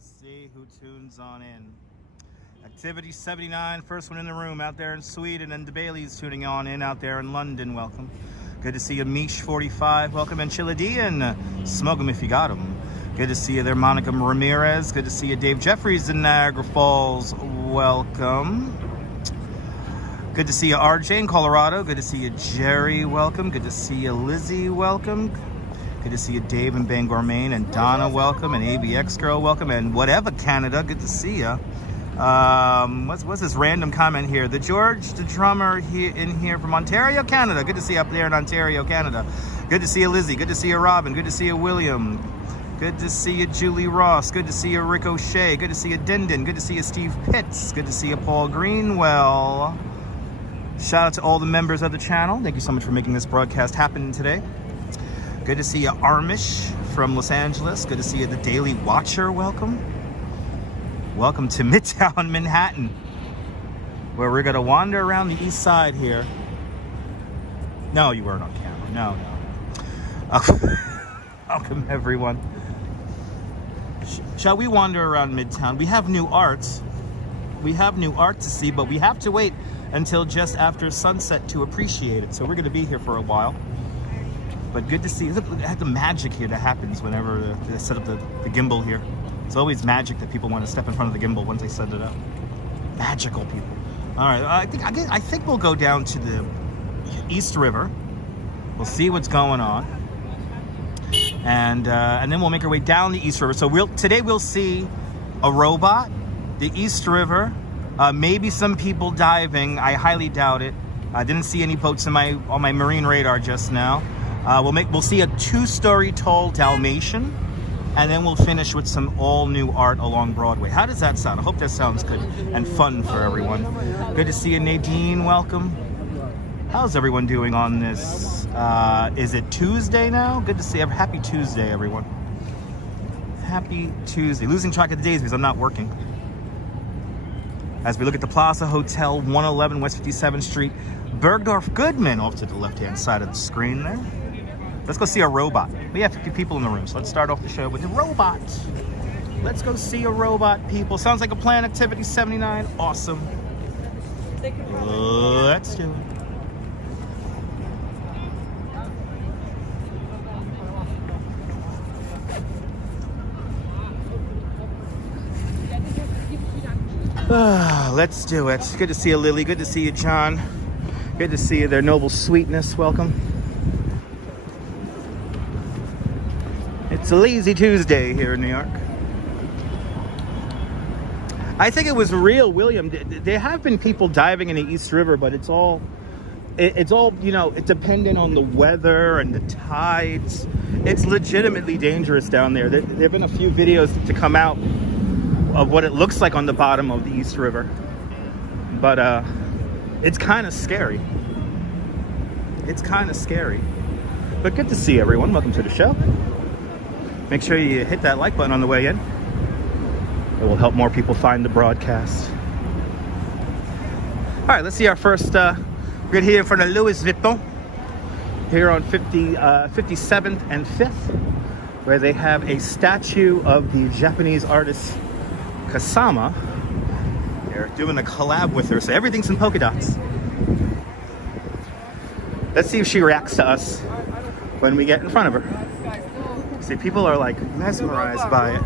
Let's see who tunes on in. Activity 79, first one in the room out there in Sweden, and DeBailey's tuning on in out there in London. Welcome. Good to see you, Mish 45. Welcome, and Chiladian. Smoke 'em if you got 'em. Good to see you there, Monica Ramirez. Good to see you, Dave Jeffries in Niagara Falls. Welcome. Good to see you, RJ in Colorado. Good to see you, Jerry. Welcome. Good to see you, Lizzie. Welcome. Good to see you, Dave in Bangor, Maine, and Donna. Welcome, and ABX Girl. Welcome, and whatever Canada. Good to see you. What's this random comment here? The George, the drummer in here from Ontario, Canada. Good to see you up there in Ontario, Canada. Good to see you, Lizzie. Good to see you, Robin. Good to see you, William. Good to see you, Julie Ross. Good to see you, Ricochet. Good to see you, Dindin. Good to see you, Steve Pitts. Good to see you, Paul Greenwell. Shout out to all the members of the channel. Thank you so much for making this broadcast happen today. Good to see you, Armish from Los Angeles. Good to see you, the Daily Watcher. Welcome. Welcome to Midtown Manhattan, where we're gonna wander around the east side here. No, you weren't on camera. No. Welcome, everyone. Shall we wander around Midtown? We have new art. We have new art to see, but we have to wait until just after sunset to appreciate it. So we're gonna be here for a while. But good to see. Look at the magic here that happens whenever they set up the gimbal here. It's always magic that people want to step in front of the gimbal once they set it up. Magical people. All right, I think we'll go down to the East River. We'll see what's going on, and then we'll make our way down the East River. So today we'll see a robot, the East River, maybe some people diving. I highly doubt it. I didn't see any boats on my marine radar just now. We'll see a 2-story tall Dalmatian. And then we'll finish with some all-new art along Broadway. How does that sound? I hope that sounds good and fun for everyone. Good to see you, Nadine. Welcome. How's everyone doing on this? Is it Tuesday now? Good to see you. Happy Tuesday, everyone. Happy Tuesday. Losing track of the days because I'm not working. As we look at the Plaza Hotel, 111 West 57th Street, Bergdorf Goodman off to the left-hand side of the screen there. Let's go see a robot. We have 50 people in the room, so let's start off the show with the robot. Let's go see a robot, people. Sounds like a plan. Activity 79. Awesome. Let's do it. Let's do it. Good to see you, Lily. Good to see you, John. Good to see you, their noble sweetness. Welcome. It's a lazy Tuesday here in New York. I think it was real, William. There have been people diving in the East River, but it's all, you know, it's dependent on the weather and the tides. It's legitimately dangerous down there. There have been a few videos to come out of what it looks like on the bottom of the East River. But it's kind of scary. It's kind of scary. But good to see everyone. Welcome to the show. Make sure you hit that like button on the way in. It will help more people find the broadcast. All right, let's see our first. We're here in front of Louis Vuitton, here on 57th and 5th, where they have a statue of the Japanese artist Kasama. They're doing a collab with her, so everything's in polka dots. Let's see if she reacts to us when we get in front of her. See, people are like mesmerized by it.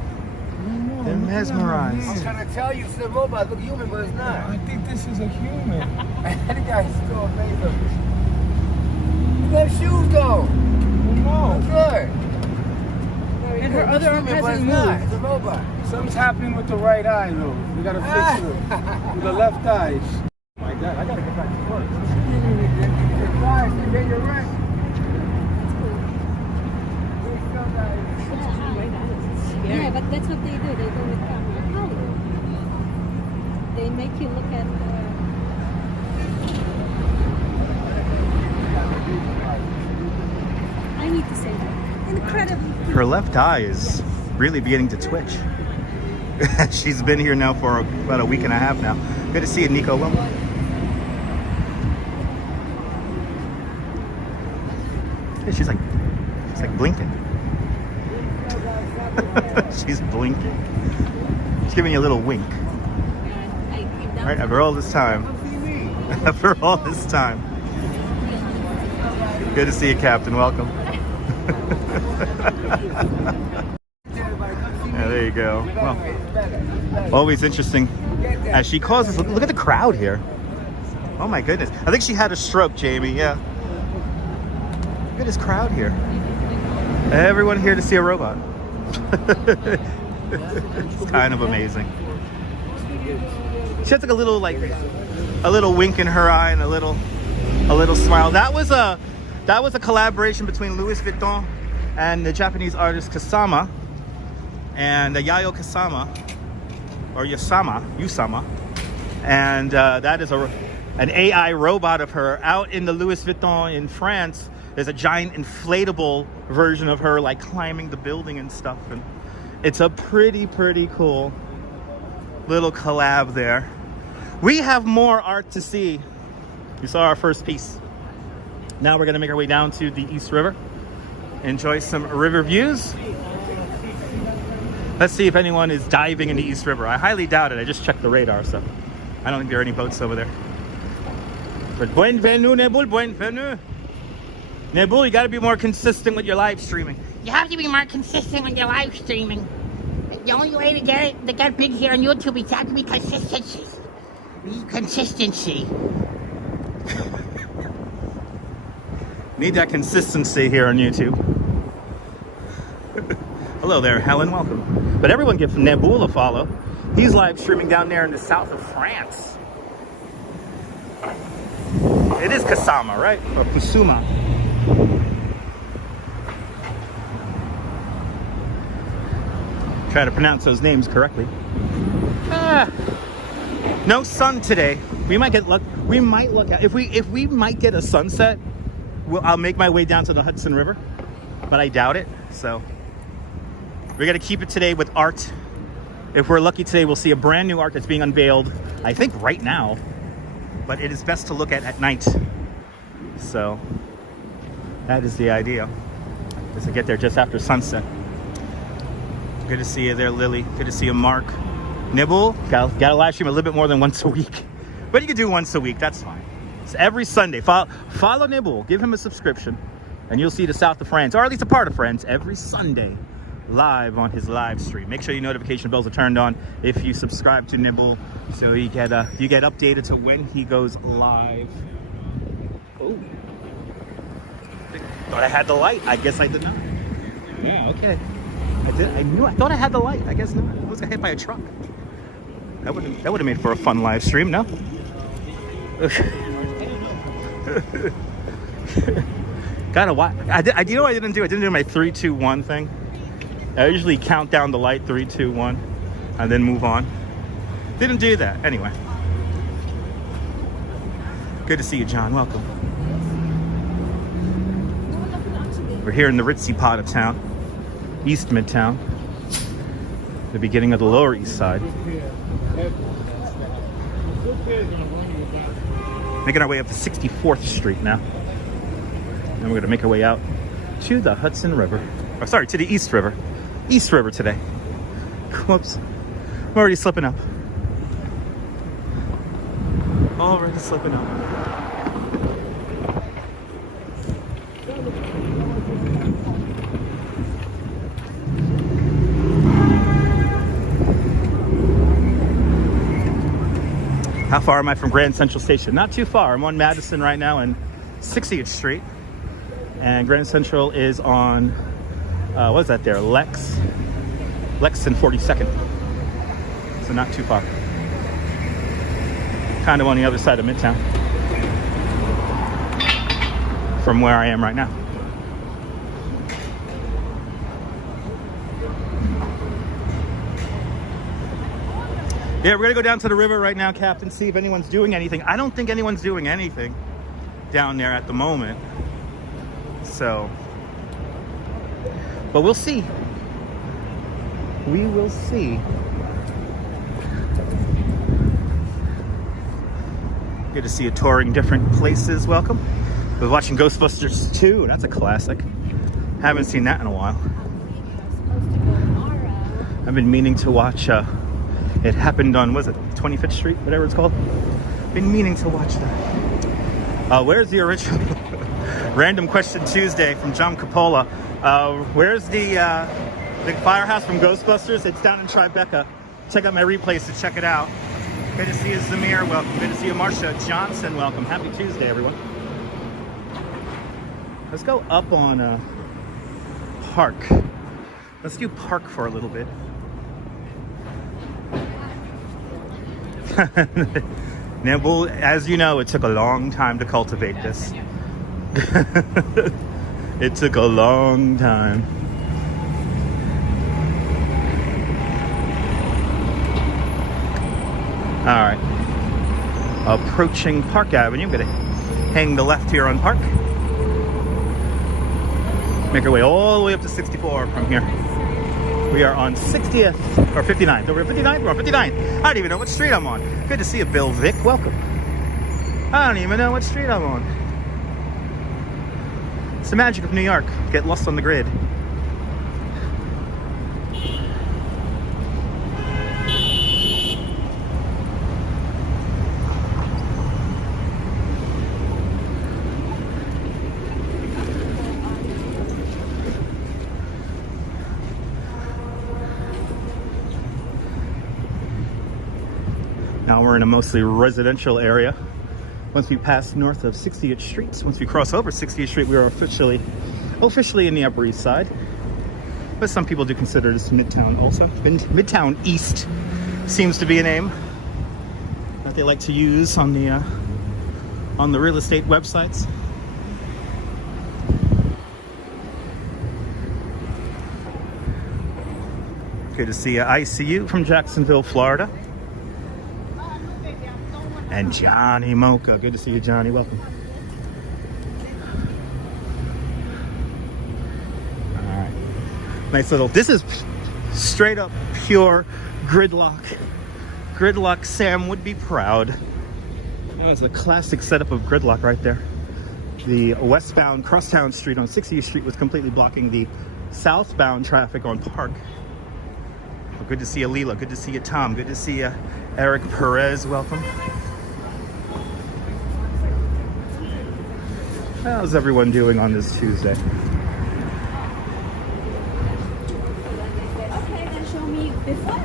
They're mesmerized. I'm trying to tell you, it's a robot. Look human, but it's not. I think this is a human. That guy's so amazing. Look at shoes though. No. Good. And her other arm hasn't moved. It's moved. a robot. Something's happening with the right eye, though. We gotta fix it. With the left eye. My God, I gotta get back to work. Guys, you're right. Yeah, but that's what they do. They do with camera. They make you look at I need to say that. Incredible. Her left eye is really beginning to twitch. She's been here now for about a week and a half now. Good to see you, Nico. Welcome. She's like blinking. She's blinking. She's giving you a little wink. Right, after all this time. After all this time. Good to see you, Captain. Welcome. Yeah, there you go. Well, always interesting. As she causes, look at the crowd here. Oh my goodness. I think she had a stroke, Jamie. Yeah. Look at this crowd here. Everyone here to see a robot. It's kind of amazing. She has like a little wink in her eye and a little smile. That was a collaboration between Louis Vuitton and the Japanese artist Kasama and Yayoi Kusama, or Yusama, and that is an AI robot of her out in the Louis Vuitton in France. There's a giant inflatable version of her like climbing the building and stuff, and it's a pretty cool little collab there. We have more art to see. You saw our first piece. Now we're gonna make our way down to the East River, enjoy some river views. Let's see if anyone is diving in the East River. I highly doubt it. I just checked the radar, so I don't think there are any boats over there. But bienvenue, Nebul, bienvenue. Nebul, you gotta be more consistent with your live streaming. You have to be more consistent with your live streaming. The only way to get big here on YouTube is to have to be consistency. Consistency. Need that consistency here on YouTube. Hello there, Helen, welcome. But everyone give Nebul a follow. He's live streaming down there in the south of France. It is Kasama, right? Or Kusuma. Try to pronounce those names correctly. No sun today. We might get luck. We might look at if we might get a sunset. I'll make my way down to the Hudson River, but I doubt it. So we're gonna keep it today with art. If we're lucky today, we'll see a brand new art that's being unveiled, I think right now, but it is best to look at night. So that is the idea, is to get there just after sunset. Good to see you there, Lily. Good to see you, Mark. Nibble, gotta live stream a little bit more than once a week, but you can do once a week, that's fine. It's every Sunday. Follow Nibble, give him a subscription, and you'll see the south of France, or at least a part of France, every Sunday live on his live stream. Make sure your notification bells are turned on if you subscribe to Nibble, so you get updated to when he goes live. Oh, thought I had the light. I guess I did not. Yeah, okay. I thought I had the light. I guess not. I was hit by a truck. That would have made for a fun live stream, no? Gotta watch. You know what I didn't do? I didn't do my 3, 2, 1 thing. I usually count down the light, 3, 2, 1, and then move on. Didn't do that. Anyway. Good to see you, John. Welcome. We're here in the ritzy part of town, East Midtown, the beginning of the Lower East Side. Making our way up to 64th Street now. And we're going to make our way out to the Hudson River. Oh, sorry, to the East River. East River today. Whoops. I'm already slipping up. Already slipping up. How far am I from Grand Central Station? Not too far. I'm on Madison right now and 60th Street. And Grand Central is on, what is that there? Lex and 42nd. So not too far. Kind of on the other side of Midtown from where I am right now. Yeah, we're gonna go down to the river right now, Captain, see if anyone's doing anything. I don't think anyone's doing anything down there at the moment. So, but we'll see. We will see. Good to see you touring different places. Welcome. I was watching Ghostbusters 2. That's a classic. Haven't seen that in a while. I've been meaning to watch It happened on, was it 25th Street, whatever it's called? Been meaning to watch that. Where's the original? Random Question Tuesday from John Coppola. Where's the firehouse from Ghostbusters? It's down in Tribeca. Check out my replays to check it out. Good to see you, Zamir. Welcome. Good to see you, Marcia Johnson. Welcome. Happy Tuesday, everyone. Let's go up on Park. Let's do Park for a little bit. Now, well, as you know, it took a long time to cultivate this. It took a long time. All right. Approaching Park Avenue. I'm gonna hang the left here on Park. Make our way all the way up to 64 from here. We are on 60th or 59th. We're 59th. We're on 59th. I don't even know what street I'm on. Good to see you, Bill Vick. Welcome. I don't even know what street I'm on. It's the magic of New York. Get lost on the grid. Now we're in a mostly residential area. Once we pass north of 60th Street, once we cross over 60th Street, we are officially in the Upper East Side. But some people do consider this Midtown also. Midtown East seems to be a name that they like to use on the real estate websites. Good to see ICU from Jacksonville, Florida. And Johnny Mocha. Good to see you, Johnny. Welcome. All right. Nice little, this is straight up pure gridlock. Gridlock Sam would be proud. That was a classic setup of gridlock right there. The westbound Crosstown Street on 60th Street was completely blocking the southbound traffic on Park. Well, good to see you, Leela. Good to see you, Tom. Good to see you, Eric Perez. Welcome. How's everyone doing on this Tuesday? Okay, then show me before.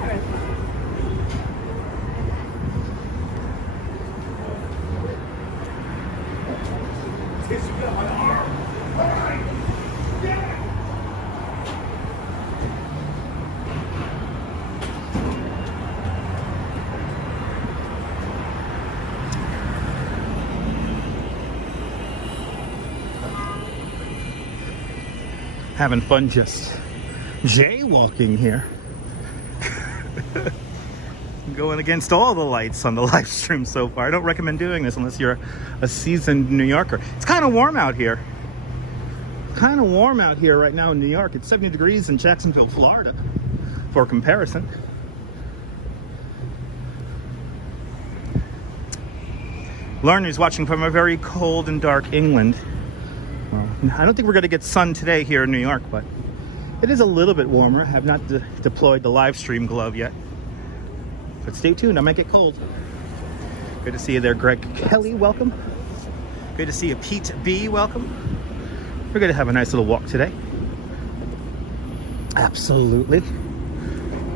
Having fun just jaywalking here. Going against all the lights on the live stream so far. I don't recommend doing this unless you're a seasoned New Yorker. It's kind of warm out here. Kind of warm out here right now in New York. It's 70 degrees in Jacksonville, Florida, for comparison. Learners watching from a very cold and dark England. Well, I don't think we're going to get sun today here in New York, but it is a little bit warmer. I have not deployed the live stream glove yet. But stay tuned, I might get cold. Good to see you there, Greg Kelly. Welcome. Good to see you, Pete B. Welcome. We're going to have a nice little walk today. Absolutely.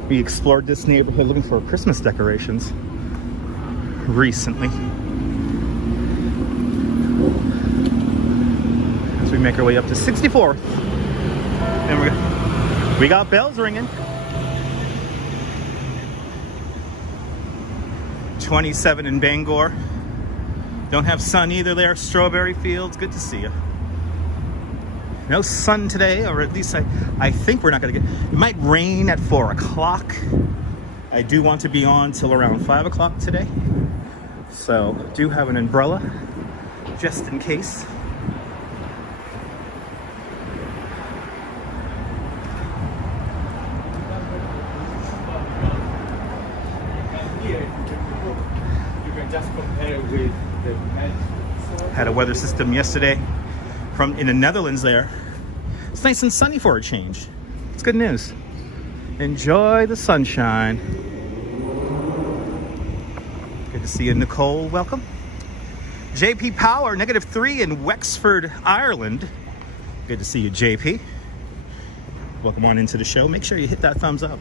We explored this neighborhood looking for Christmas decorations recently. We make our way up to 64th, and we got bells ringing. 27 in Bangor. Don't have sun either there. Strawberry Fields. Good to see you. No sun today, or at least I think we're not going to get. It might rain at 4 o'clock. I do want to be on till around 5 o'clock today, so do have an umbrella just in case. Had a weather system yesterday in the Netherlands there. It's nice and sunny for a change. It's good news. Enjoy the sunshine. to see you, Nicole. Welcome. JP Power, -3 in Wexford, Ireland. Good to see you, JP. Welcome on into the show. Make sure you hit that thumbs up.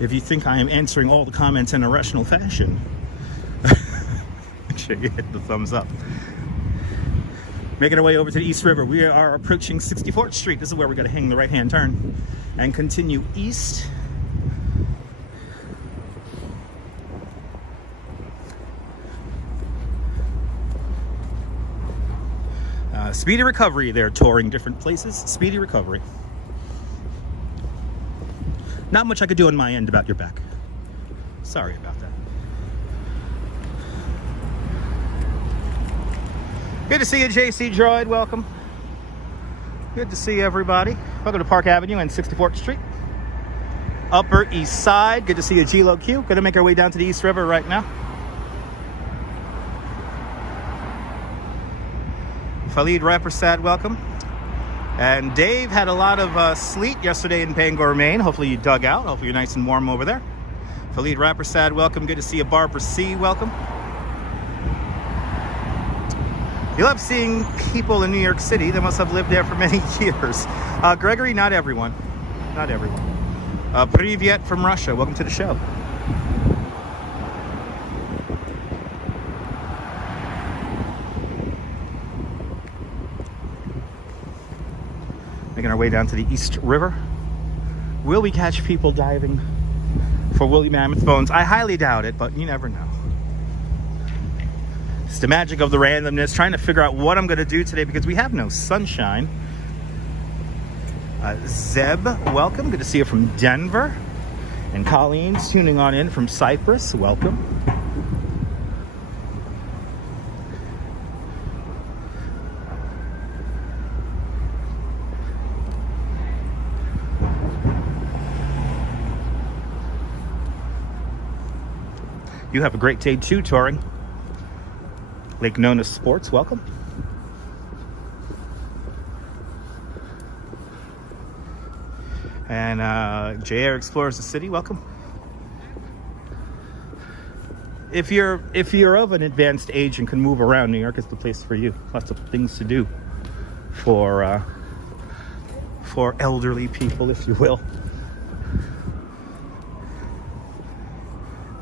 If you think I am answering all the comments in a rational fashion, make sure you hit the thumbs up. Making our way over to the East River. We are approaching 64th Street. This is where we're going to hang the right-hand turn and continue east. Speedy recovery. They're touring different places. Speedy recovery. Not much I could do on my end about your back. Sorry about that. Good to see you, JC Droid. Welcome. Good to see everybody. Welcome to Park Avenue and 64th Street. Upper East Side. Good to see you, G-Lo Q. Gonna make our way down to the East River right now. Khalid Rappersad, welcome. And Dave had a lot of sleet yesterday in Bangor, Maine. Hopefully you dug out. Hopefully you're nice and warm over there. Khalid Rappersad, welcome. Good to see you. Barbara C, welcome. You love seeing people in New York City that must have lived there for many years. Gregory, not everyone. Not everyone. Privyet from Russia, welcome to the show. Making our way down to the East River. Will we catch people diving for woolly mammoth bones? I highly doubt it, but you never know. It's the magic of the randomness, trying to figure out what I'm going to do today because we have no sunshine. Zeb, welcome. Good to see you from Denver. And Colleen's tuning on in from Cyprus. Welcome. You have a great day too, touring. Lake Nona Sports, welcome. And JR Explores the City, welcome. If you're of an advanced age and can move around, New York is the place for you. Lots of things to do for elderly people, if you will.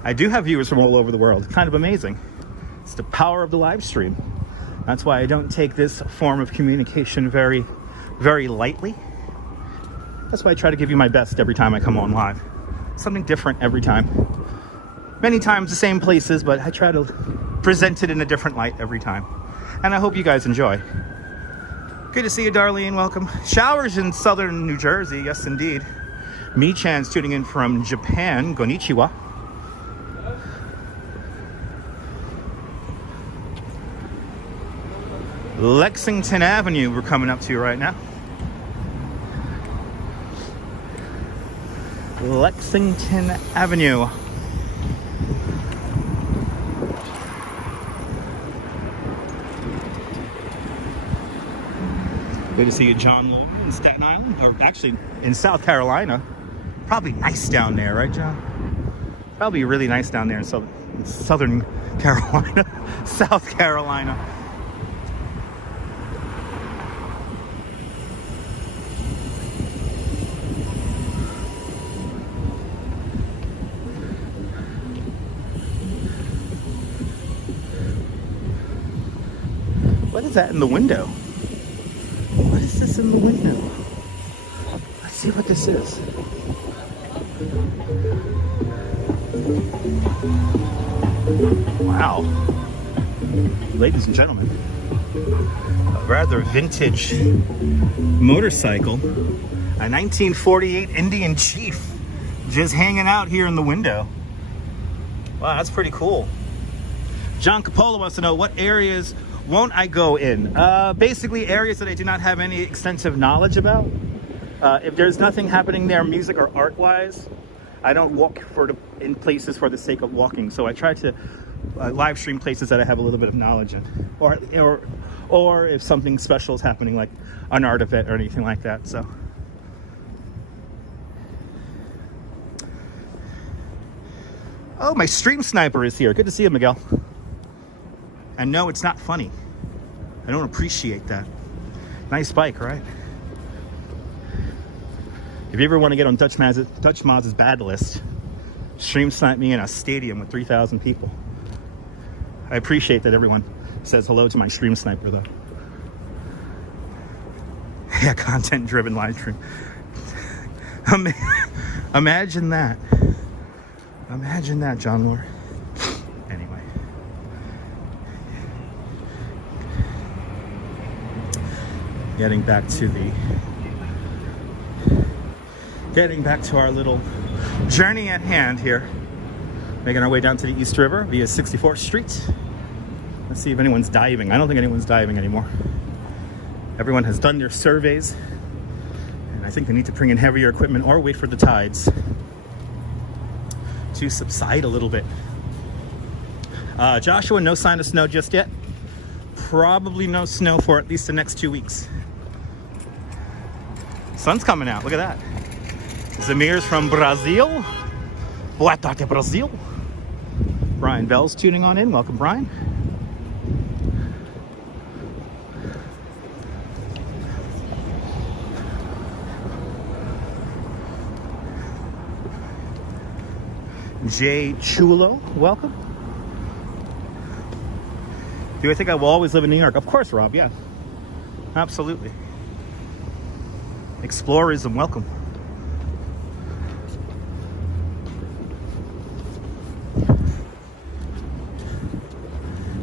I do have viewers from all over the world. Kind of amazing. It's the power of the live stream. That's why I don't take this form of communication very, very lightly. That's why I try to give you my best every time I come on live. Something different every time. Many times the same places, but I try to present it in a different light every time. And I hope you guys enjoy. Good to see you, Darlene. Welcome. Showers in southern New Jersey. Yes, indeed. Mi-chan's tuning in from Japan. Konnichiwa. Lexington Avenue, we're coming up to right now. Lexington Avenue. Good to see you, John Lord, in Staten Island, or actually in South Carolina. Probably nice down there, right, John? Probably really nice down there in Southern Carolina, South Carolina. What is that in the window? What is this in the window? Let's see what this is. Wow. Ladies and gentlemen, a rather vintage motorcycle. A 1948 Indian Chief just hanging out here in the window. Wow, that's pretty cool. John Capola wants to know what areas won't I go in? Basically areas that I do not have any extensive knowledge about. If there's nothing happening there music or art wise, I don't walk in places for the sake of walking. So I try to live stream places that I have a little bit of knowledge in, or if something special is happening, like an art event or anything like that. So Oh, my stream sniper is here. Good to see you, Miguel. And no, it's not funny. I don't appreciate that. Nice bike, right? If you ever want to get on Dutch Mods' bad list, stream snipe me in a stadium with 3,000 people. I appreciate that everyone says hello to my stream sniper, though. Yeah, content-driven live stream. Imagine that. Imagine that, John Moore. Anyway. Getting back to our little journey at hand here. Making our way down to the East River via 64th Street. Let's see if anyone's diving. I don't think anyone's diving anymore. Everyone has done their surveys. And I think they need to bring in heavier equipment or wait for the tides to subside a little bit. Joshua, no sign of snow just yet. Probably no snow for at least the next 2 weeks. Sun's coming out, look at that. Zamir's from Brazil. Boa tarde, Brazil. Brian Bell's tuning on in. Welcome, Brian. Jay Chulo, welcome. Do I think I will always live in New York? Of course, Rob, yeah. Absolutely. Explorism, welcome.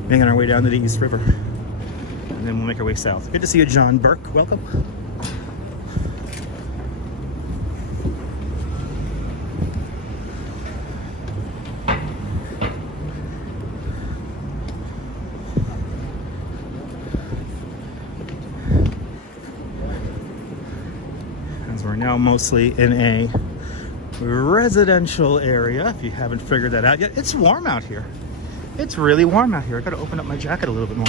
Making our way down to the East River. And then we'll make our way south. Good to see you, John Burke, welcome. We're now mostly in a residential area, if you haven't figured that out yet. It's warm out here. It's really warm out here. I gotta open up my jacket a little bit more.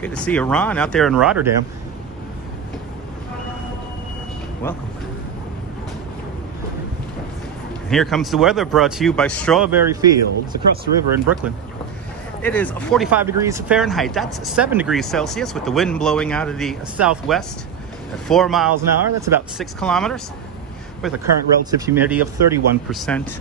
Good to see you, Ron, out there in Rotterdam. Welcome. Here comes the weather, brought to you by Strawberry Fields across the river in Brooklyn. It is 45 degrees Fahrenheit. That's 7 degrees Celsius with the wind blowing out of the southwest at 4 miles an hour. That's about 6 kilometers with a current relative humidity of 31%.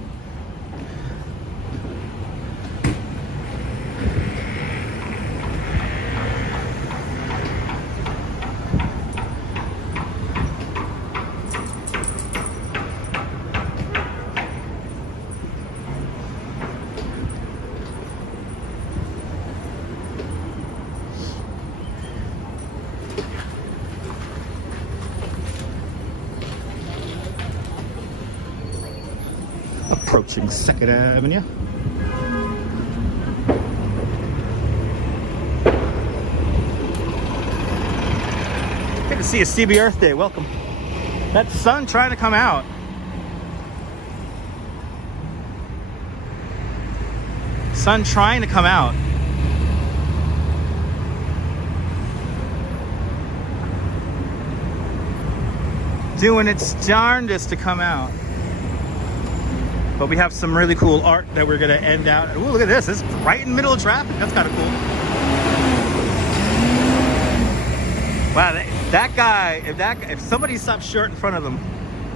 Approaching 2nd Avenue. Good to see you, CB Earth Day. Welcome. That sun trying to come out. Sun trying to come out. Doing its darndest to come out. But we have some really cool art that we're gonna end out. Ooh, look at this. It's right in the middle of traffic. That's kind of cool. Wow, that guy, if somebody stops short in front of them,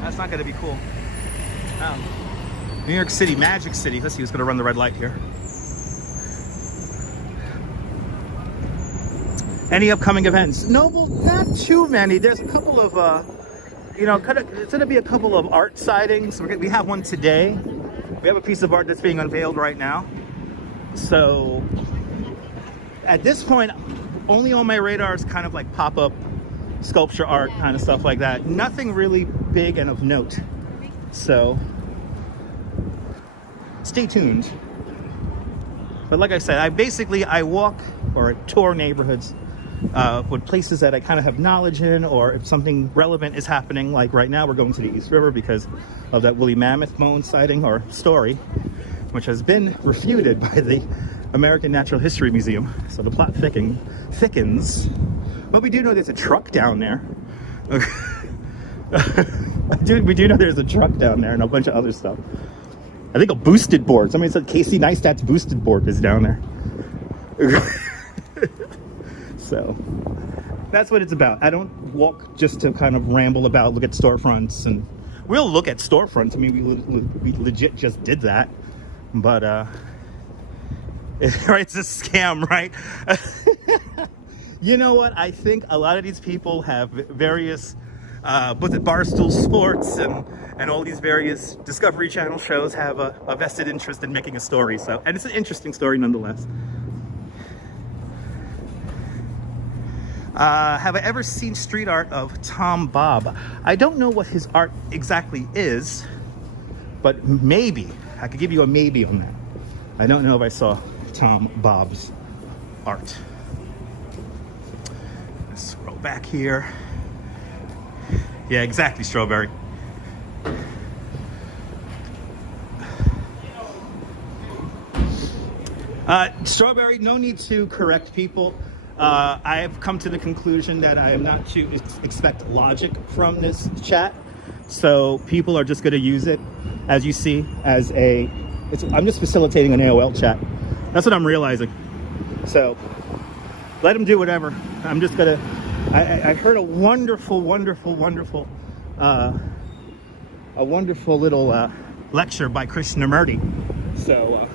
that's not gonna be cool. New York City, Magic City. Let's see who's gonna run the red light here. Any upcoming events? No, well, not too many. There's a couple of, it's gonna be a couple of art sightings. We have one today. We have a piece of art that's being unveiled right now. So at this point, only on my radar is kind of like pop-up sculpture art, kind of stuff like that. Nothing really big and of note. So stay tuned. But like I said, I walk or tour neighborhoods with places that I kind of have knowledge in, or if something relevant is happening, like right now we're going to the East River because of that woolly mammoth bone sighting or story, which has been refuted by the American Natural History Museum. So the plot thickens. But we do know there's a truck down there. We do know there's a truck down there and a bunch of other stuff. I think a boosted board. Somebody said Casey Neistat's boosted board is down there. So that's what it's about. I don't walk just to kind of ramble about, look at storefronts, and we'll look at storefronts. I mean, we legit just did that, but right, it's a scam, right? You know what? I think a lot of these people have various, both at Barstool Sports and all these various Discovery Channel shows have a vested interest in making a story. So, and it's an interesting story nonetheless. Have I ever seen street art of Tom Bob? I don't know what his art exactly is, but maybe. I could give you a maybe on that. I don't know if I saw Tom Bob's art. Let's scroll back here. Yeah, exactly, Strawberry. Strawberry, no need to correct people. I have come to the conclusion that I am not to expect logic from this chat. So people are just going to use it, as you see, as I'm just facilitating an AOL chat. That's what I'm realizing. So let them do whatever. I'm just going to, I heard a wonderful little lecture by Krishnamurti. So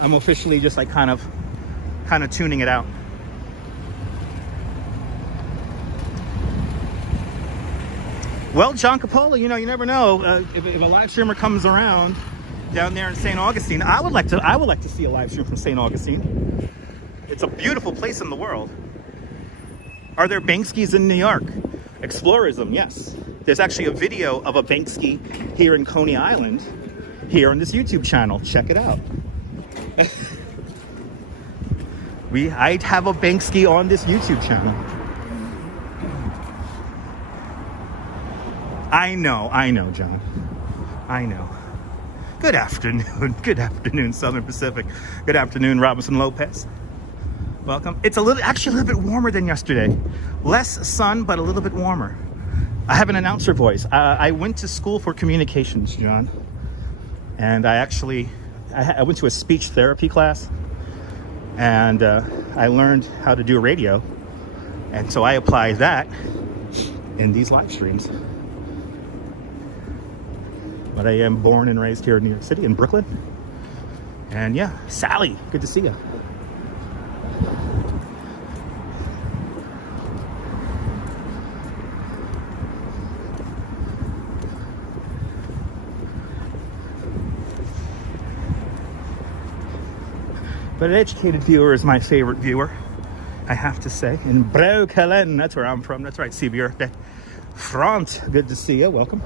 I'm officially just like kind of tuning it out. Well, John Capola, you know, you never know if a live streamer comes around down there in St. Augustine. I would like to see a live stream from St. Augustine. It's a beautiful place in the world. Are there Bankskys in New York? Explorism, yes. There's actually a video of a Banksy here in Coney Island, here on this YouTube channel. Check it out. I have a Banksy on this YouTube channel. I know, John. I know. Good afternoon. Good afternoon, Southern Pacific. Good afternoon, Robinson Lopez. Welcome. It's actually a little bit warmer than yesterday. Less sun, but a little bit warmer. I have an announcer voice. I went to school for communications, John. And I went to a speech therapy class. And I learned how to do radio. And so I apply that in these live streams. But I am born and raised here in New York City, in Brooklyn. And yeah, Sally, good to see you. But an educated viewer is my favorite viewer, I have to say. In Brooklyn, that's where I'm from. That's right, Sibierte. Front, good to see you. Welcome.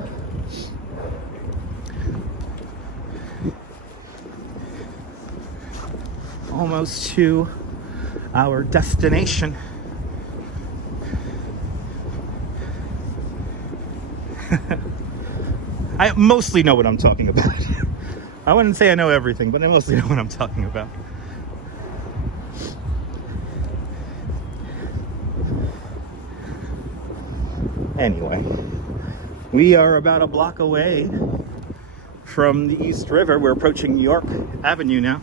Almost to our destination. I mostly know what I'm talking about. I wouldn't say I know everything, but I mostly know what I'm talking about. Anyway, we are about a block away from the East River. We're approaching New York Avenue now.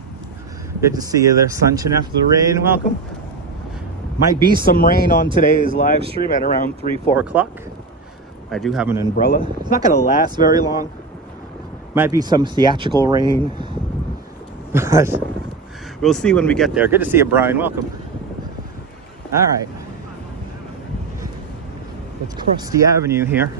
Good to see you there, sunshine after the rain. Welcome. Might be some rain on today's live stream at around 3-4 o'clock. I do have an umbrella. It's not going to last very long. Might be some theatrical rain. But we'll see when we get there. Good to see you, Brian. Welcome. All right. Let's cross the avenue here.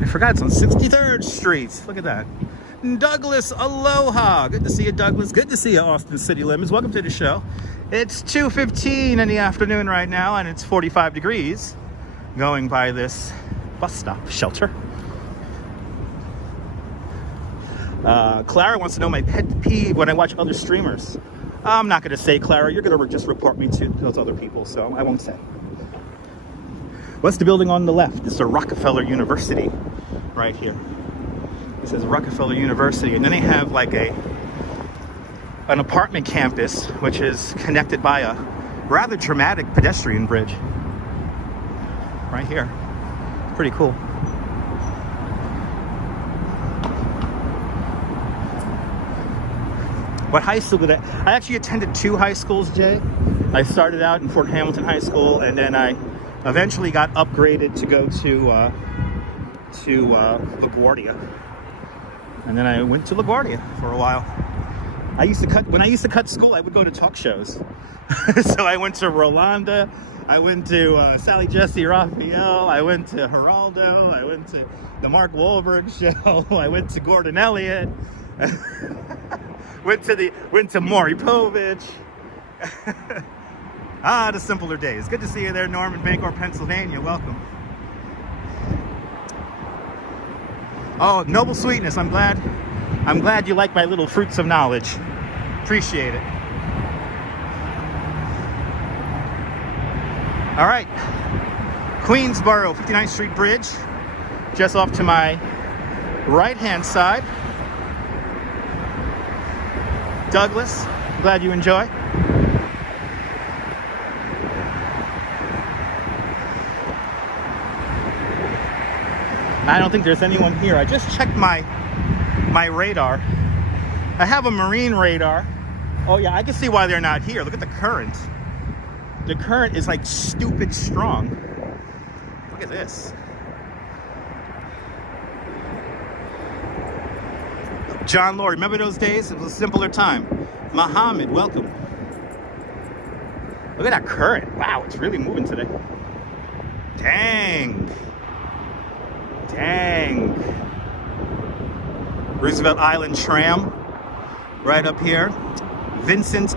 I forgot it's on 63rd Street. Look at that. Douglas, aloha. Good to see you, Douglas. Good to see you, Austin City Limits. Welcome to the show. It's 2:15 in the afternoon right now, and it's 45 degrees going by this bus stop shelter. Clara wants to know my pet peeve when I watch other streamers. I'm not going to say, Clara. You're going to just report me to those other people, so I won't say. What's the building on the left? It's the Rockefeller University right here. It says Rockefeller University, and then they have like an apartment campus, which is connected by a rather dramatic pedestrian bridge right here. Pretty cool. What high school did I actually attended 2 high schools, Jay. I started out in Fort Hamilton High School, and then I eventually got upgraded to go to LaGuardia. And then I went to LaGuardia for a while. When I used to cut school, I would go to talk shows. So I went to Rolanda, I went to Sally Jesse Raphael, I went to Geraldo, I went to the Mark Wahlberg show, I went to Gordon Elliott, went to Maury Povich. The simpler days. Good to see you there, Norman, Bangor, Pennsylvania. Welcome. Oh, noble sweetness. I'm glad you like my little fruits of knowledge. Appreciate it. All right, Queensboro, 59th Street Bridge, just off to my right-hand side. Douglas, glad you enjoy. I don't think there's anyone here. I just checked my radar. I have a marine radar. Oh yeah, I can see why they're not here. Look at the current. The current is like stupid strong. Look at this. John Law, remember those days? It was a simpler time. Muhammad, welcome. Look at that current. Wow, it's really moving today. Dang. Dang. Roosevelt Island tram right up here. Vincent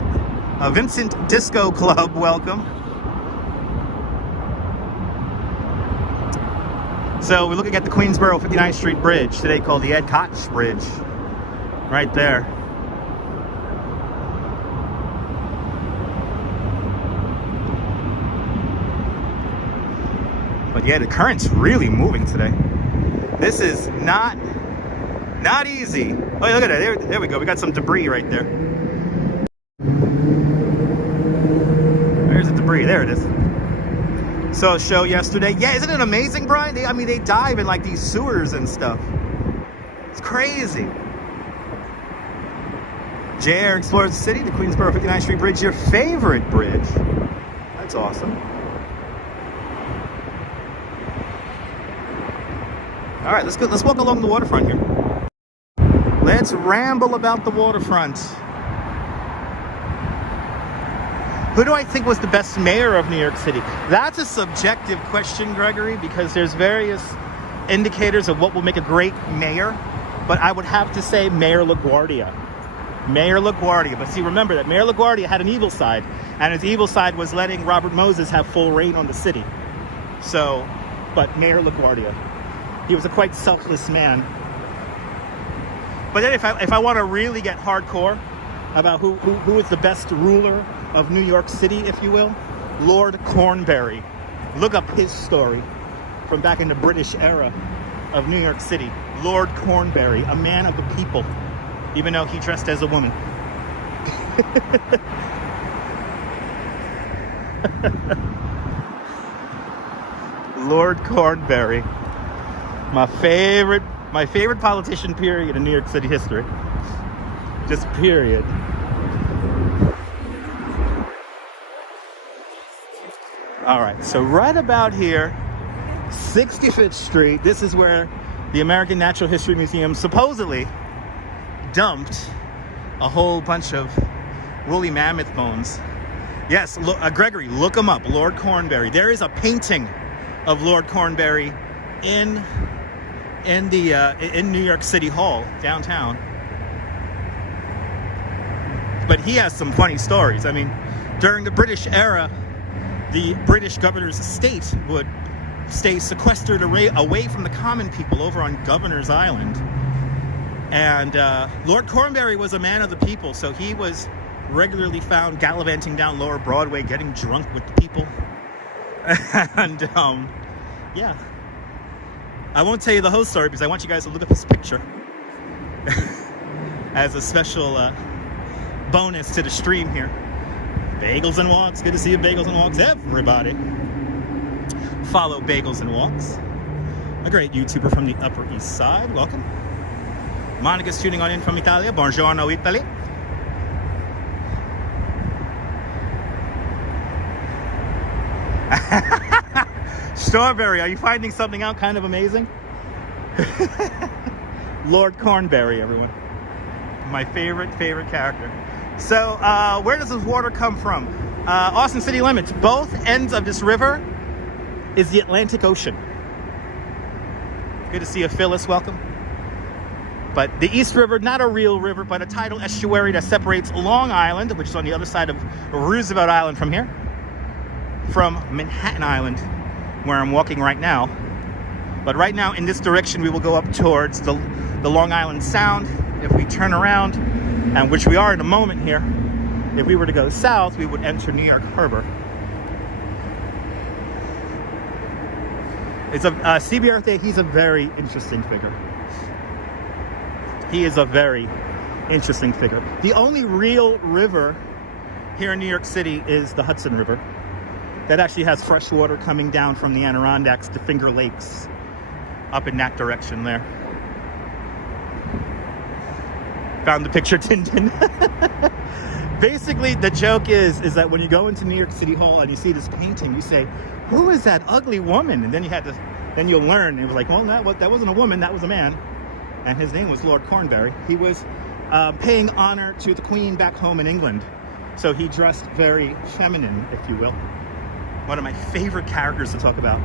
Disco Club, welcome. So we're looking at the Queensboro 59th Street Bridge today, called the Ed Koch Bridge. Right there. But yeah, the current's really moving today. This is not easy. Oh, yeah, look at that. There we go. We got some debris right there. There's the debris. There it is. So, show yesterday. Yeah, isn't it amazing, Brian? They dive in like these sewers and stuff. It's crazy. JR explores the city, the Queensboro 59th Street Bridge, your favorite bridge. That's awesome. All right, let's go. Let's walk along the waterfront here. Let's ramble about the waterfront. Who do I think was the best mayor of New York City? That's a subjective question, Gregory, because there's various indicators of what will make a great mayor. But I would have to say Mayor LaGuardia. Mayor LaGuardia. But see, remember that Mayor LaGuardia had an evil side, and his evil side was letting Robert Moses have full reign on the city. So, but Mayor LaGuardia, he was a quite selfless man. But then if I want to really get hardcore about who is the best ruler of New York City, if you will, Lord Cornbury. Look up his story from back in the British era of New York City. Lord Cornbury, a man of the people, even though he dressed as a woman. Lord Cornbury, my favorite politician, period, in New York City history. Just period. All right, so right about here, 65th Street, this is where the American Natural History Museum supposedly dumped a whole bunch of woolly mammoth bones. Yes, Gregory, look him up, Lord Cornbury. There is a painting of Lord Cornbury in New York City Hall, downtown. But he has some funny stories. I mean, during the British era, the British governor's estate would stay sequestered away from the common people over on Governor's Island. And Lord Cornbury was a man of the people, so he was regularly found gallivanting down Lower Broadway, getting drunk with the people. And yeah, I won't tell you the whole story because I want you guys to look at this picture as a special bonus to the stream here. Bagels and Walks, good to see you, Bagels and Walks, everybody. Follow Bagels and Walks, a great YouTuber from the Upper East Side. Welcome. Monica's tuning on in from Italia. Buongiorno, Italy. Strawberry, are you finding something out kind of amazing? Lord Cornbury, everyone. My favorite character. So, where does this water come from? Austin city limits. Both ends of this river is the Atlantic Ocean. Good to see you, Phyllis. Welcome. But the East River, not a real river, but a tidal estuary that separates Long Island, which is on the other side of Roosevelt Island from here, from Manhattan Island, where I'm walking right now. But right now, in this direction, we will go up towards the Long Island Sound. If we turn around, and which we are in a moment here, if we were to go south, we would enter New York Harbor. It's a CBR. He's a very interesting figure. He is a very interesting figure. The only real river here in New York City is the Hudson River. That actually has fresh water coming down from the Adirondacks to Finger Lakes, up in that direction there. Found the picture, Tintin. Basically, the joke is that when you go into New York City Hall and you see this painting, you say, "Who is that ugly woman?" And then then you'll learn. It was like, well, that wasn't a woman, that was a man. And his name was Lord Cornbury. He was paying honor to the Queen back home in England. So he dressed very feminine, if you will. One of my favorite characters to talk about.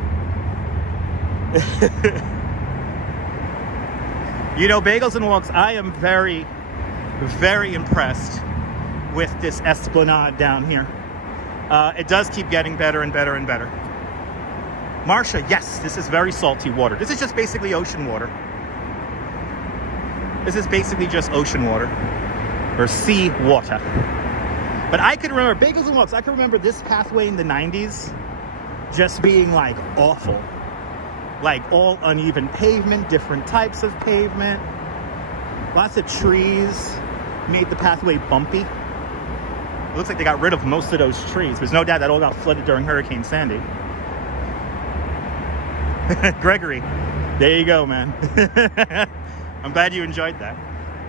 You know, Bagels and Walks, I am very, very impressed with this Esplanade down here. It does keep getting better and better and better. Marsha, yes, this is very salty water. This is just basically ocean water. This is basically just ocean water, or sea water. But I could remember, Bagels and Walks, I could remember this pathway in the 90s just being like awful. Like all uneven pavement, different types of pavement. Lots of trees made the pathway bumpy. It looks like they got rid of most of those trees. There's no doubt that all got flooded during Hurricane Sandy. Gregory, there you go, man. I'm glad you enjoyed that.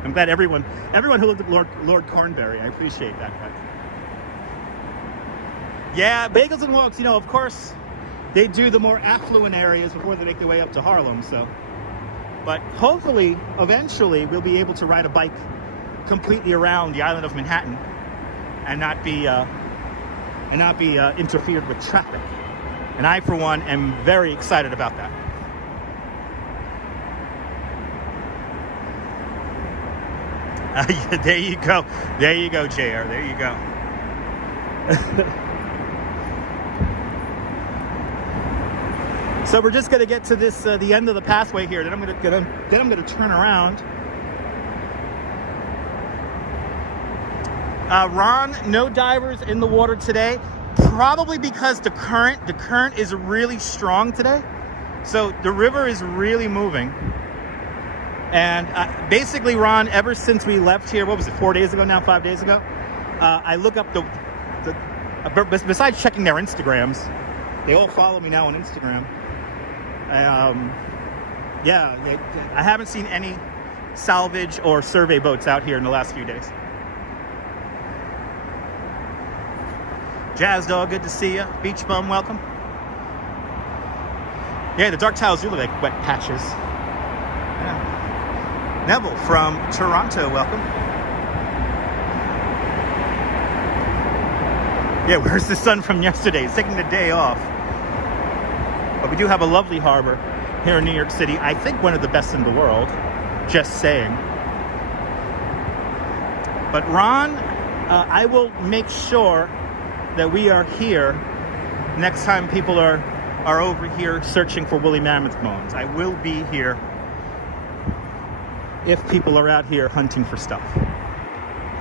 I'm glad everyone who looked at Lord Cornbury, I appreciate that. Yeah, Bagels and Walks, you know, of course, they do the more affluent areas before they make their way up to Harlem, so. But hopefully, eventually, we'll be able to ride a bike completely around the island of Manhattan and not be interfered with traffic. And I, for one, am very excited about that. There you go. There you go, JR. There you go. So we're just going to get to this the end of the pathway here. Then I'm going to turn around. Ron, no divers in the water today. Probably because the current is really strong today. So the river is really moving. And basically, Ron, ever since we left here, what was it, 4 days ago now, 5 days ago? I look up besides checking their Instagrams, they all follow me now on Instagram. Yeah, I haven't seen any salvage or survey boats out here in the last few days. Jazz Dog, good to see you. Beach Bum, welcome. Yeah, the dark tiles do look like wet patches. Yeah. Neville from Toronto, welcome. Yeah, where's the sun from yesterday? It's taking the day off. But we do have a lovely harbor here in New York City. I think one of the best in the world. Just saying. But Ron, I will make sure that we are here next time people are over here searching for woolly mammoth bones. I will be here if people are out here hunting for stuff.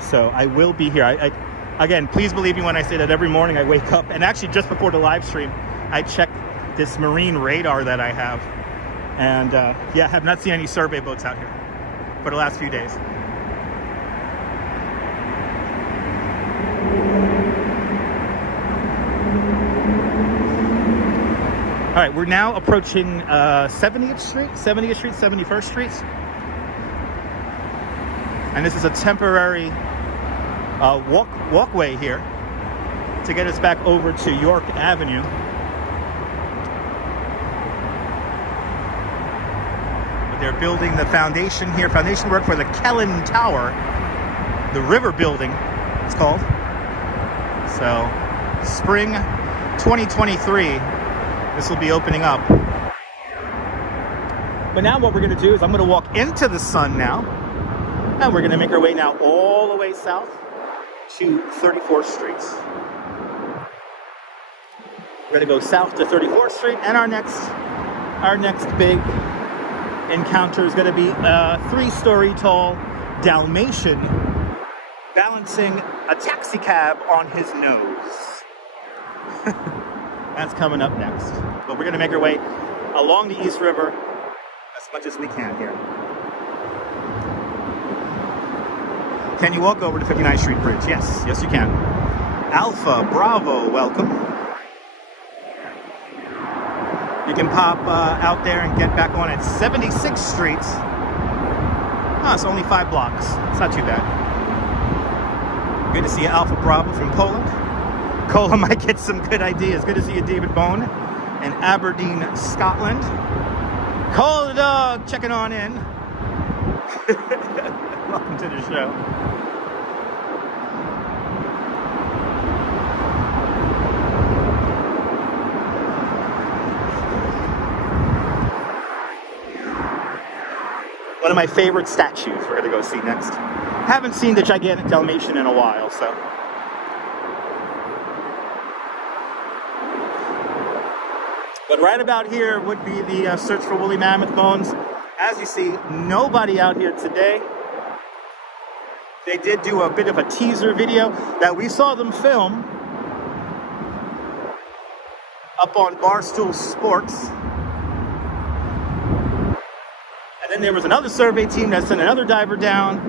So I will be here. Again, please believe me when I say that every morning I wake up, and actually just before the live stream, I check this marine radar that I have. And yeah, have not seen any survey boats out here for the last few days. All right, we're now approaching 70th Street, 71st Street. And this is a temporary walkway here to get us back over to York Avenue. But they're building the foundation here, foundation work for the Kellen Tower, the river building, it's called. So, spring 2023. This will be opening up. But now what we're going to do is I'm going to walk into the sun now. And we're going to make our way now all the way south to 34th Street. We're going to go south to 34th Street. And our next big encounter is going to be a 3-story tall Dalmatian balancing a taxi cab on his nose. That's coming up next. But we're going to make our way along the East River as much as we can here. Can you walk over to 59th Street Bridge? Yes, yes you can. Alpha Bravo, welcome. You can pop out there and get back on at 76th Street. Oh, it's only 5 blocks. It's not too bad. Good to see you, Alpha Bravo from Poland. Cola might get some good ideas. Good to see you, David Bone in Aberdeen, Scotland. Cola the dog checking on in. Welcome to the show. One of my favorite statues we're going to go see next. Haven't seen the gigantic Dalmatian in a while, so. But right about here would be the search for woolly mammoth bones. As you see, nobody out here today. They did do a bit of a teaser video that we saw them film up on Barstool Sports. And then there was another survey team that sent another diver down.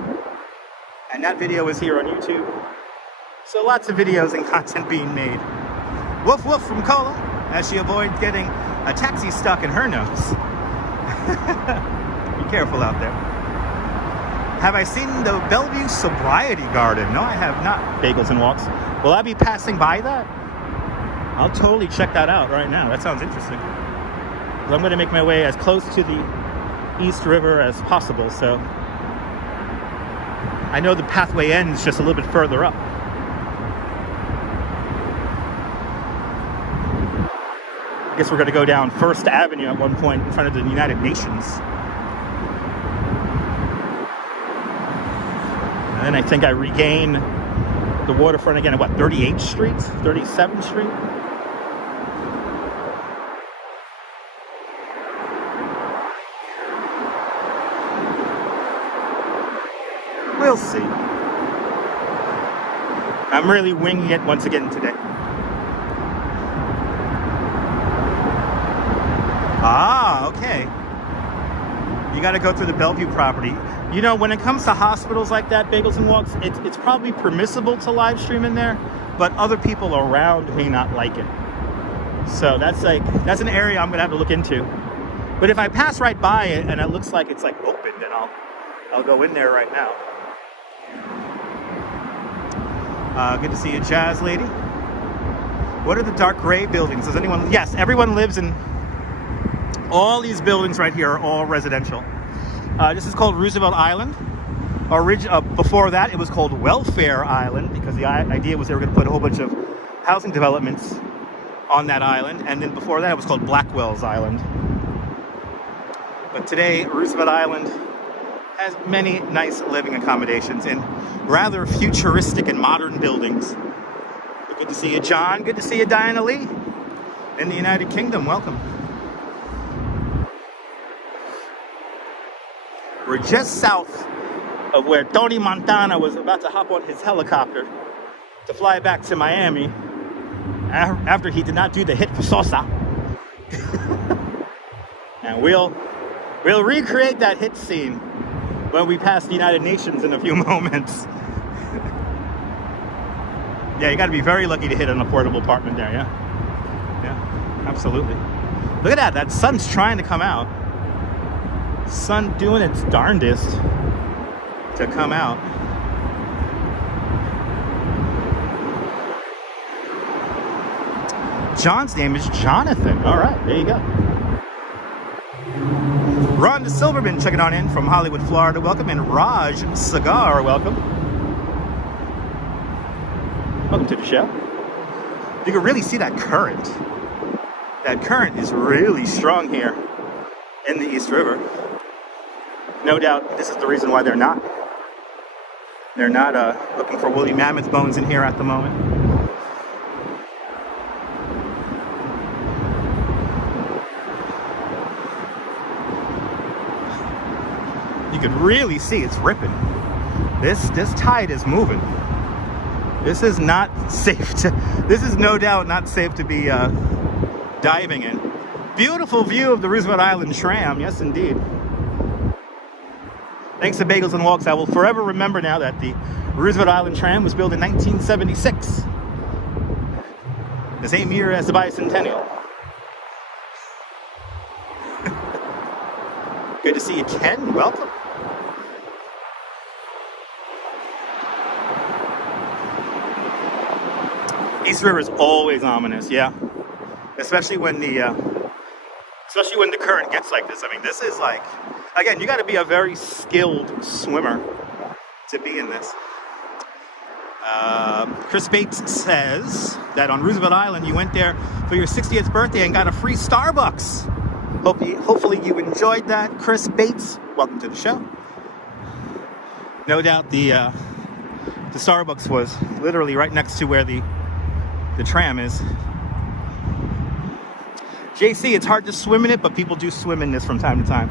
And that video is here on YouTube. So lots of videos and content being made. Woof woof from Cola, as she avoids getting a taxi stuck in her nose. Be careful out there. Have I seen the Bellevue Sobriety Garden? No, I have not. Bagels and Walks. Will I be passing by that? I'll totally check that out right now. That sounds interesting. Well, I'm going to make my way as close to the East River as possible, so I know the pathway ends just a little bit further up. I guess we're going to go down First Avenue at one point in front of the United Nations. And then I think I regain the waterfront again at what, 38th Street? 37th Street? We'll see. I'm really winging it once again today. Ah, okay. You got to go through the Bellevue property. You know, when it comes to hospitals like that, Bagels and Walks, it's probably permissible to live stream in there, but other people around may not like it. So that's an area I'm gonna have to look into. But if I pass right by it and it looks like it's like open, then I'll go in there right now. Good to see you, Jazz Lady. What are the dark gray buildings? Does anyone? Yes, everyone lives in. All these buildings right here are all residential. This is called Roosevelt Island. Before that, it was called Welfare Island because the idea was they were going to put a whole bunch of housing developments on that island. And then before that, it was called Blackwell's Island. But today, Roosevelt Island has many nice living accommodations and rather futuristic and modern buildings. But good to see you, John. Good to see you, Diana Lee. In the United Kingdom, welcome. We're just south of where Tony Montana was about to hop on his helicopter to fly back to Miami after he did not do the hit for Sosa. And we'll recreate that hit scene when we pass the United Nations in a few moments. Yeah, you got to be very lucky to hit an affordable apartment there, yeah? Yeah, absolutely. Look at that, that sun's trying to come out. Sun doing its darndest to come out. John's name is Jonathan. All right, there you go. Ron the Silverman checking on in from Hollywood, Florida. Welcome. And Raj Cigar, welcome. Welcome to the show. You can really see that current. That current is really strong here in the East River. No doubt this is the reason why they're not looking for woolly mammoth bones in here at the moment. You can really see it's ripping. This tide is moving. This is not safe to, this is no doubt not safe to be diving in. Beautiful view of the Roosevelt Island tram, yes indeed. Thanks to Bagels and Walks, I will forever remember now that the Roosevelt Island tram was built in 1976. The same year as the bicentennial. Good to see you, Ken. Welcome. East River is always ominous, yeah. Especially when the current gets like this. I mean, this is like, again, you got to be a very skilled swimmer to be in this. Chris Bates says that on Roosevelt Island, you went there for your 60th birthday and got a free Starbucks. Hopefully you enjoyed that, Chris Bates. Welcome to the show. No doubt the Starbucks was literally right next to where the tram is. JC, it's hard to swim in it, but people do swim in this from time to time.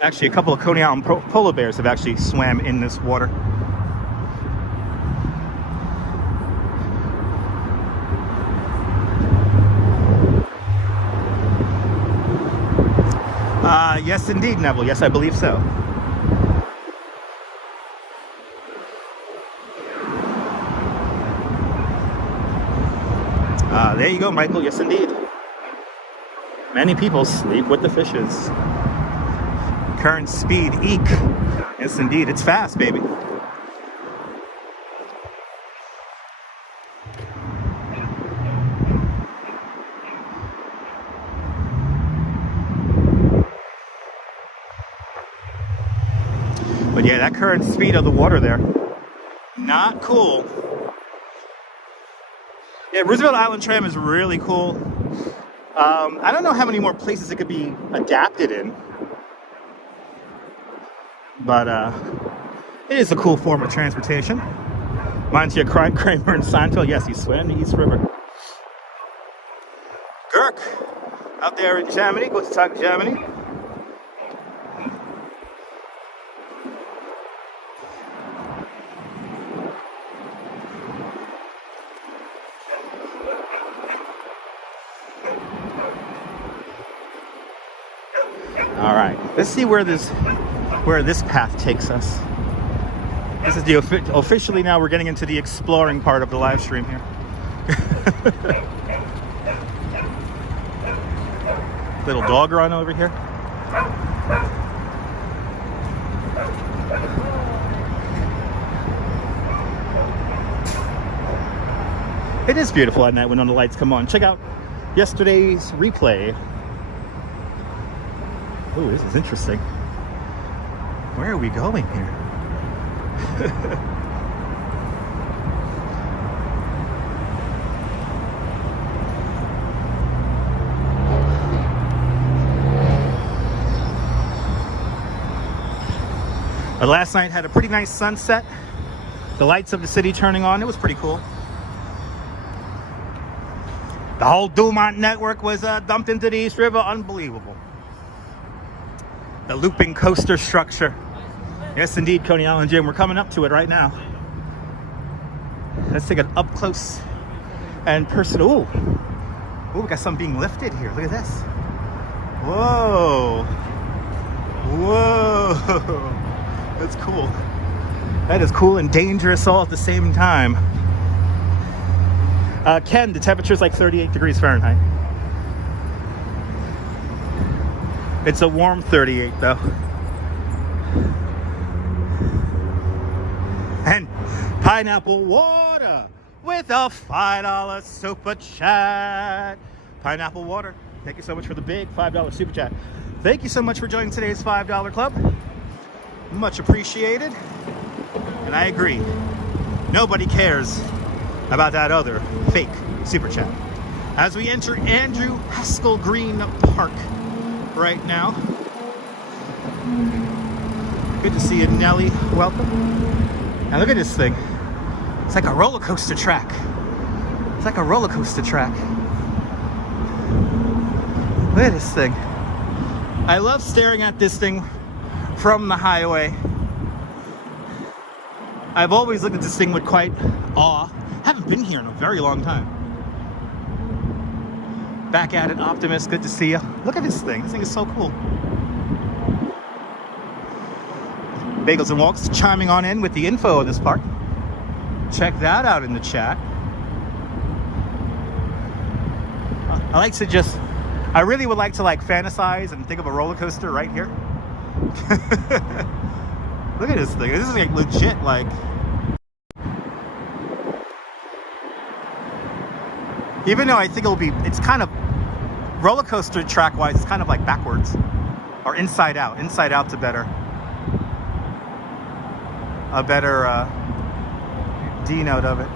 Actually, a couple of Coney Island polar bears have actually swam in this water. Yes, indeed, Neville. Yes, I believe so. There you go, Michael. Yes, indeed. Many people sleep with the fishes. Current speed, eek. Yes, indeed. It's fast, baby. But yeah, that current speed of the water there, not cool. Yeah, Roosevelt Island tram is really cool. I don't know how many more places it could be adapted in, but it is a cool form of transportation. Montia Kramer and Seinfeld, yes, he swam the East River. Girk, out there in Germany, go to talk Germany. All right, let's see where this path takes us. This is the officially now we're getting into the exploring part of the live stream here. Little dog run over here. It is beautiful at night when the lights come on. Check out yesterday's replay. Oh, this is interesting. Where are we going here? Last night had a pretty nice sunset. The lights of the city turning on. It was pretty cool. The whole Dumont network was dumped into the East River. Unbelievable. The looping coaster structure. Yes, indeed, Coney Island Gym. We're coming up to it right now. Let's take an up close and personal. Ooh, we got something being lifted here. Look at this. Whoa. Whoa. That's cool. That is cool and dangerous all at the same time. Ken, the temperature is like 38 degrees Fahrenheit. It's a warm 38 though. And pineapple water with a $5 super chat. Pineapple water. Thank you so much for the big $5 super chat. Thank you so much for joining today's $5 club. Much appreciated. And I agree. Nobody cares about that other fake super chat. As we enter Andrew Haskell Green Park right now. Good to see you, Nelly. Welcome. Now look at this thing. It's like a roller coaster track. It's like a roller coaster track. Look at this thing. I love staring at this thing from the highway. I've always looked at this thing with quite awe. Haven't been here in a very long time. Back at it, Optimus. Good to see you. Look at this thing. This thing is so cool. Bagels and Walks chiming on in with the info of this park. Check that out in the chat. I really would like to like fantasize and think of a roller coaster right here. Look at this thing. This is like legit, like. Even though I think it's kind of roller coaster track wise, it's kind of like backwards or inside out. Inside out's a better denote of it.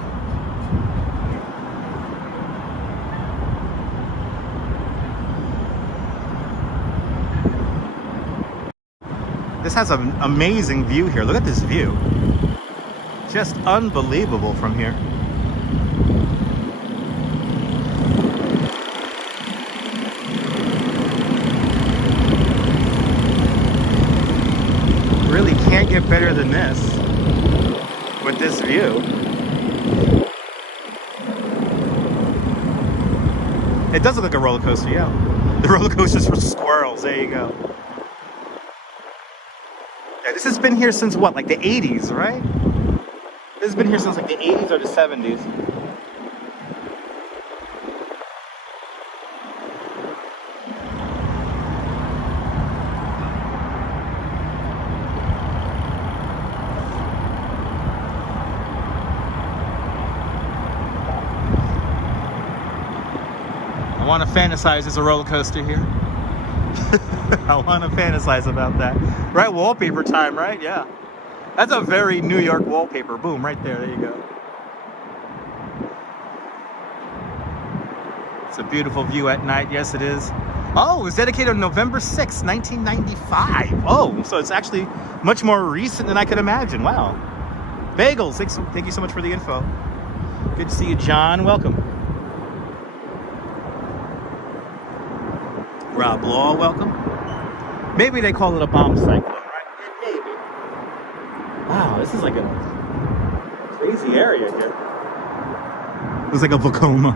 This has an amazing view here. Look at this view. Just unbelievable from here. Really can't get better than this with this view. It does look like a roller coaster, yeah. The roller coaster's for squirrels. There you go. Yeah, this has been here since what, like the 80s, right? This has been here since like the 80s or the 70s. I want to fantasize there's a roller coaster here. I want to fantasize about that. Right, wallpaper time, right? Yeah. That's a very New York wallpaper. Boom, right there. There you go. It's a beautiful view at night. Yes, it is. Oh, it was dedicated on November 6, 1995. Oh, so it's actually much more recent than I could imagine. Wow. Bagels, thank you so much for the info. Good to see you, John. Welcome. Rob Law, welcome. Maybe they call it a bomb cyclone, right? Maybe. Wow, this is like a crazy area here. Looks like a Vekoma.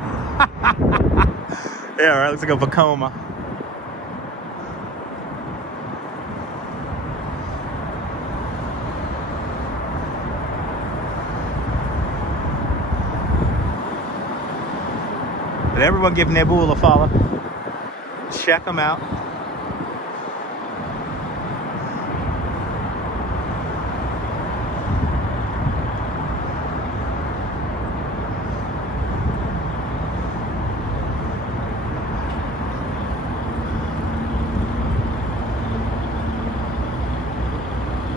Yeah, right, looks like a Vekoma. But everyone give Nebul a follow. Check them out.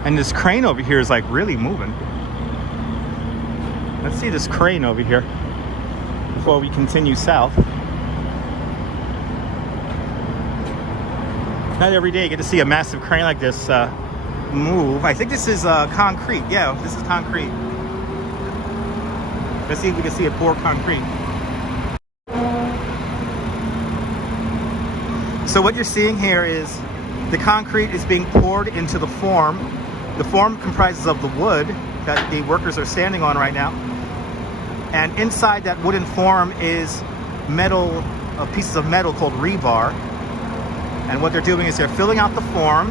And this crane over here is like really moving. Let's see this crane over here before we continue south. Not every day you get to see a massive crane like this move. I think this is concrete. Yeah, this is concrete. Let's see if we can see it pour concrete. So what you're seeing here is the concrete is being poured into the form. The form comprises of the wood that the workers are standing on right now. And inside that wooden form is metal, pieces of metal called rebar. And what they're doing is they're filling out the form.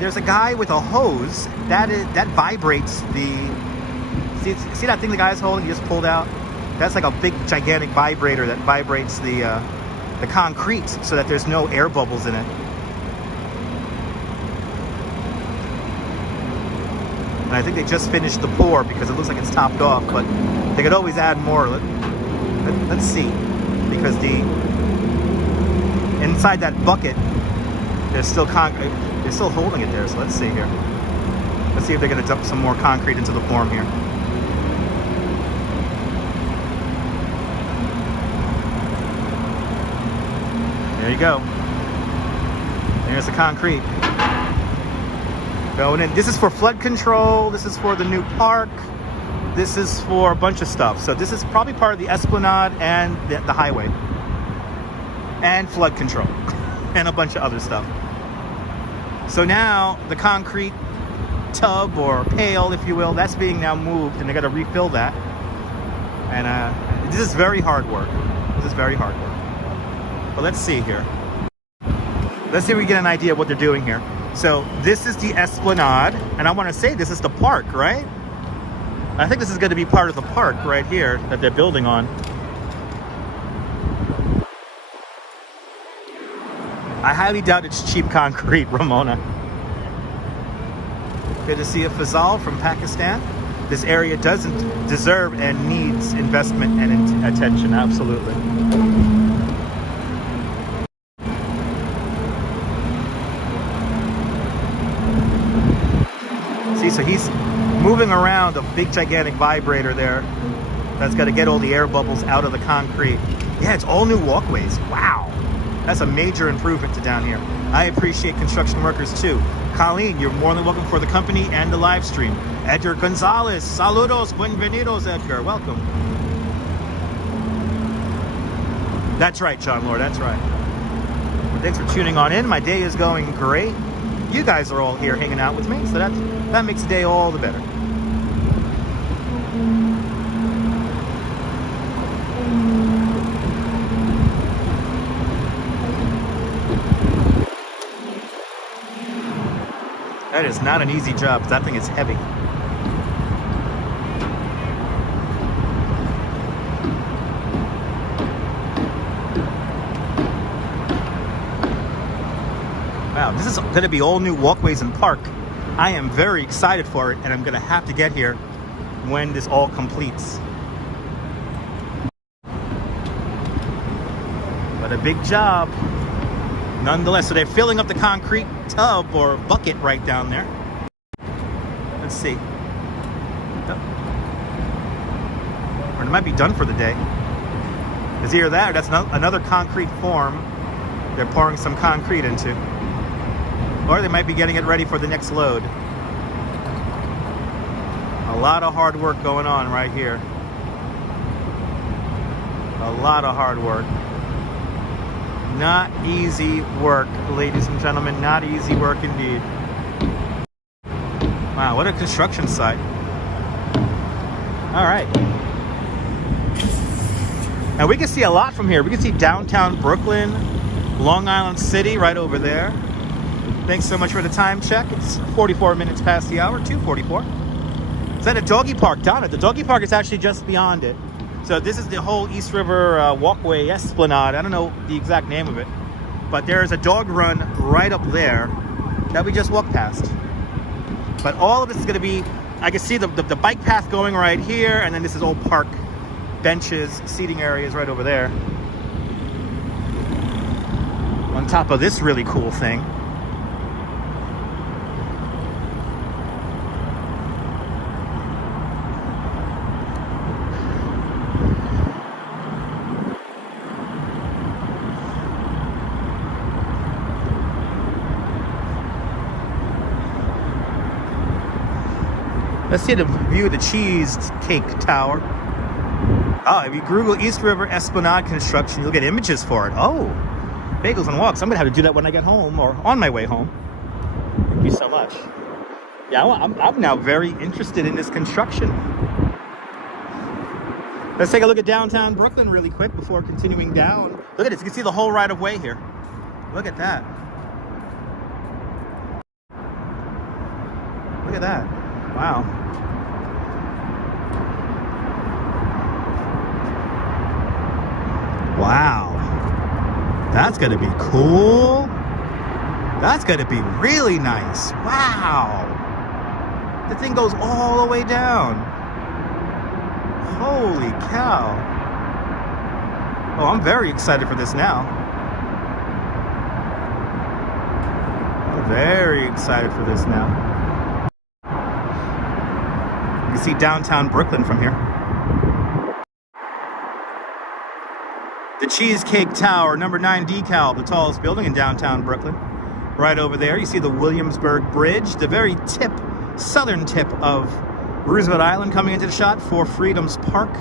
There's a guy with a hose that vibrates the. See that thing the guy's holding? He just pulled out. That's like a big, gigantic vibrator that vibrates the concrete so that there's no air bubbles in it. And I think they just finished the pour because it looks like it's topped off, but they could always add more. Let's see, because inside that bucket, there's still concrete. They're still holding it there. So let's see here. Let's see if they're going to dump some more concrete into the form here. There you go. There's the concrete going in. This is for flood control. This is for the new park. This is for a bunch of stuff. So this is probably part of the Esplanade and the highway. And flood control. And a bunch of other stuff. So now the concrete tub or pail, if you will, that's being now moved, and they got to refill that. And this is very hard work. This is very hard work. But let's see here. Let's see if we get an idea of what they're doing here. So this is the Esplanade, and I want to say this is the park, right? I think this is going to be part of the park right here that they're building on. I highly doubt it's cheap concrete, Ramona. Good to see a Fazal from Pakistan. This area doesn't deserve and needs investment and attention, absolutely. See, so he's moving around a big gigantic vibrator there that's got to get all the air bubbles out of the concrete. Yeah, it's all new walkways. Wow. That's a major improvement to down here. I appreciate construction workers too. Colleen, you're more than welcome for the company and the live stream. Edgar Gonzalez, saludos, bienvenidos, Edgar, welcome. That's right, John Lord, that's right. Well, thanks for tuning on in. My day is going great. You guys are all here hanging out with me, so that makes the day all the better. That is not an easy job, because that thing is heavy. Wow, this is going to be all new walkways and park. I am very excited for it, and I'm going to have to get here when this all completes. But a big job. Nonetheless, so they're filling up the concrete tub or bucket right down there. Let's see. Or it might be done for the day. It's either that or that's another concrete form they're pouring some concrete into. Or they might be getting it ready for the next load. A lot of hard work going on right here. A lot of hard work. Not easy work, ladies and gentlemen. Not easy work indeed. Wow, what a construction site. All right. Now we can see a lot from here. We can see downtown Brooklyn, Long Island City right over there. Thanks so much for the time check. It's 44 minutes past the hour, 2:44. It's at a doggy park, Donna. The doggy park is actually just beyond it. So this is the whole East River walkway Esplanade. I don't know the exact name of it, but there is a dog run right up there that we just walked past. But all of this is going to be, I can see the bike path going right here, and then this is all park benches, seating areas right over there. On top of this really cool thing. Let's see the view of the cheesecake tower. Oh, if you Google East River Esplanade construction, you'll get images for it. Oh, Bagels and walks. I'm gonna have to do that when I get home or on my way home. Thank you so much. Yeah, I'm now very interested in this construction. Let's take a look at downtown Brooklyn really quick before continuing down. Look at this. You can see the whole right of way here. Look at that. Look at that. Wow. Wow. That's gonna be cool. That's gonna be really nice. Wow. The thing goes all the way down. Holy cow. Oh, I'm very excited for this now. I'm very excited for this now. You can see downtown Brooklyn from here. The Cheesecake Tower, number 9 decal, the tallest building in downtown Brooklyn. Right over there, you see the Williamsburg Bridge, the very tip, southern tip of Roosevelt Island coming into the shot for Freedom's Park.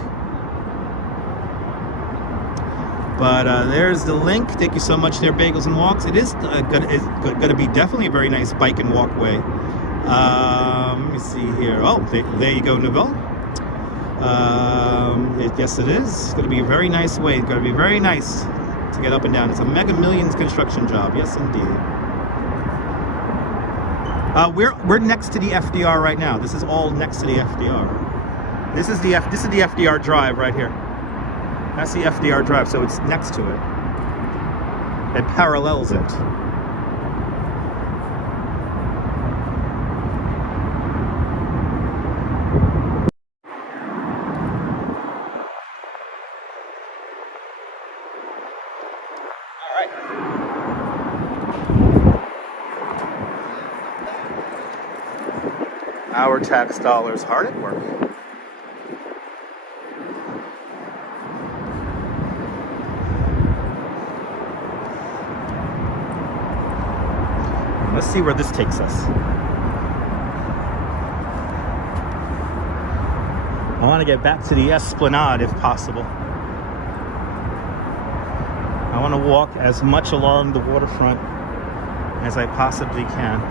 But there's the link. Thank you so much there, Bagels and Walks. It is going to be definitely a very nice bike and walkway. Let me see here. Oh, there you go, Neville. Yes, it is. It's going to be a very nice way. It's going to be very nice to get up and down. It's a Mega Millions construction job. Yes, indeed. We're next to the FDR right now. This is all next to the FDR. This is the FDR Drive right here. That's the FDR Drive, so it's next to it. It parallels it. Our tax dollars hard at work. Let's see where this takes us. I want to get back to the Esplanade if possible. I want to walk as much along the waterfront as I possibly can.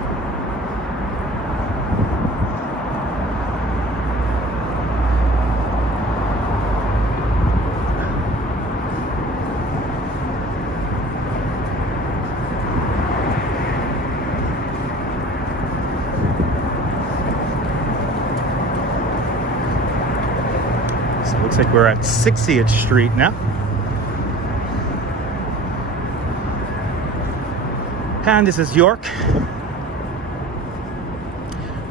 Looks like we're at 60th Street now. And this is York.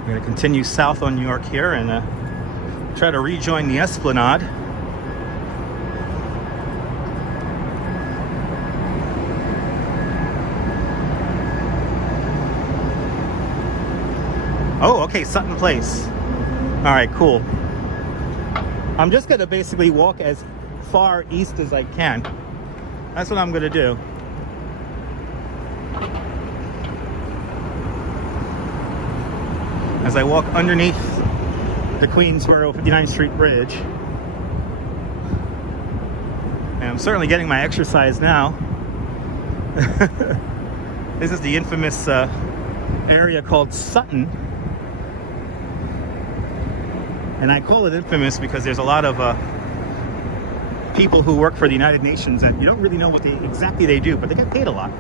We're going to continue south on York here and try to rejoin the Esplanade. Oh, okay, Sutton Place. All right, cool. I'm just going to basically walk as far east as I can. That's what I'm going to do. As I walk underneath the Queensboro 59th Street Bridge. And I'm certainly getting my exercise now. This is the infamous area called Sutton. And I call it infamous because there's a lot of people who work for the United Nations that you don't really know what exactly they do, but they get paid a lot.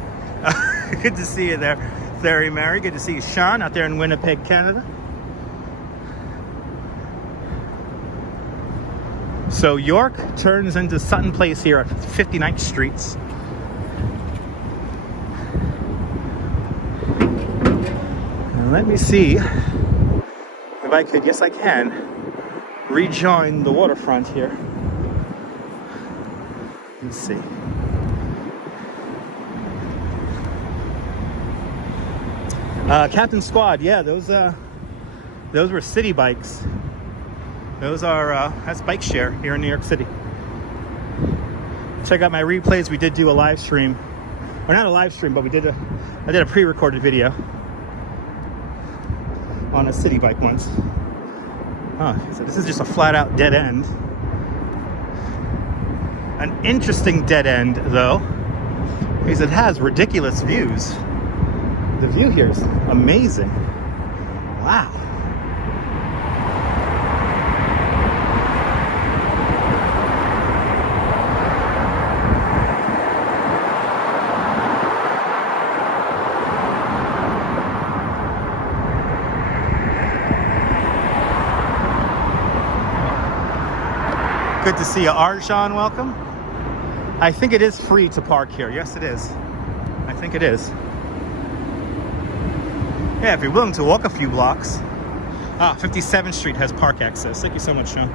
Good to see you there, Larry Mary. Good to see you, Sean, out there in Winnipeg, Canada. So York turns into Sutton Place here at 59th Street. And let me see if I could, yes I can, rejoin the waterfront here. Let's see. Captain Squad, yeah, those were city bikes. Those are that's bike share here in New York City. Check out my replays. We did do a live stream, or not a live stream, but I did a pre-recorded video on a city bike once. Oh, so this is just a flat-out dead end. An interesting dead end, though. Because it has ridiculous views. The view here is amazing. Wow. Good to see you, Arjan. Welcome. I think it is free to park here. Yes, it is. I think it is. Yeah, if you're willing to walk a few blocks. 57th Street has park access. Thank you so much, Sean.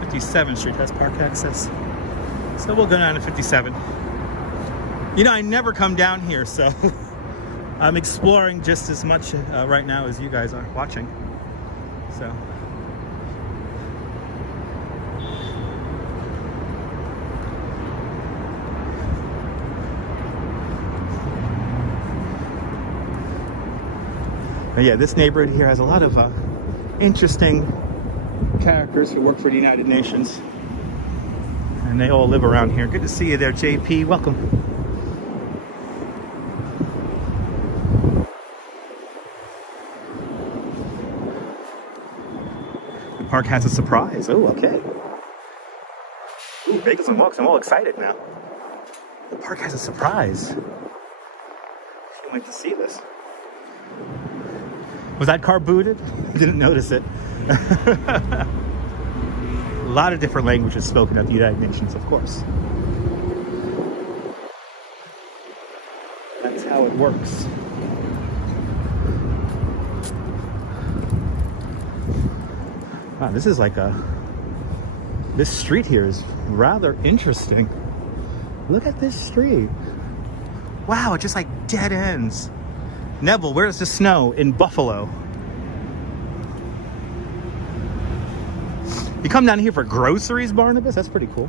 57th Street has park access. So we'll go down to 57. You know, I never come down here, so I'm exploring just as much right now as you guys are watching. So. But yeah, this neighborhood here has a lot of interesting characters who work for the United Nations. And they all live around here. Good to see you there, JP. Welcome. The park has a surprise. Oh, okay. Ooh, bagels and walks. I'm all excited now. The park has a surprise. Can't wait to see this. Was that car booted? Didn't notice it. A lot of different languages spoken at the United Nations, of course. That's how it works. Wow, this is like this street here is rather interesting. Look at this street. Wow, it just like dead ends. Neville, where's the snow? In Buffalo. You come down here for groceries, Barnabas? That's pretty cool.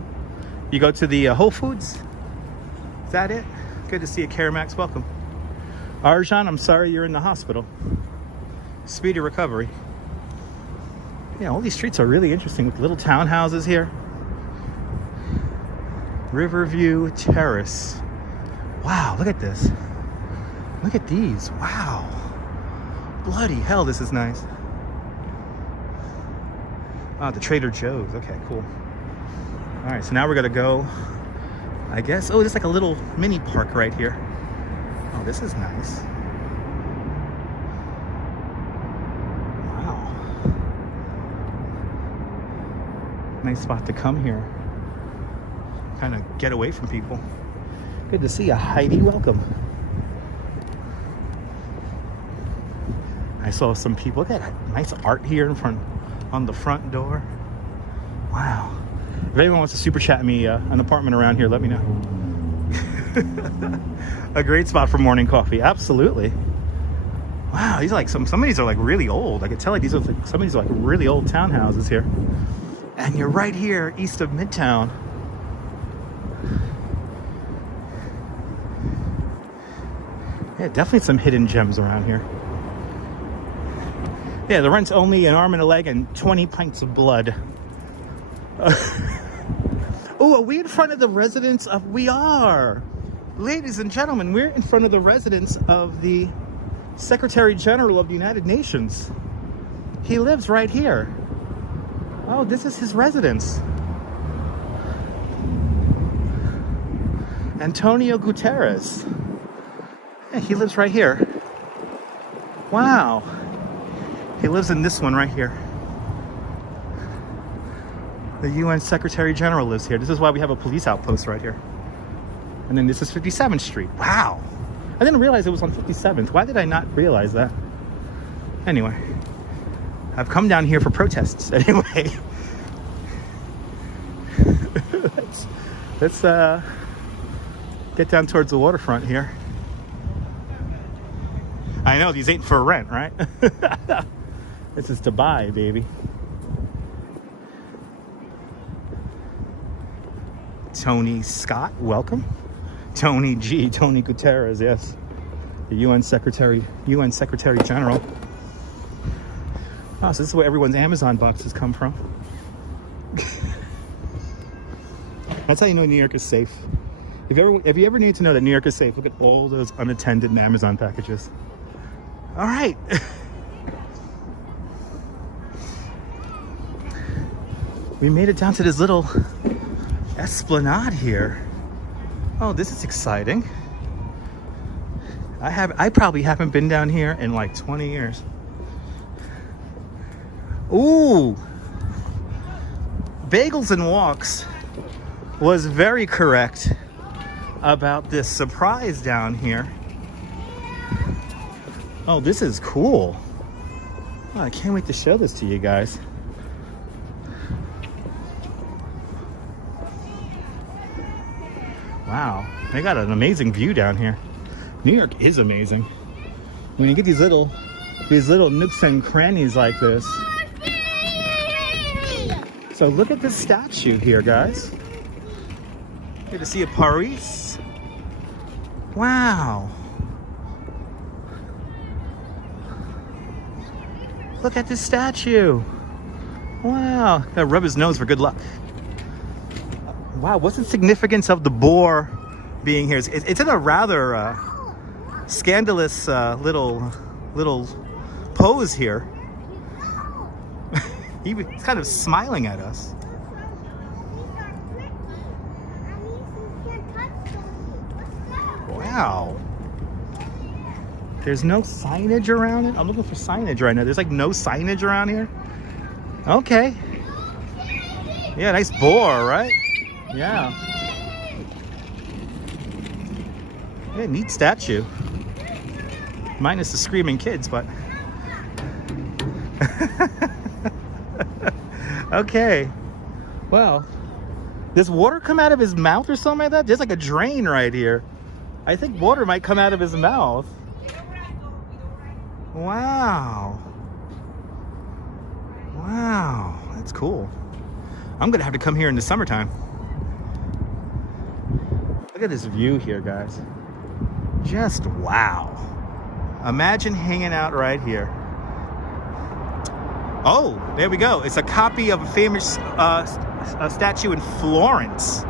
You go to the Whole Foods? Is that it? Good to see you, Caramax. Welcome. Arjan, I'm sorry you're in the hospital. Speedy recovery. Yeah, all these streets are really interesting with little townhouses here. Riverview Terrace. Wow, look at this. Look at these. Wow. Bloody hell, this is nice. Oh, the Trader Joe's. Okay, cool. All right, so now we're gonna go, I guess. Oh, there's like a little mini park right here. Oh, this is nice. Wow. Nice spot to come here. Kind of get away from people. Good to see you, Heidi. Welcome. I saw some people. Look at that nice art here in front, on the front door. Wow. If anyone wants to super chat me an apartment around here, let me know. A great spot for morning coffee. Absolutely. Wow, these are like some of these are like really old. I could tell like these are like, some of these are like really old townhouses here. And you're right here east of Midtown. Yeah, definitely some hidden gems around here. Yeah, the rent's only an arm and a leg and 20 pints of blood. Oh, are we in front of the residence of... We are! Ladies and gentlemen, we're in front of the residence of the Secretary General of the United Nations. He lives right here. Oh, this is his residence. Antonio Guterres. Yeah, he lives right here. Wow. He lives in this one right here. The UN Secretary General lives here. This is why we have a police outpost right here. And then this is 57th Street. Wow. I didn't realize it was on 57th. Why did I not realize that? Anyway. I've come down here for protests. Anyway. let's get down towards the waterfront here. I know, these ain't for rent, right? This is to buy, baby. Tony Scott, welcome. Tony G, Tony Guterres, yes. The UN Secretary General. Oh, so this is where everyone's Amazon boxes come from. That's how you know New York is safe. If you ever need to know that New York is safe, look at all those unattended Amazon packages. All right. We made it down to this little Esplanade here. Oh, this is exciting. I probably haven't been down here in like 20 years. Ooh. Bagels and Walks was very correct about this surprise down here. Oh, this is cool. Oh, I can't wait to show this to you guys. Wow, they got an amazing view down here. New York is amazing. When you get these little nooks and crannies like this. So look at this statue here, guys. Here to see a Paris. Wow. Look at this statue. Wow. Gotta rub his nose for good luck. Wow, what's the significance of the boar being here? It's in a rather scandalous little pose here. He's kind of smiling at us. Wow. There's no signage around it? I'm looking for signage right now. There's like no signage around here? Okay. Yeah, nice boar, right? Yeah. Yeah, neat statue. Minus the screaming kids, but... Okay. Well, does water come out of his mouth or something like that? There's like a drain right here. I think water might come out of his mouth. Wow. Wow, that's cool. I'm gonna have to come here in the summertime. Look at this view here, guys. Just wow. Imagine hanging out right here. Oh, there we go. It's a copy of a famous statue in Florence.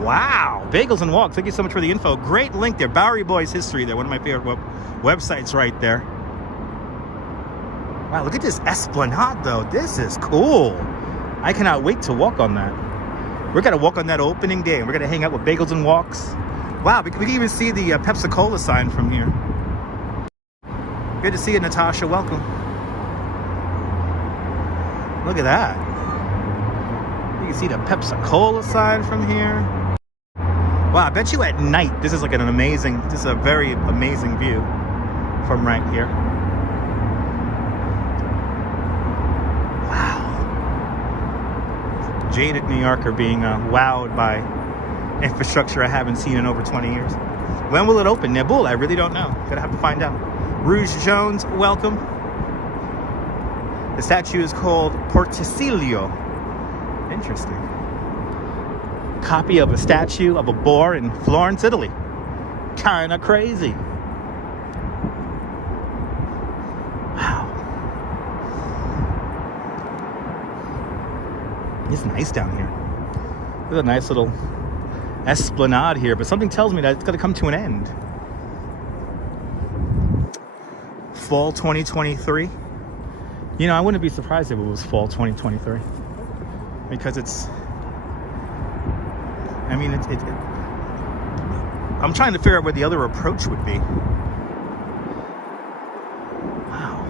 Wow. Bagels and Walks. Thank you so much for the info. Great link there. Bowery Boys History there. One of my favorite websites right there. Wow, look at this Esplanade, though. This is cool. I cannot wait to walk on that. We're going to walk on that opening day, and we're going to hang out with Bagels and Walks. Wow, we can even see the Pepsi-Cola sign from here. Good to see you, Natasha. Welcome. Look at that. You can see the Pepsi-Cola sign from here. Wow, I bet you at night, this is like this is a very amazing view from right here. Wow. Jaded New Yorker being wowed by infrastructure I haven't seen in over 20 years. When will it open? Nabul, I really don't know. Gonna have to find out. Rouge Jones, welcome. The statue is called Porticillo. Interesting. Copy of a statue of a boar in Florence, Italy. Kinda crazy. Wow. It's nice down here. There's a nice little Esplanade here, but something tells me that it's gonna come to an end. Fall 2023. You know, I wouldn't be surprised if it was fall 2023. Because I'm trying to figure out where the other approach would be. Wow.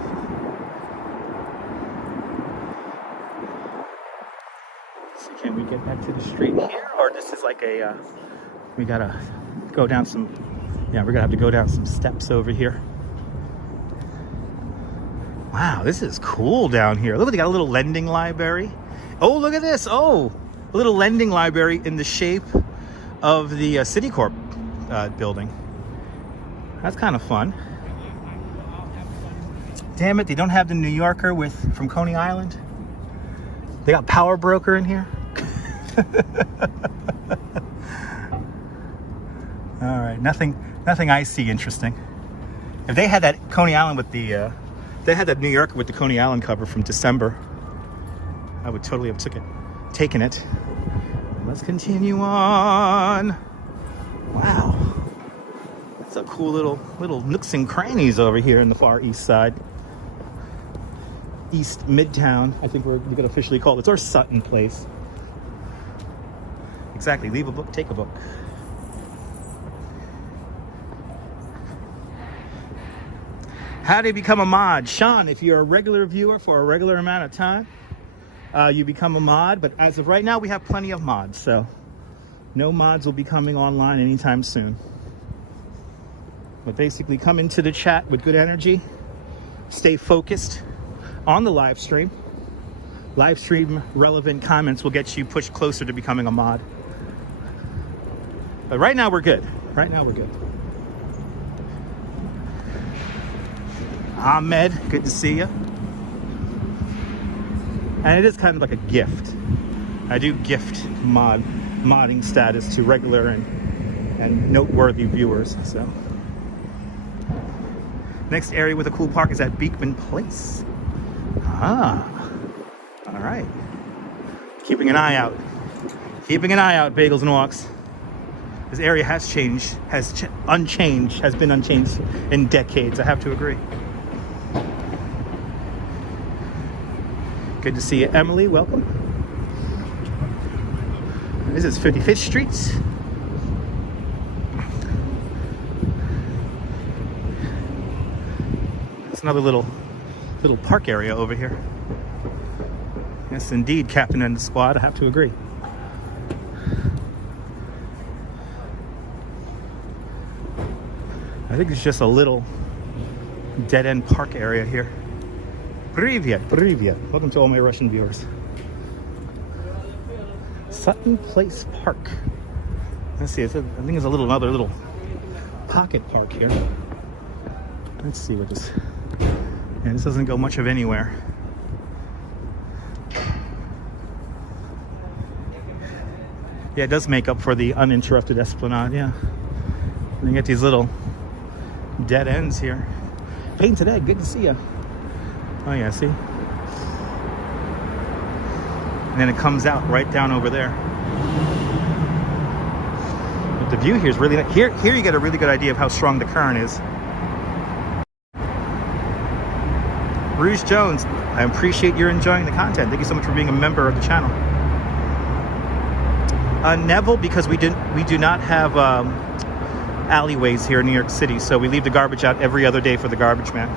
So can we get back to the street here? Or this is like we gotta go down we're gonna have to go down some steps over here. Wow, this is cool down here. Look, they got a little lending library. Oh, look at this. Oh, a little lending library in the shape of the Citicorp building. That's kind of fun. Damn it, they don't have the New Yorker from Coney Island. They got Power Broker in here. All right, nothing I see interesting. If they had that Coney Island with they had that New Yorker with the Coney Island cover from December, I would totally have taken it. Let's continue on. Wow. That's a cool little nooks and crannies over here in the far east side. East Midtown, I think we're gonna officially call this, or Sutton Place. Exactly, leave a book, take a book. How do you become a mod? Sean, if you're a regular viewer for a regular amount of time, you become a mod, but as of right now, we have plenty of mods, so no mods will be coming online anytime soon. But basically, come into the chat with good energy, stay focused on the live stream. Live stream relevant comments will get you pushed closer to becoming a mod. But right now, we're good. Right now, we're good. Ahmed, good to see you. And it is kind of like a gift. I do gift modding status to regular and noteworthy viewers. So next area with a cool park is at Beekman Place. Ah, all right. Keeping an eye out. Keeping an eye out, Bagels and Walks. This area has changed, has been unchanged in decades. I have to agree. Good to see you, Emily. Welcome. This is 55th Street. It's another little park area over here. Yes, indeed, Captain and the squad. I have to agree. I think it's just a little dead-end park area here. Privyet, privyet. Welcome to all my Russian viewers. Sutton Place Park. Let's see, I think there's another little pocket park here. Let's see what this... Yeah, this doesn't go much of anywhere. Yeah, it does make up for the uninterrupted Esplanade, yeah. And you get these little dead ends here. Painted Egg, good to see you. Oh yeah, see? And then it comes out right down over there. But the view here is really nice. Here you get a really good idea of how strong the current is. Rouge Jones, I appreciate you're enjoying the content. Thank you so much for being a member of the channel. Neville, because we do not have alleyways here in New York City, so we leave the garbage out every other day for the garbage man.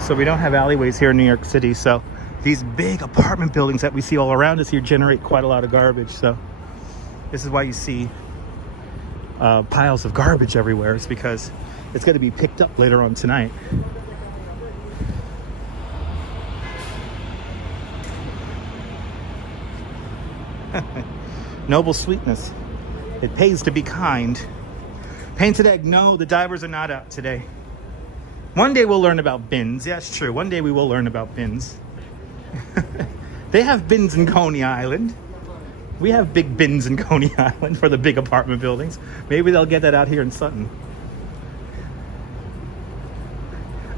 So we don't have alleyways here in New York City, so these big apartment buildings that we see all around us here generate quite a lot of garbage. So this is why you see piles of garbage everywhere. It's because it's going to be picked up later on tonight. Noble sweetness. It pays to be kind. Painted Egg, no, the divers are not out today. One day we'll learn about bins. Yeah, it's true. One day we will learn about bins. They have bins in Coney Island. We have big bins in Coney Island for the big apartment buildings. Maybe they'll get that out here in Sutton.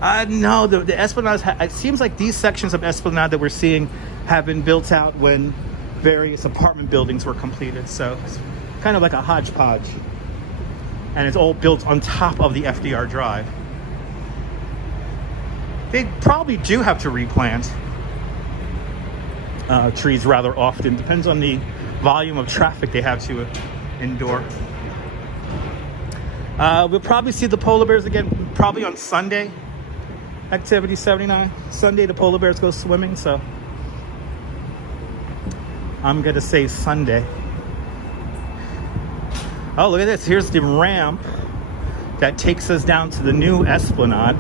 No, the Esplanade, it seems like these sections of Esplanade that we're seeing have been built out when various apartment buildings were completed. So it's kind of like a hodgepodge. And it's all built on top of the FDR Drive. They probably do have to replant trees rather often. Depends on the volume of traffic they have to endure. We'll probably see the polar bears again probably on Sunday. Activity 79. Sunday the polar bears go swimming, so I'm gonna say Sunday. Oh, look at this. Here's the ramp that takes us down to the new Esplanade.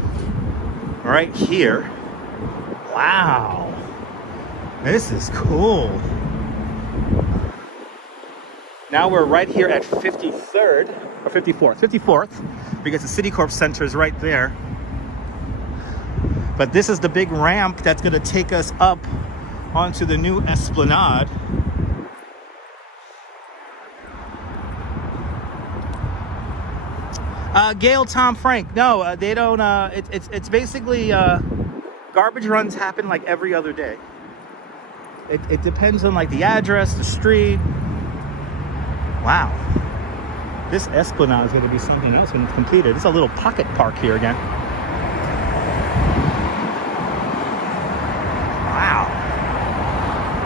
Right here. Wow. This is cool. Now we're right here at 53rd, or 54th, because the Citicorp Center is right there. But this is the big ramp that's going to take us up onto the new Esplanade. Gail, Tom, Frank. No, they don't. It's basically garbage runs happen like every other day. It depends on like the address, the street. Wow. This Esplanade is going to be something else when it's completed. It's a little pocket park here again. Wow.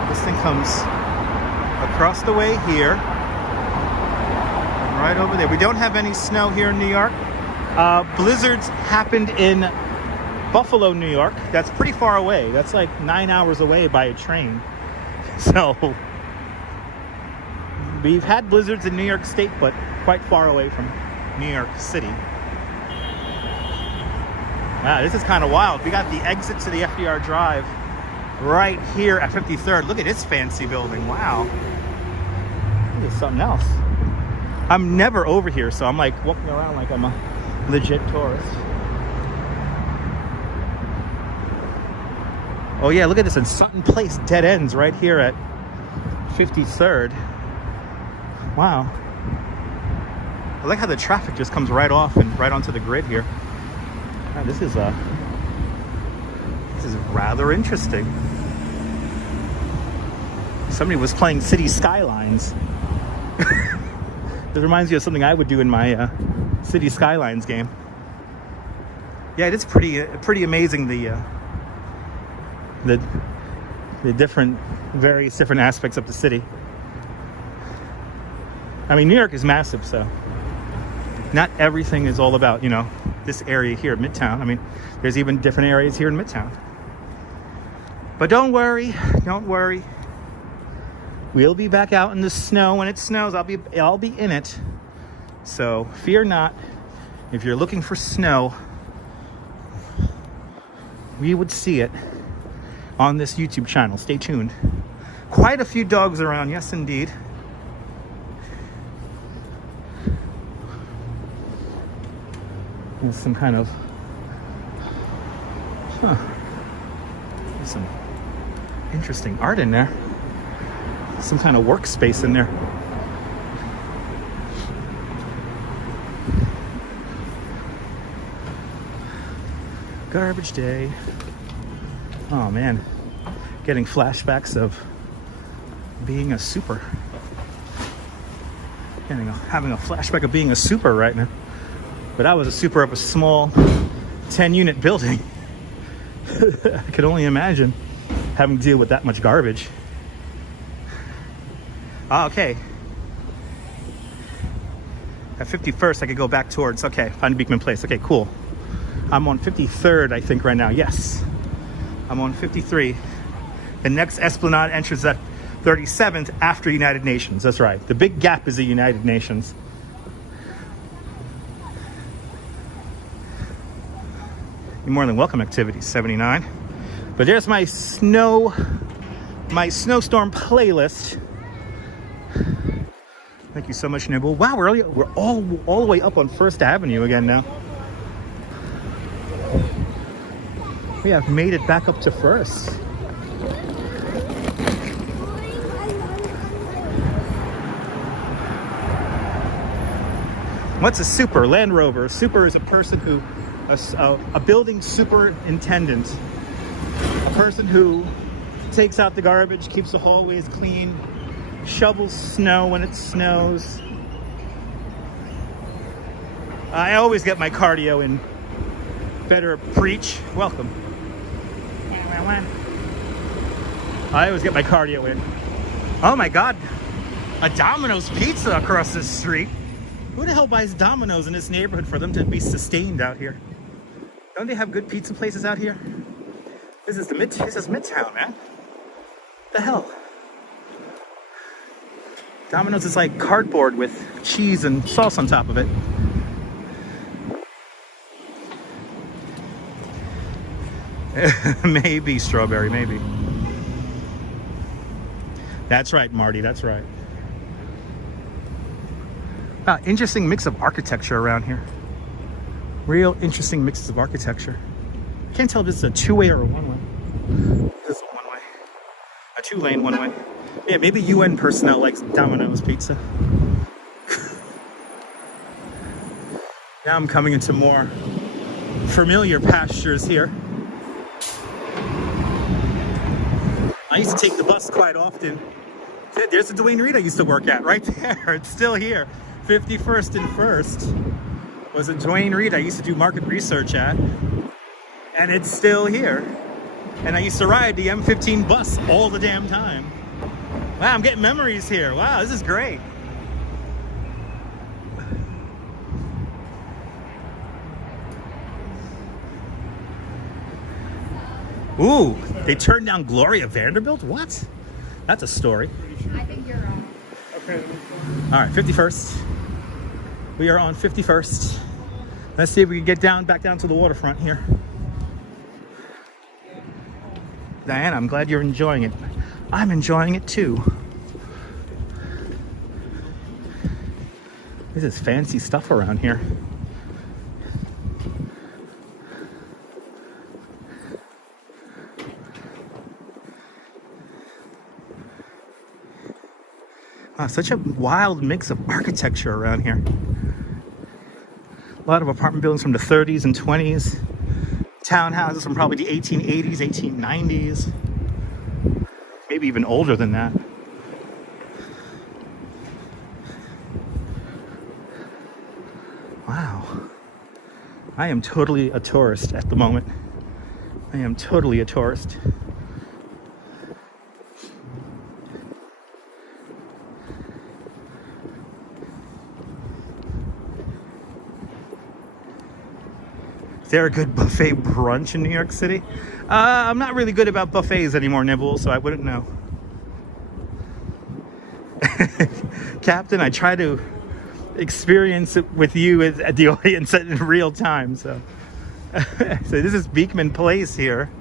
This thing comes across the way here. Right over there. We don't have any snow here in New York. Blizzards happened in Buffalo, New York. That's pretty far away. That's like 9 hours away by a train. So we've had blizzards in New York State, but quite far away from New York City. Wow, this is kind of wild. We got the exit to the FDR Drive right here at 53rd. Look at this fancy building. Wow. This is something else. I'm never over here, so I'm like walking around like I'm a legit tourist. Oh yeah, look at this in Sutton Place, dead ends right here at 53rd. Wow. I like how the traffic just comes right off and right onto the grid here. Wow, this is rather interesting. Somebody was playing City Skylines. It reminds me of something I would do in my City Skylines game. Yeah, it is pretty amazing the various different aspects of the city. I mean, New York is massive, so not everything is all about, you know, this area here, Midtown. I mean, there's even different areas here in Midtown. But don't worry, don't worry. We'll be back out in the snow. When it snows, I'll be in it. So fear not. If you're looking for snow, we would see it on this YouTube channel. Stay tuned. Quite a few dogs around, yes indeed. There's some kind of there's some interesting art in there. Some kind of workspace in there. Garbage day. Oh man, getting flashbacks of being a super. Having a flashback of being a super right now. But I was a super of a small 10-unit building. I could only imagine having to deal with that much garbage. Okay. At 51st, I could go back towards, okay, find Beekman Place. Okay, cool. I'm on 53rd, I think, right now. Yes. I'm on 53. The next Esplanade enters at 37th after United Nations. That's right. The big gap is the United Nations. You're more than welcome activities, 79. But there's my snowstorm playlist. Thank you so much, Nibble. Wow, we're all the way up on First Avenue again now. We have made it back up to First. What's a super? Land Rover. A super is a person who, a building superintendent, a person who takes out the garbage, keeps the hallways clean, shovels snow when it snows. I always get my cardio in. Better preach. Welcome. I always get my cardio in. Oh my God, a Domino's pizza across the street. Who the hell buys Domino's in this neighborhood for them to be sustained out here? Don't they have good pizza places out here? This is Midtown, man. What the hell? Domino's is like cardboard with cheese and sauce on top of it. Maybe strawberry, maybe. That's right, Marty, that's right. Interesting mix of architecture around here. Real interesting mixes of architecture. Can't tell if this is a two-way or a one-way. This is a one-way. A two-lane one-way. Yeah, maybe UN personnel likes Domino's pizza. Now I'm coming into more familiar pastures here. I used to take the bus quite often. There's the Duane Reade I used to work at right there. It's still here. 51st and 1st was a Duane Reade I used to do market research at. And it's still here. And I used to ride the M15 bus all the damn time. Wow, I'm getting memories here. Wow, this is great. Ooh, they turned down Gloria Vanderbilt? What? That's a story. I think you're wrong. Okay. All right, 51st. We are on 51st. Let's see if we can get back down to the waterfront here. Diana, I'm glad you're enjoying it. I'm enjoying it too. This is fancy stuff around here. Wow, such a wild mix of architecture around here. A lot of apartment buildings from the 30s and 20s. Townhouses from probably the 1880s, 1890s. Maybe even older than that. Wow. I am totally a tourist at the moment. I am totally a tourist. Is there a good buffet brunch in New York City? I'm not really good about buffets anymore, Nibble, so I wouldn't know. Captain, I try to experience it with you at the audience in real time, so. So this is Beekman Place here.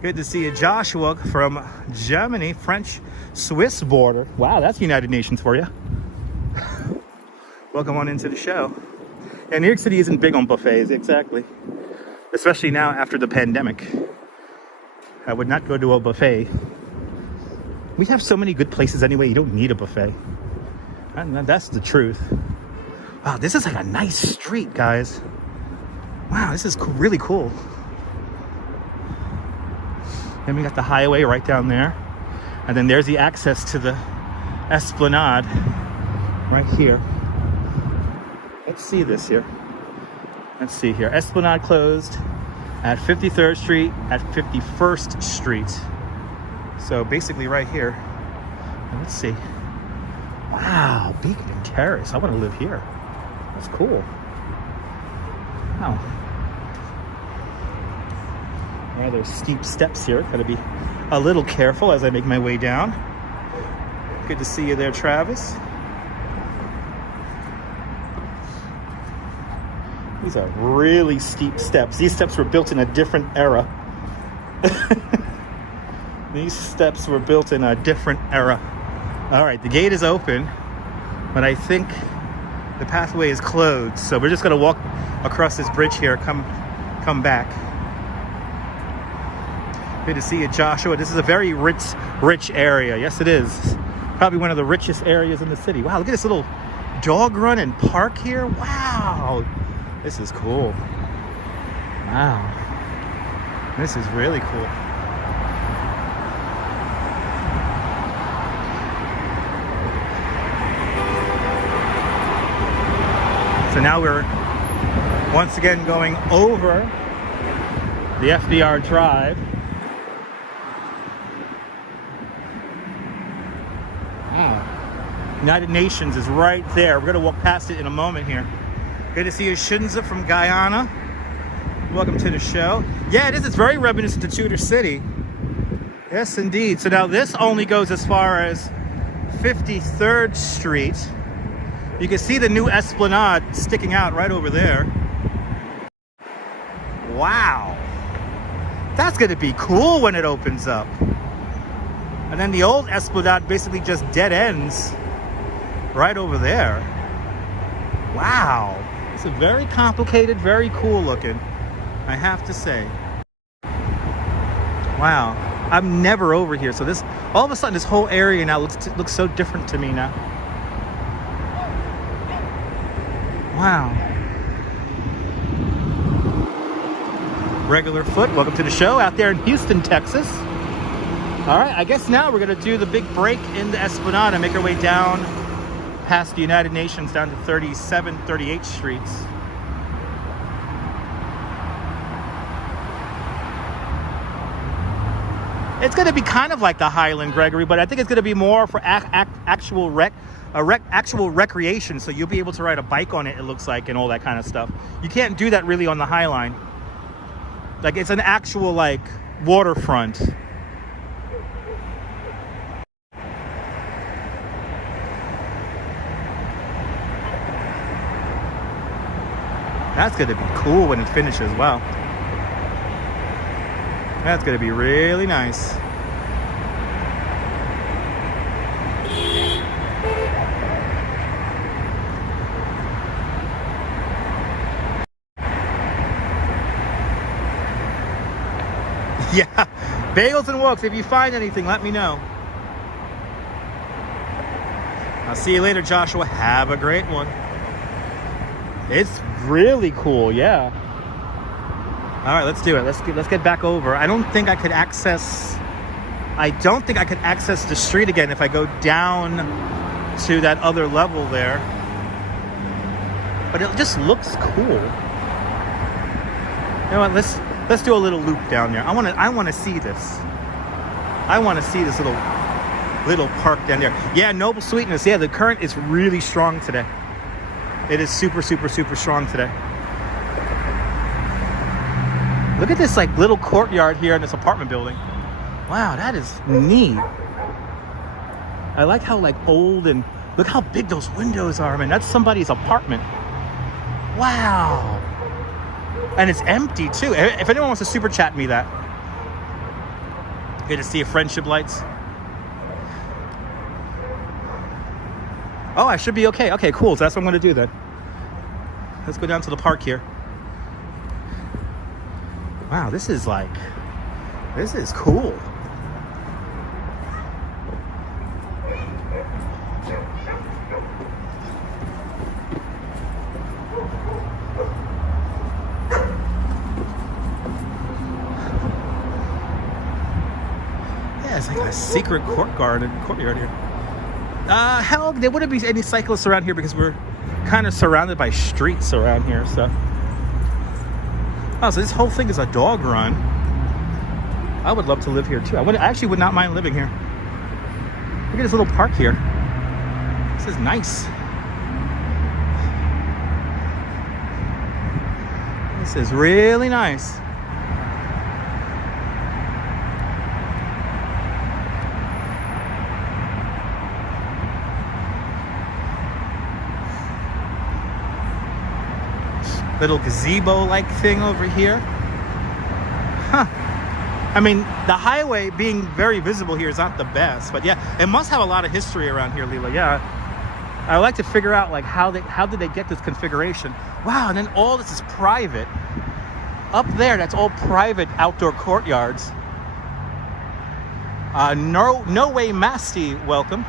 Good to see you, Joshua from Germany, French-Swiss border. Wow, that's United Nations for you. Welcome on into the show. Yeah, New York City isn't big on buffets, exactly. Especially now after the pandemic. I would not go to a buffet. We have so many good places anyway, you don't need a buffet. And that's the truth. Wow, this is like a nice street, guys. Wow, this is really cool. Then we got the highway right down there. And then there's the access to the Esplanade right here. Let's see this here. Let's see here. Esplanade closed at 53rd Street, at 51st Street. So basically right here. And let's see. Wow, Beacon Terrace. I want to live here. That's cool. Wow. Rather steep steps here. Gotta be a little careful as I make my way down. Good to see you there, Travis. These are really steep steps. These steps were built in a different era. These steps were built in a different era. All right, the gate is open, but I think the pathway is closed. So we're just gonna walk across this bridge here, come back. Good to see you, Joshua. This is a very rich area. Yes, it is. Probably one of the richest areas in the city. Wow, look at this little dog run and park here. Wow. This is cool. Wow. This is really cool. So now we're once again going over the FDR Drive. Wow. United Nations is right there. We're going to walk past it in a moment here. Good to see you, Shinza from Guyana. Welcome to the show. Yeah, it is. It's very reminiscent to Tudor City. Yes, indeed. So now this only goes as far as 53rd Street. You can see the new Esplanade sticking out right over there. Wow. That's going to be cool when it opens up. And then the old Esplanade basically just dead ends right over there. Wow. It's a very complicated, very cool looking, I have to say. Wow. I'm never over here. So this, all of a sudden, this whole area now looks so different to me now. Wow. Regular Foot, welcome to the show out there in Houston, Texas. All right, I guess now we're gonna do the big break in the Esplanade and make our way down past the United Nations down to 37th, 38th Streets. It's gonna be kind of like the Highland, Gregory, but I think it's gonna be more for actual recreation. So you'll be able to ride a bike on it, it looks like, and all that kind of stuff. You can't do that really on the High Line. Like, it's an actual, like, waterfront. That's gonna be cool when it finishes. Wow. That's gonna be really nice. Yeah, bagels and walks. If you find anything, let me know. I'll see you later, Joshua. Have a great one. It's really cool, yeah. All right, let's do it. Let's get back over. I don't think I could access the street again if I go down to that other level there. But it just looks cool. You know what? Let's do a little loop down there. I want to see this. I want to see this little park down there. Yeah, Noble Sweetness. Yeah, the current is really strong today. It is super, super, super strong today. Look at this like little courtyard here in this apartment building. Wow, that is neat. I like how like old and look how big those windows are, man. That's somebody's apartment. Wow. And it's empty too. If anyone wants to super chat me that. Here to see if friendship lights. Oh, I should be okay. Okay, cool. So that's what I'm going to do then. Let's go down to the park here. Wow, this is cool. Yeah, it's like a secret courtyard here. Hell, there wouldn't be any cyclists around here because we're kind of surrounded by streets around here. So, oh, so this whole thing is a dog run. I would love to live here too. I actually would not mind living here. Look at this little park here. This is nice. This is really nice. Little gazebo-like thing over here. Huh. I mean, the highway being very visible here is not the best, but yeah, it must have a lot of history around here, Leela. Yeah, I would like to figure out like how did they get this configuration? Wow, and then all this is private. Up there, that's all private outdoor courtyards. No way, Masty, welcome.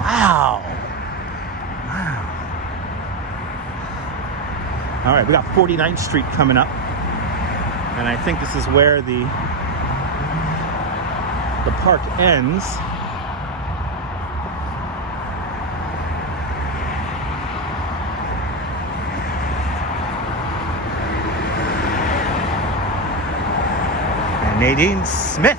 Wow. Wow. All right, we got 49th Street coming up. And I think this is where the park ends. And Nadine Smith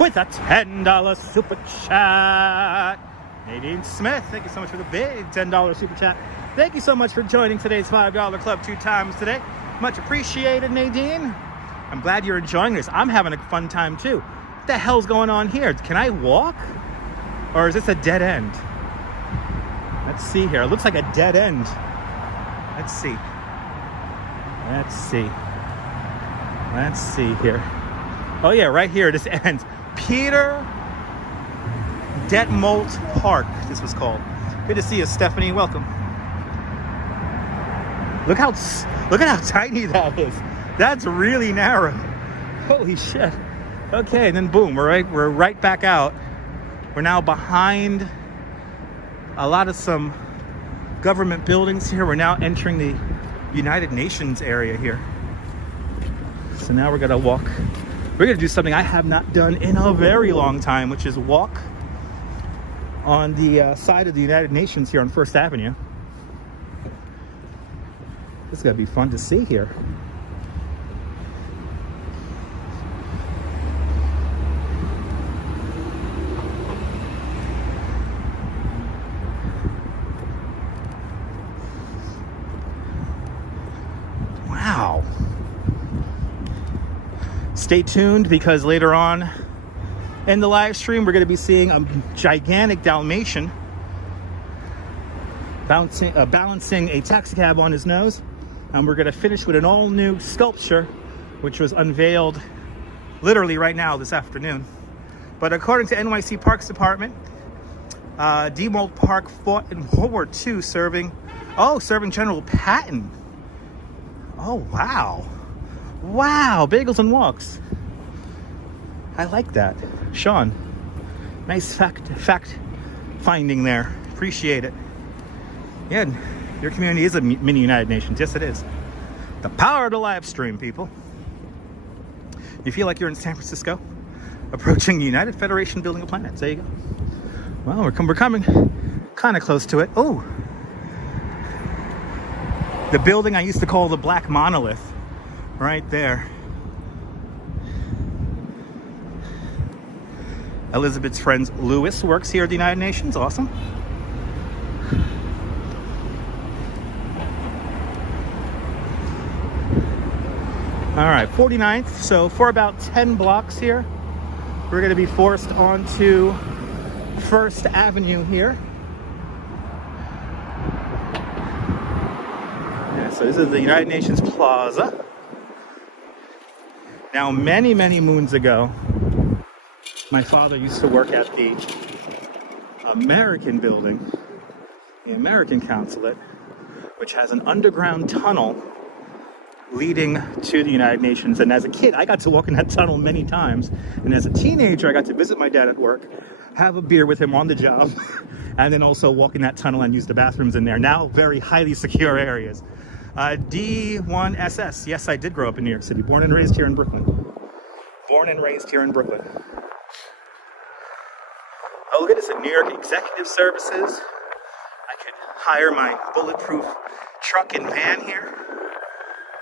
with a $10 super chat. Nadine Smith, thank you so much for the big $10 super chat. Thank you so much for joining today's $5 club 2 times today. Much appreciated, Nadine. I'm glad you're enjoying this. I'm having a fun time too. What the hell's going on here? Can I walk? Or is this a dead end? Let's see here. It looks like a dead end. Let's see. Let's see. Let's see here. Oh yeah, right here this ends. Peter Detmold Park, this was called. Good to see you, Stephanie. Welcome. Look at how tiny that is. That's really narrow. Holy shit. Okay, and then boom, we're right back out. We're now behind a lot of some government buildings here. We're now entering the United Nations area here. So now we're gonna walk We're gonna do something I have not done in a very long time, which is walk on the side of the United Nations here on First Avenue. This is gonna be fun to see here. Wow. Stay tuned, because later on in the live stream we're going to be seeing a gigantic Dalmatian balancing a taxi cab on his nose, and we're going to finish with an all new sculpture which was unveiled literally right now this afternoon. But according to NYC Parks Department, Demold Park fought in World War II serving General Patton. Oh, wow. Wow, bagels and walks. I like that. Sean, nice fact finding there. Appreciate it. Yeah, your community is a mini United Nations. Yes, it is. The power of the live stream, people. You feel like you're in San Francisco, approaching the United Federation building of planets. There you go. Well, we're coming kind of close to it. Oh, the building I used to call the Black Monolith. Right there. Elizabeth's friend Lewis works here at the United Nations. Awesome. All right, 49th. So for about 10 blocks here, we're going to be forced onto First Avenue here. Yeah, so this is the United Nations Plaza. Now, many, many moons ago, my father used to work at the American building, the American consulate, which has an underground tunnel leading to the United Nations. And as a kid, I got to walk in that tunnel many times. And as a teenager, I got to visit my dad at work, have a beer with him on the job, and then also walk in that tunnel and use the bathrooms in there. Now, very highly secure areas. D1SS. Yes, I did grow up in New York City. Born and raised here in Brooklyn. Born and raised here in Brooklyn. Oh, look at this. At New York Executive Services. I could hire my bulletproof truck and van here.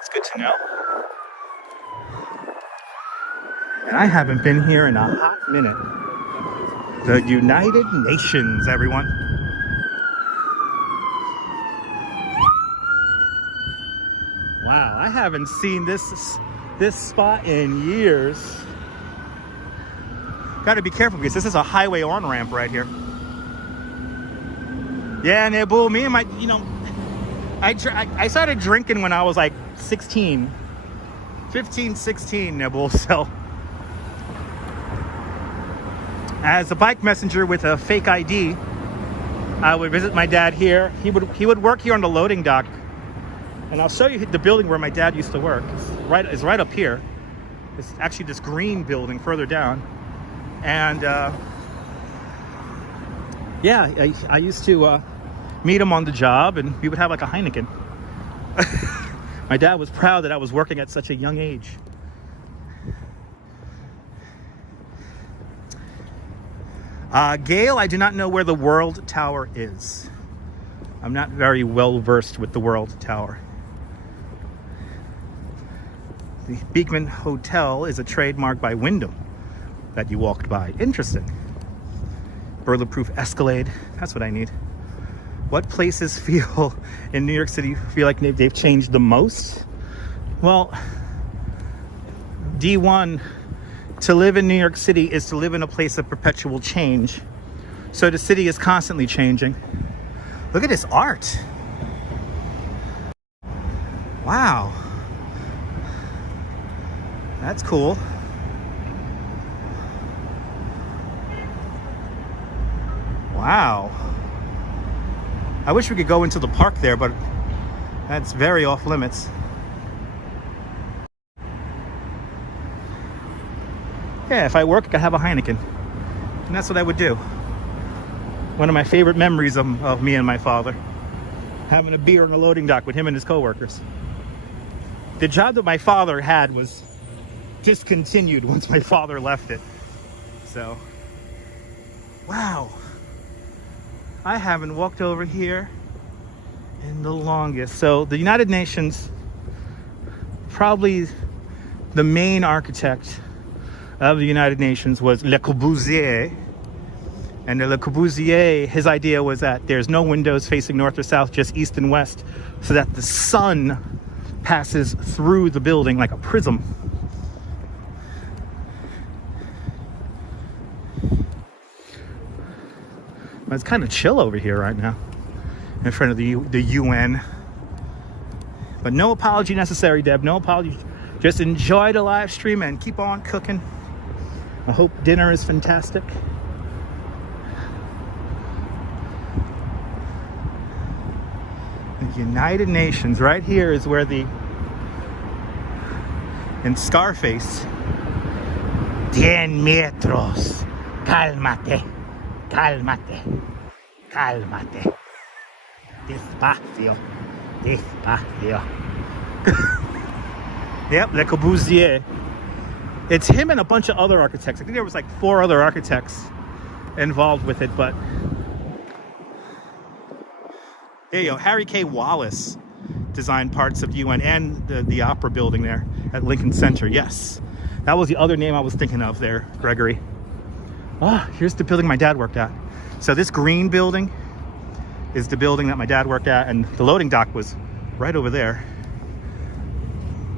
It's good to know. And I haven't been here in a hot minute. The United Nations, everyone. Wow, I haven't seen this spot in years. Got to be careful because this is a highway on-ramp right here. Yeah, Nabul, me and my, I started drinking when I was like 15, 16, Nabul, so. As a bike messenger with a fake ID, I would visit my dad here. He would work here on the loading dock. And I'll show you the building where my dad used to work. It's right up here. It's actually this green building further down. And yeah, I used to meet him on the job, and we would have like a Heineken. My dad was proud that I was working at such a young age. Gail, I do not know where the World Tower is. I'm not very well versed with the World Tower. The Beekman Hotel is a trademark by Wyndham that you walked by. Interesting. Burglar-proof Escalade. That's what I need. What places feel in New York City feel like they've changed the most? Well, D1, to live in New York City is to live in a place of perpetual change. So the city is constantly changing. Look at this art. Wow. That's cool. Wow. I wish we could go into the park there, but that's very off limits. Yeah, if I work, I could have a Heineken. And that's what I would do. One of my favorite memories of me and my father. Having a beer on the loading dock with him and his coworkers. The job that my father had was discontinued once my father left it. So, wow. I haven't walked over here in the longest. So the United Nations, probably the main architect of the United Nations was Le Corbusier. And Le Corbusier, his idea was that there's no windows facing north or south, just east and west, so that the sun passes through the building like a prism. But it's kind of chill over here right now in front of the UN. But no apology necessary, Deb. No apology. Just enjoy the live stream and keep on cooking. I hope dinner is fantastic. The United Nations, right here is where in Scarface, 10 metros, cálmate, cálmate, cálmate, despacio, despacio. Yep, Le Corbusier. It's him and a bunch of other architects. I think there was like 4 other architects involved with it, but there you go. Harry K. Wallace designed parts of the UN and the opera building there at Lincoln Center. Yes, that was the other name I was thinking of there, Gregory. Oh, here's the building my dad worked at. So this green building is the building that my dad worked at, and the loading dock was right over there.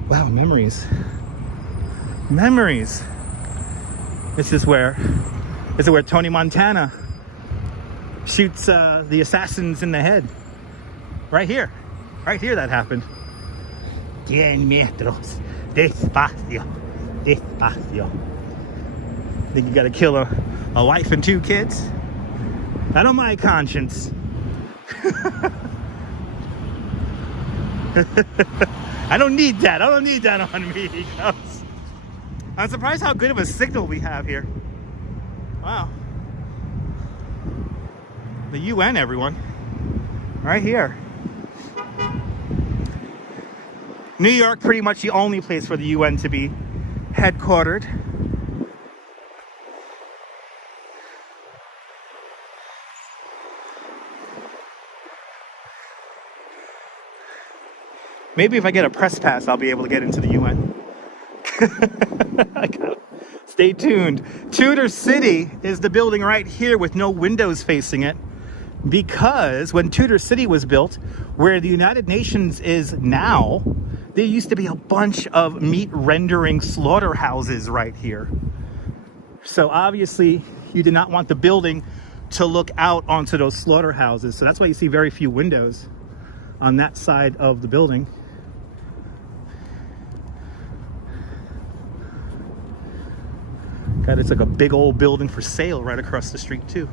Wow, memories. Memories. This is where Tony Montana shoots the assassins in the head. Right here that happened. 10 metros, despacio, despacio. Think you gotta kill a wife and 2 kids? Not on my conscience. I don't need that. I don't need that on me. I'm surprised how good of a signal we have here. Wow. The UN, everyone. Right here. New York, pretty much the only place for the UN to be headquartered. Maybe if I get a press pass, I'll be able to get into the UN. Stay tuned. Tudor City is the building right here with no windows facing it, because when Tudor City was built, where the United Nations is now, there used to be a bunch of meat rendering slaughterhouses right here. So obviously you did not want the building to look out onto those slaughterhouses. So that's why you see very few windows on that side of the building. God, it's like a big old building for sale right across the street too.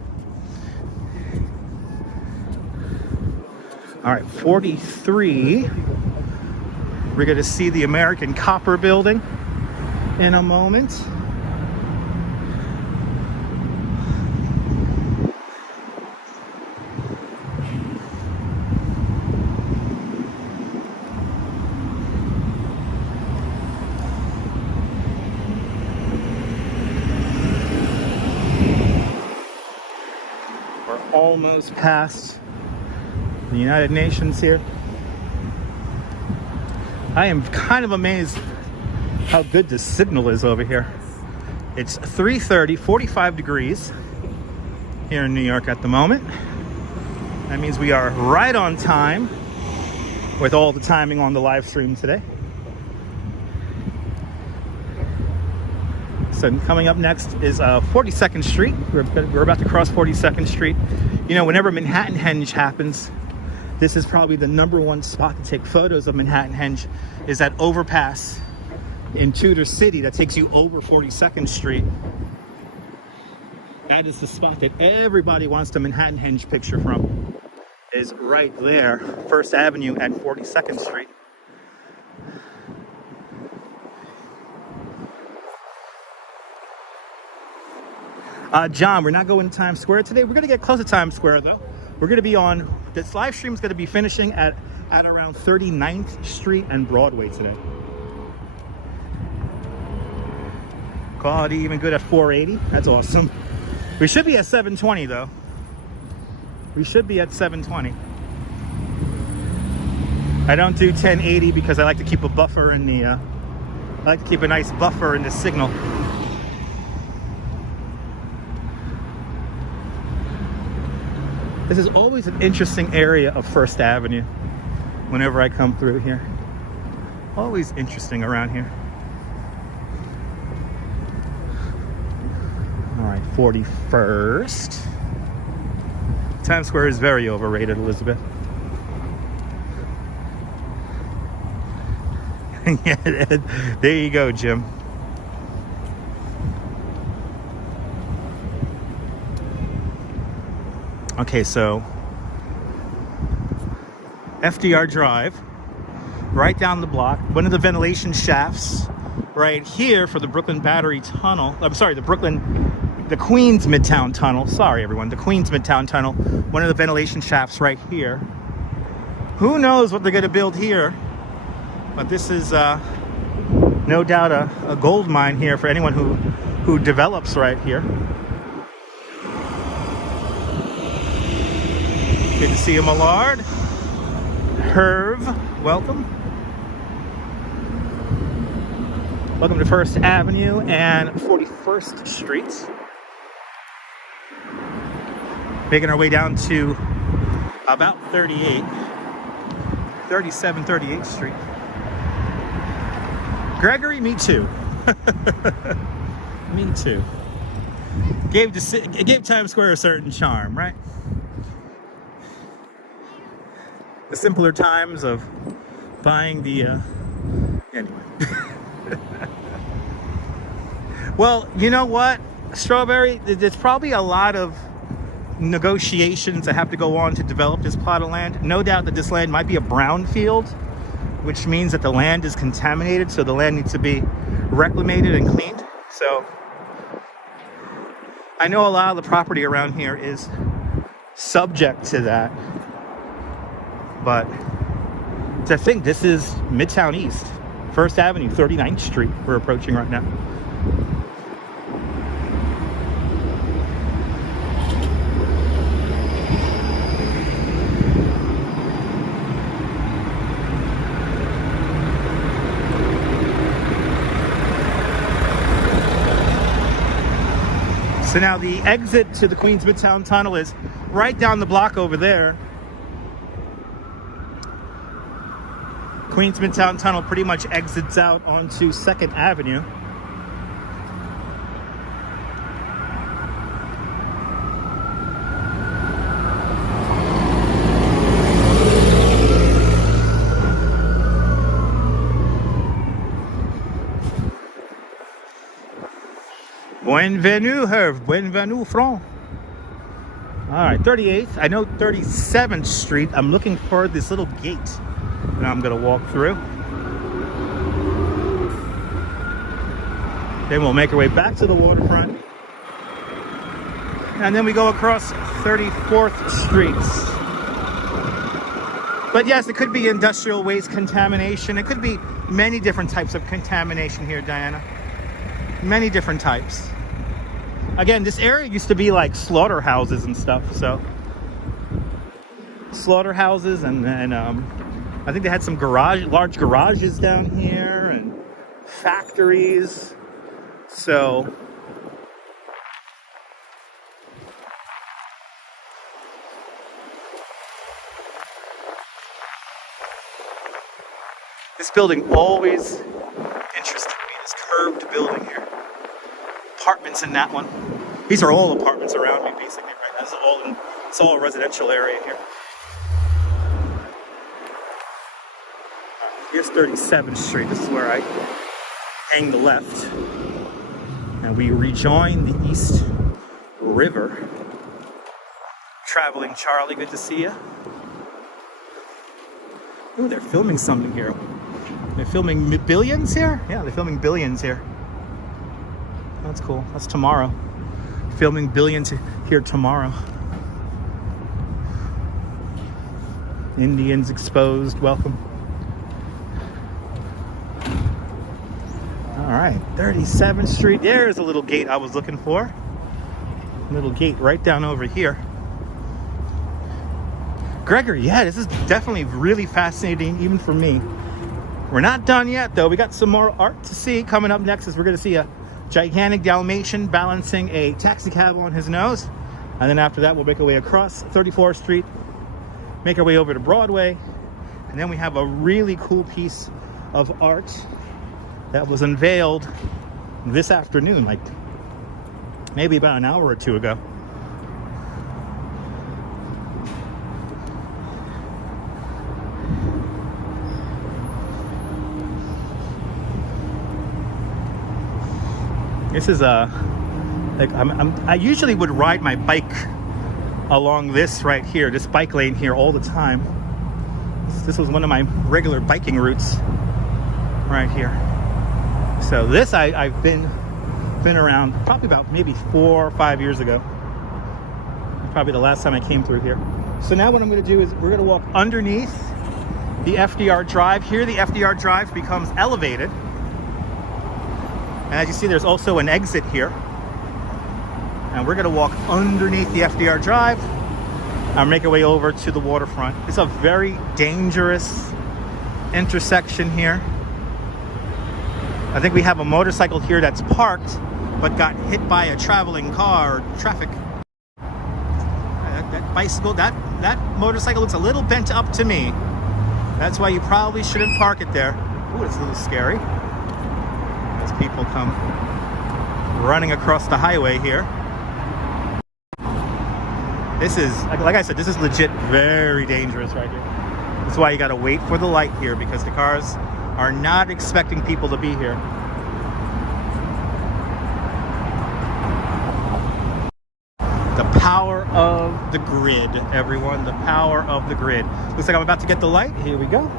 All right, 43. We're going to see the American Copper Building in a moment. We're almost past the United Nations here. I am kind of amazed how good this signal is over here. It's 3:30, 45 degrees here in New York at the moment. That means we are right on time with all the timing on the live stream today. So coming up next is 42nd Street. We're about to cross 42nd Street. You know, whenever Manhattan Henge happens, this is probably the #1 spot to take photos of Manhattan Henge, is that overpass in Tudor City that takes you over 42nd Street. That is the spot that everybody wants the Manhattan Henge picture from, is right there, First Avenue and 42nd Street. John, we're not going to Times Square today. We're going to get close to Times Square though. We're going to be on, this live stream is going to be finishing at around 39th Street and Broadway today. Quality even good at 480. That's awesome. We should be at 720 though. We should be at 720. I don't do 1080 because I like to keep a buffer in the, I like to keep a nice buffer in the signal. This is always an interesting area of First Avenue whenever I come through here. Always interesting around here. All right, 41st. Times Square is very overrated, Elizabeth. Yeah, there you go, Jim. Okay, so FDR Drive, right down the block, one of the ventilation shafts right here for the Brooklyn Battery Tunnel. I'm sorry, the Queens Midtown Tunnel. Sorry, everyone, the Queens Midtown Tunnel. One of the ventilation shafts right here. Who knows what they're going to build here? But this is no doubt a gold mine here for anyone who develops right here. Good to see you, Millard. Herv, welcome. Welcome to First Avenue and 41st Street. Making our way down to about 37, 38th Street. Gregory, me too. Me too. Gave Times Square a certain charm, right? The simpler times of buying the, anyway. Well, you know what, Strawberry? There's probably a lot of negotiations that have to go on to develop this plot of land. No doubt that this land might be a brownfield, which means that the land is contaminated, so the land needs to be reclamated and cleaned. So I know a lot of the property around here is subject to that. But to think this is Midtown East, First Avenue, 39th Street, we're approaching right now. So now the exit to the Queens Midtown Tunnel is right down the block over there. Queens Midtown Tunnel pretty much exits out onto 2nd Avenue. Bienvenue, Herve. Bienvenue, Franc. All right, 38th. I know 37th Street. I'm looking for this little gate. And I'm going to walk through. Then we'll make our way back to the waterfront. And then we go across 34th Street. But yes, it could be industrial waste contamination. It could be many different types of contamination here, Diana. Many different types. Again, this area used to be like slaughterhouses and stuff. So slaughterhouses and I think they had some large garages down here and factories. So this building always interested me, this curved building here. Apartments in that one. These are all apartments around me, basically, right? It's all a residential area here. Here's 37th Street. This is where I hang the left. And we rejoin the East River. Traveling Charlie, good to see you. Oh, they're filming something here. They're filming Billions here? Yeah, they're filming Billions here. That's cool. That's tomorrow. Filming Billions here tomorrow. Indians exposed. Welcome. All right. 37th Street. There's a little gate I was looking for. Little gate right down over here. Gregory, yeah, this is definitely really fascinating, even for me. We're not done yet, though. We got some more art to see. Coming up next is we're going to see a gigantic Dalmatian balancing a taxi cab on his nose. And then after that, we'll make our way across 34th Street, make our way over to Broadway. And then we have a really cool piece of art that was unveiled this afternoon, like maybe about an hour or two ago. This is like I usually would ride my bike along this right here, this bike lane here all the time. This was one of my regular biking routes right here. So this I've been around probably about maybe 4 or 5 years ago. Probably the last time I came through here. So now what I'm going to do is we're going to walk underneath the FDR Drive. Here the FDR Drive becomes elevated. And as you see, there's also an exit here. And we're gonna walk underneath the FDR Drive and make our way over to the waterfront. It's a very dangerous intersection here. I think we have a motorcycle here that's parked, but got hit by a traveling car or traffic. That bicycle, that motorcycle looks a little bent up to me. That's why you probably shouldn't park it there. Ooh, it's a little scary. As people come running across the highway here. This is, like I said, this is legit very dangerous right here. That's why you gotta wait for the light here, because the cars are not expecting people to be here. The power of the grid, everyone, the power of the grid. Looks like I'm about to get the light. Here we go.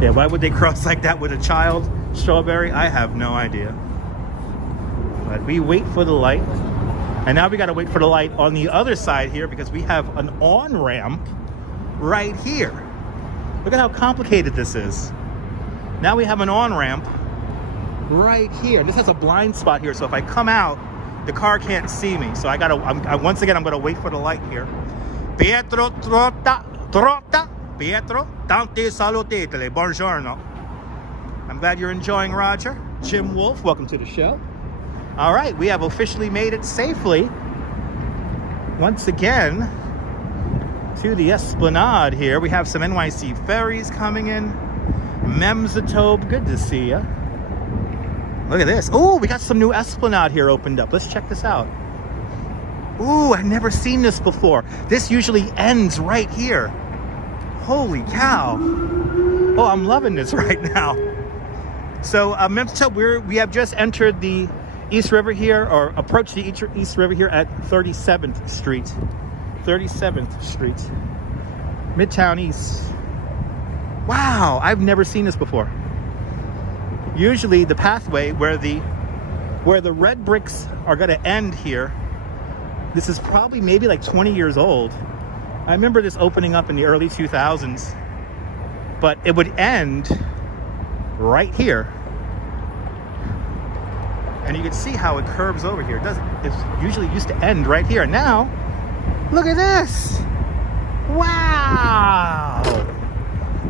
Yeah, why would they cross like that with a child? Strawberry? I have no idea. But we wait for the light. And now we gotta wait for the light on the other side here because we have an on-ramp right here. Look at how complicated this is. Now we have an on-ramp right here. This has a blind spot here, so if I come out, the car can't see me. So once again, I'm gonna wait for the light here. Pietro Trotta. Pietro, tante salutele, buongiorno. I'm glad you're enjoying, Roger. Jim Wolf, welcome to the show. All right, we have officially made it safely, once again, to the Esplanade here. We have some NYC ferries coming in. Memzatobe, good to see ya. Look at this. Oh, we got some new Esplanade here opened up. Let's check this out. Ooh, I've never seen this before. This usually ends right here. Holy cow. Oh, I'm loving this right now. So Memzatobe, we have just entered the East River here, or approached the East River here at 37th Street. 37th Street. Midtown East. Wow, I've never seen this before. Usually the pathway where the red bricks are gonna end here, this is probably maybe like 20 years old. I remember this opening up in the early 2000s, but it would end right here. And you can see how it curves over here. It usually used to end right here. Now, look at this. Wow.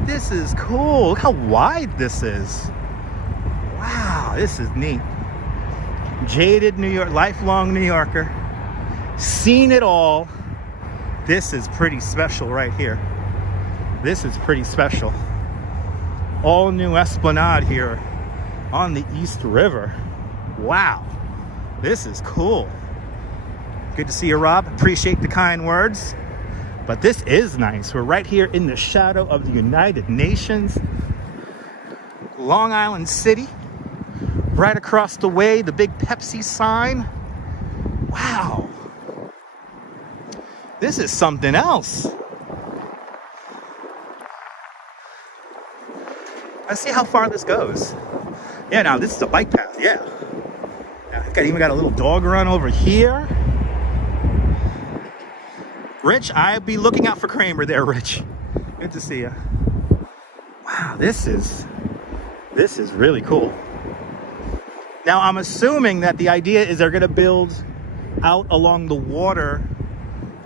This is cool. Look how wide this is. Wow, this is neat. Jaded New York, lifelong New Yorker. Seen it all. This is pretty special right here. This is pretty special. All new Esplanade here on the East River. Wow, this is cool. Good to see you, Rob. Appreciate the kind words. But this is nice. We're right here in the shadow of the United Nations. Long Island City. Right across the way, the big Pepsi sign. Wow. This is something else. Let's see how far this goes. Yeah, now this is a bike path, yeah. It's even got a little dog run over here. Rich, I'd be looking out for Kramer there, Rich. Good to see you. Wow. Wow, this is really cool. Now I'm assuming that the idea is they're gonna build out along the water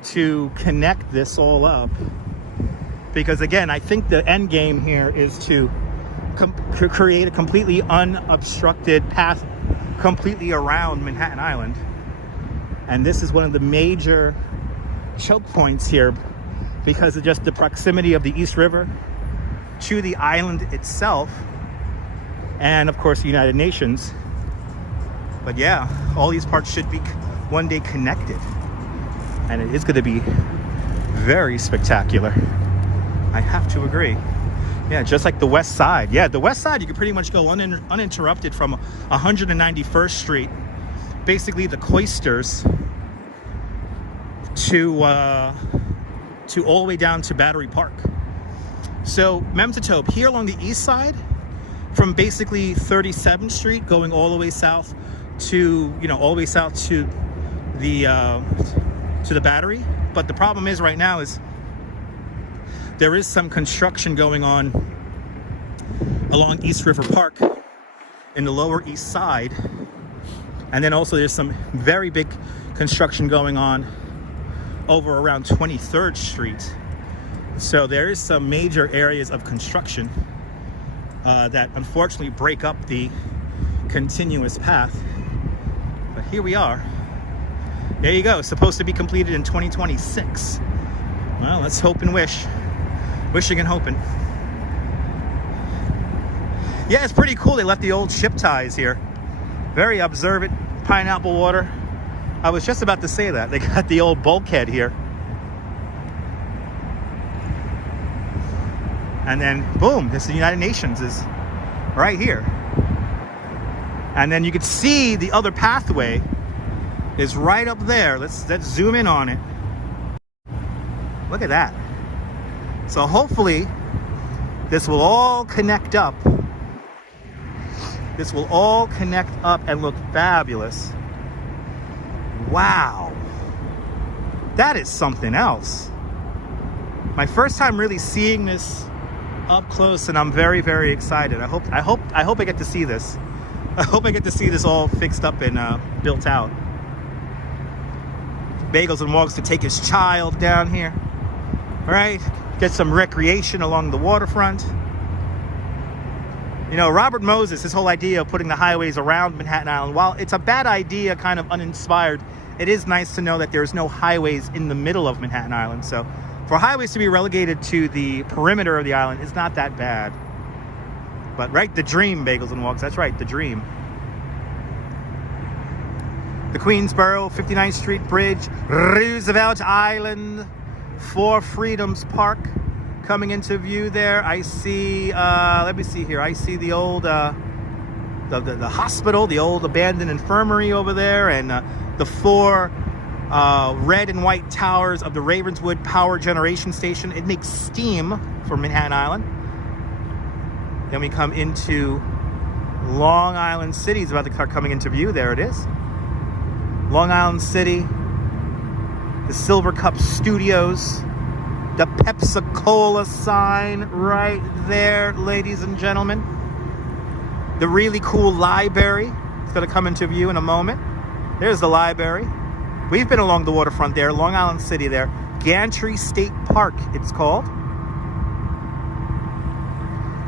to connect this all up. Because again, I think the end game here is to create a completely unobstructed path completely around Manhattan Island. And this is one of the major choke points here because of just the proximity of the East River to the island itself, and of course the United Nations. But yeah, all these parts should be one day connected, and it is going to be very spectacular. I have to agree. Yeah, just like the West Side. Yeah, the West Side, you can pretty much go uninterrupted from 191st Street, basically the Cloisters, to all the way down to Battery Park. So Memtotope here along the east side, from basically 37th Street going all the way south to, you know, all the way south to the Battery. But the problem is right now is there is some construction going on along East River Park in the Lower East Side, and then also there's some very big construction going on over around 23rd Street. So there is some major areas of construction that unfortunately break up the continuous path. But here we are. There you go. Supposed to be completed in 2026. Well, let's hope and wish. Wishing and hoping. Yeah, it's pretty cool. They left the old ship ties here. Very observant. Pineapple water. I was just about to say that. They got the old bulkhead here. And then, boom, this is the United Nations is right here. And then you can see the other pathway is right up there. Let's zoom in on it. Look at that. So hopefully this will all connect up. This will all connect up and look fabulous. Wow. That is something else. My first time really seeing this up close, and I'm very, very excited. I hope I get to see this. I hope I get to see this all fixed up and built out. Bagels and Wogs to take his child down here. All right, get some recreation along the waterfront. You know, Robert Moses, his whole idea of putting the highways around Manhattan Island, while it's a bad idea, kind of uninspired, it is nice to know that there's no highways in the middle of Manhattan Island. So for highways to be relegated to the perimeter of the island is not that bad. But right, the dream, Bagels and Wogs, that's right, the dream. The Queensboro, 59th Street Bridge, Roosevelt Island, FOR Freedoms Park coming into view there. I see, let me see here. I see the old, the hospital, the old abandoned infirmary over there, and the four red and white towers of the Ravenswood Power Generation Station. It makes steam for Manhattan Island. Then we come into Long Island City. It's about to start coming into view. There it is. Long Island City, the Silver Cup Studios, the Pepsi-Cola sign right there, ladies and gentlemen. The really cool library is going to come into view in a moment. There's the library. We've been along the waterfront there, Long Island City there. Gantry State Park, it's called.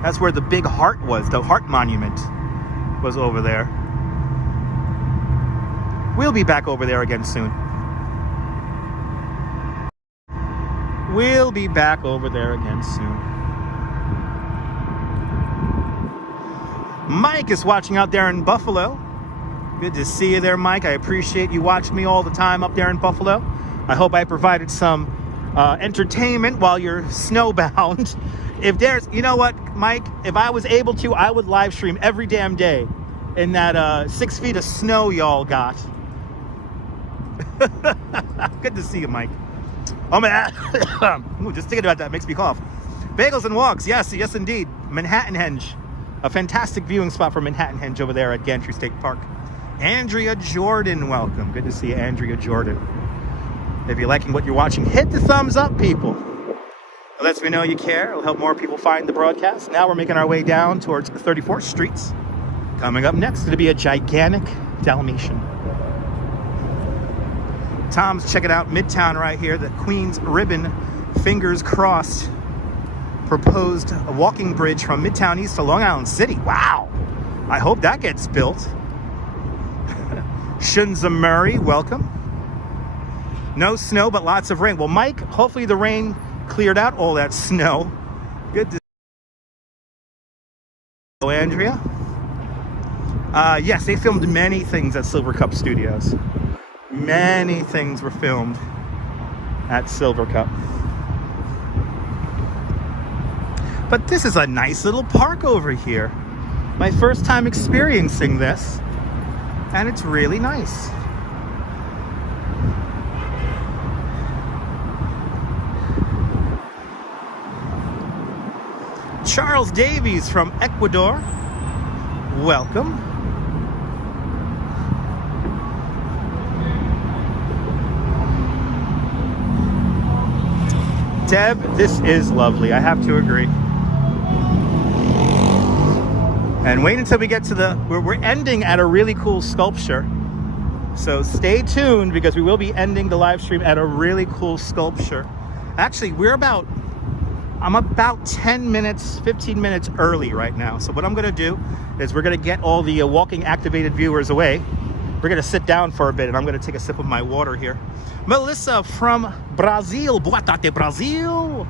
That's where the big heart was. The heart monument was over there. We'll be back over there again soon. We'll be back over there again soon. Mike is watching out there in Buffalo. Good to see you there, Mike. I appreciate you watching me all the time up there in Buffalo. I hope I provided some entertainment while you're snowbound. If there's, you know what, Mike, if I was able to, I would live stream every damn day in that 6 feet of snow y'all got. Good to see you, Mike. Oh man, just thinking about that makes me cough. Bagels and Wogs, yes indeed. Manhattan Henge, a fantastic viewing spot for Manhattan Henge over there at Gantry State Park. Andrea Jordan, welcome. Good to see you, Andrea Jordan. If you're liking what you're watching, hit the thumbs up, people. It lets me know you care. It'll help more people find the broadcast. Now we're making our way down towards 34th Street. Coming up next, going to be a gigantic Dalmatian. Tom's checking out Midtown right here. The Queen's Ribbon, fingers crossed, proposed walking bridge from Midtown East to Long Island City. Wow! I hope that gets built. Shunza Murray, welcome. No snow, but lots of rain. Well, Mike, hopefully the rain cleared out all that snow. Good to see you, Andrea. Yes, they filmed many things at Silver Cup Studios. Many things were filmed at Silver Cup. But this is a nice little park over here. My first time experiencing this, and it's really nice. Charles Davies from Ecuador, welcome. Deb, this is lovely, I have to agree. And wait until we get to the, we're ending at a really cool sculpture. So stay tuned because we will be ending the live stream at a really cool sculpture. Actually, I'm about 10 minutes, 15 minutes early right now. So what I'm gonna do is we're gonna get all the walking activated viewers away. We're gonna sit down for a bit and I'm gonna take a sip of my water here. Melissa from Brazil, boa tarde, Brazil.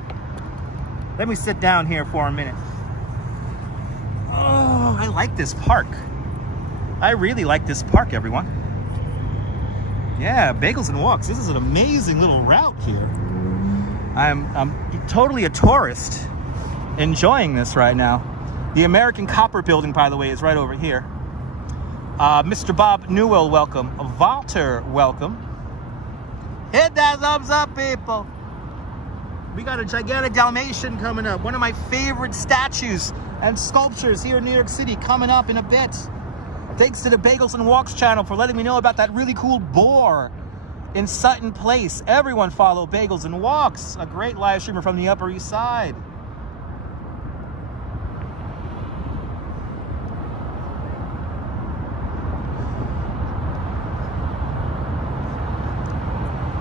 Let me sit down here for a minute. Oh, I like this park. I really like this park, everyone. Yeah, Bagels and Walks. This is an amazing little route here. I'm totally a tourist enjoying this right now. The American Copper Building, by the way, is right over here. Mr. Bob Newell, welcome. Walter, welcome. Hit that thumbs up, people. We got a gigantic Dalmatian coming up. One of my favorite statues and sculptures here in New York City coming up in a bit. Thanks to the Bagels and Walks channel for letting me know about that really cool boar in Sutton Place. Everyone follow Bagels and Walks, a great live streamer from the Upper East Side.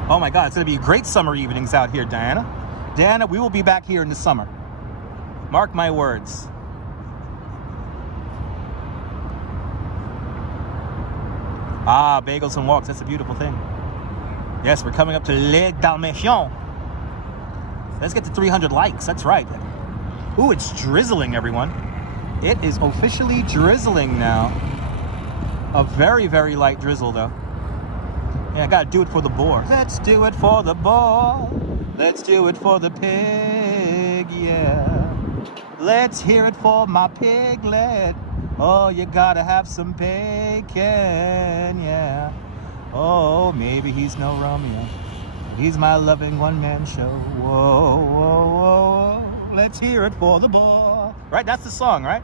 Oh my God, it's gonna be great summer evenings out here, Diana. Diana, we will be back here in the summer. Mark my words. Ah, Bagels and Walks, that's a beautiful thing. Yes, we're coming up to Le Dalmatian. Let's get to 300 likes, that's right. Ooh, it's drizzling, everyone. It is officially drizzling now. A very, very light drizzle, though. Yeah, I gotta do it for the boar. Let's do it for the boar. Let's do it for the pig, yeah. Let's hear it for my piglet. Oh, you gotta have some bacon, yeah. Oh, maybe he's no Romeo. He's my loving one-man show. Whoa, whoa, whoa, whoa. Let's hear it for the boy. Right, that's the song, right?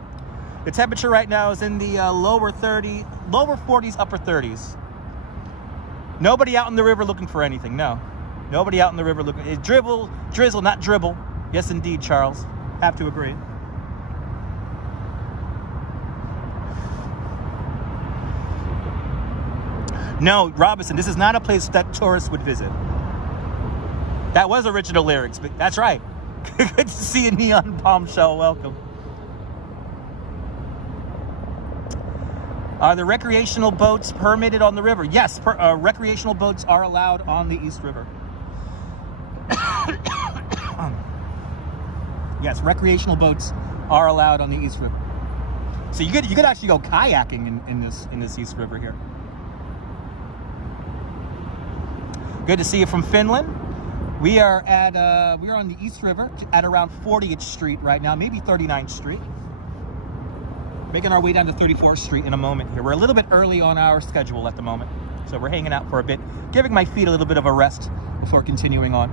The temperature right now is in the lower 40s, upper 30s. Nobody out in the river looking for anything, no. Nobody out in the river looking. It's drizzle, not dribble. Yes, indeed, Charles. Have to agree. No, Robinson, this is not a place that tourists would visit. That was original lyrics, but that's right. Good to see you, Neon Bombshell. Welcome. Are the recreational boats permitted on the river? Yes, recreational boats are allowed on the East River. Yes, recreational boats are allowed on the East River. So you could actually go kayaking in this East River here. Good to see you from Finland. We are on the East River at around 40th Street right now, maybe 39th Street. Making our way down to 34th Street in a moment here. We're a little bit early on our schedule at the moment, so we're hanging out for a bit, giving my feet a little bit of a rest before continuing on.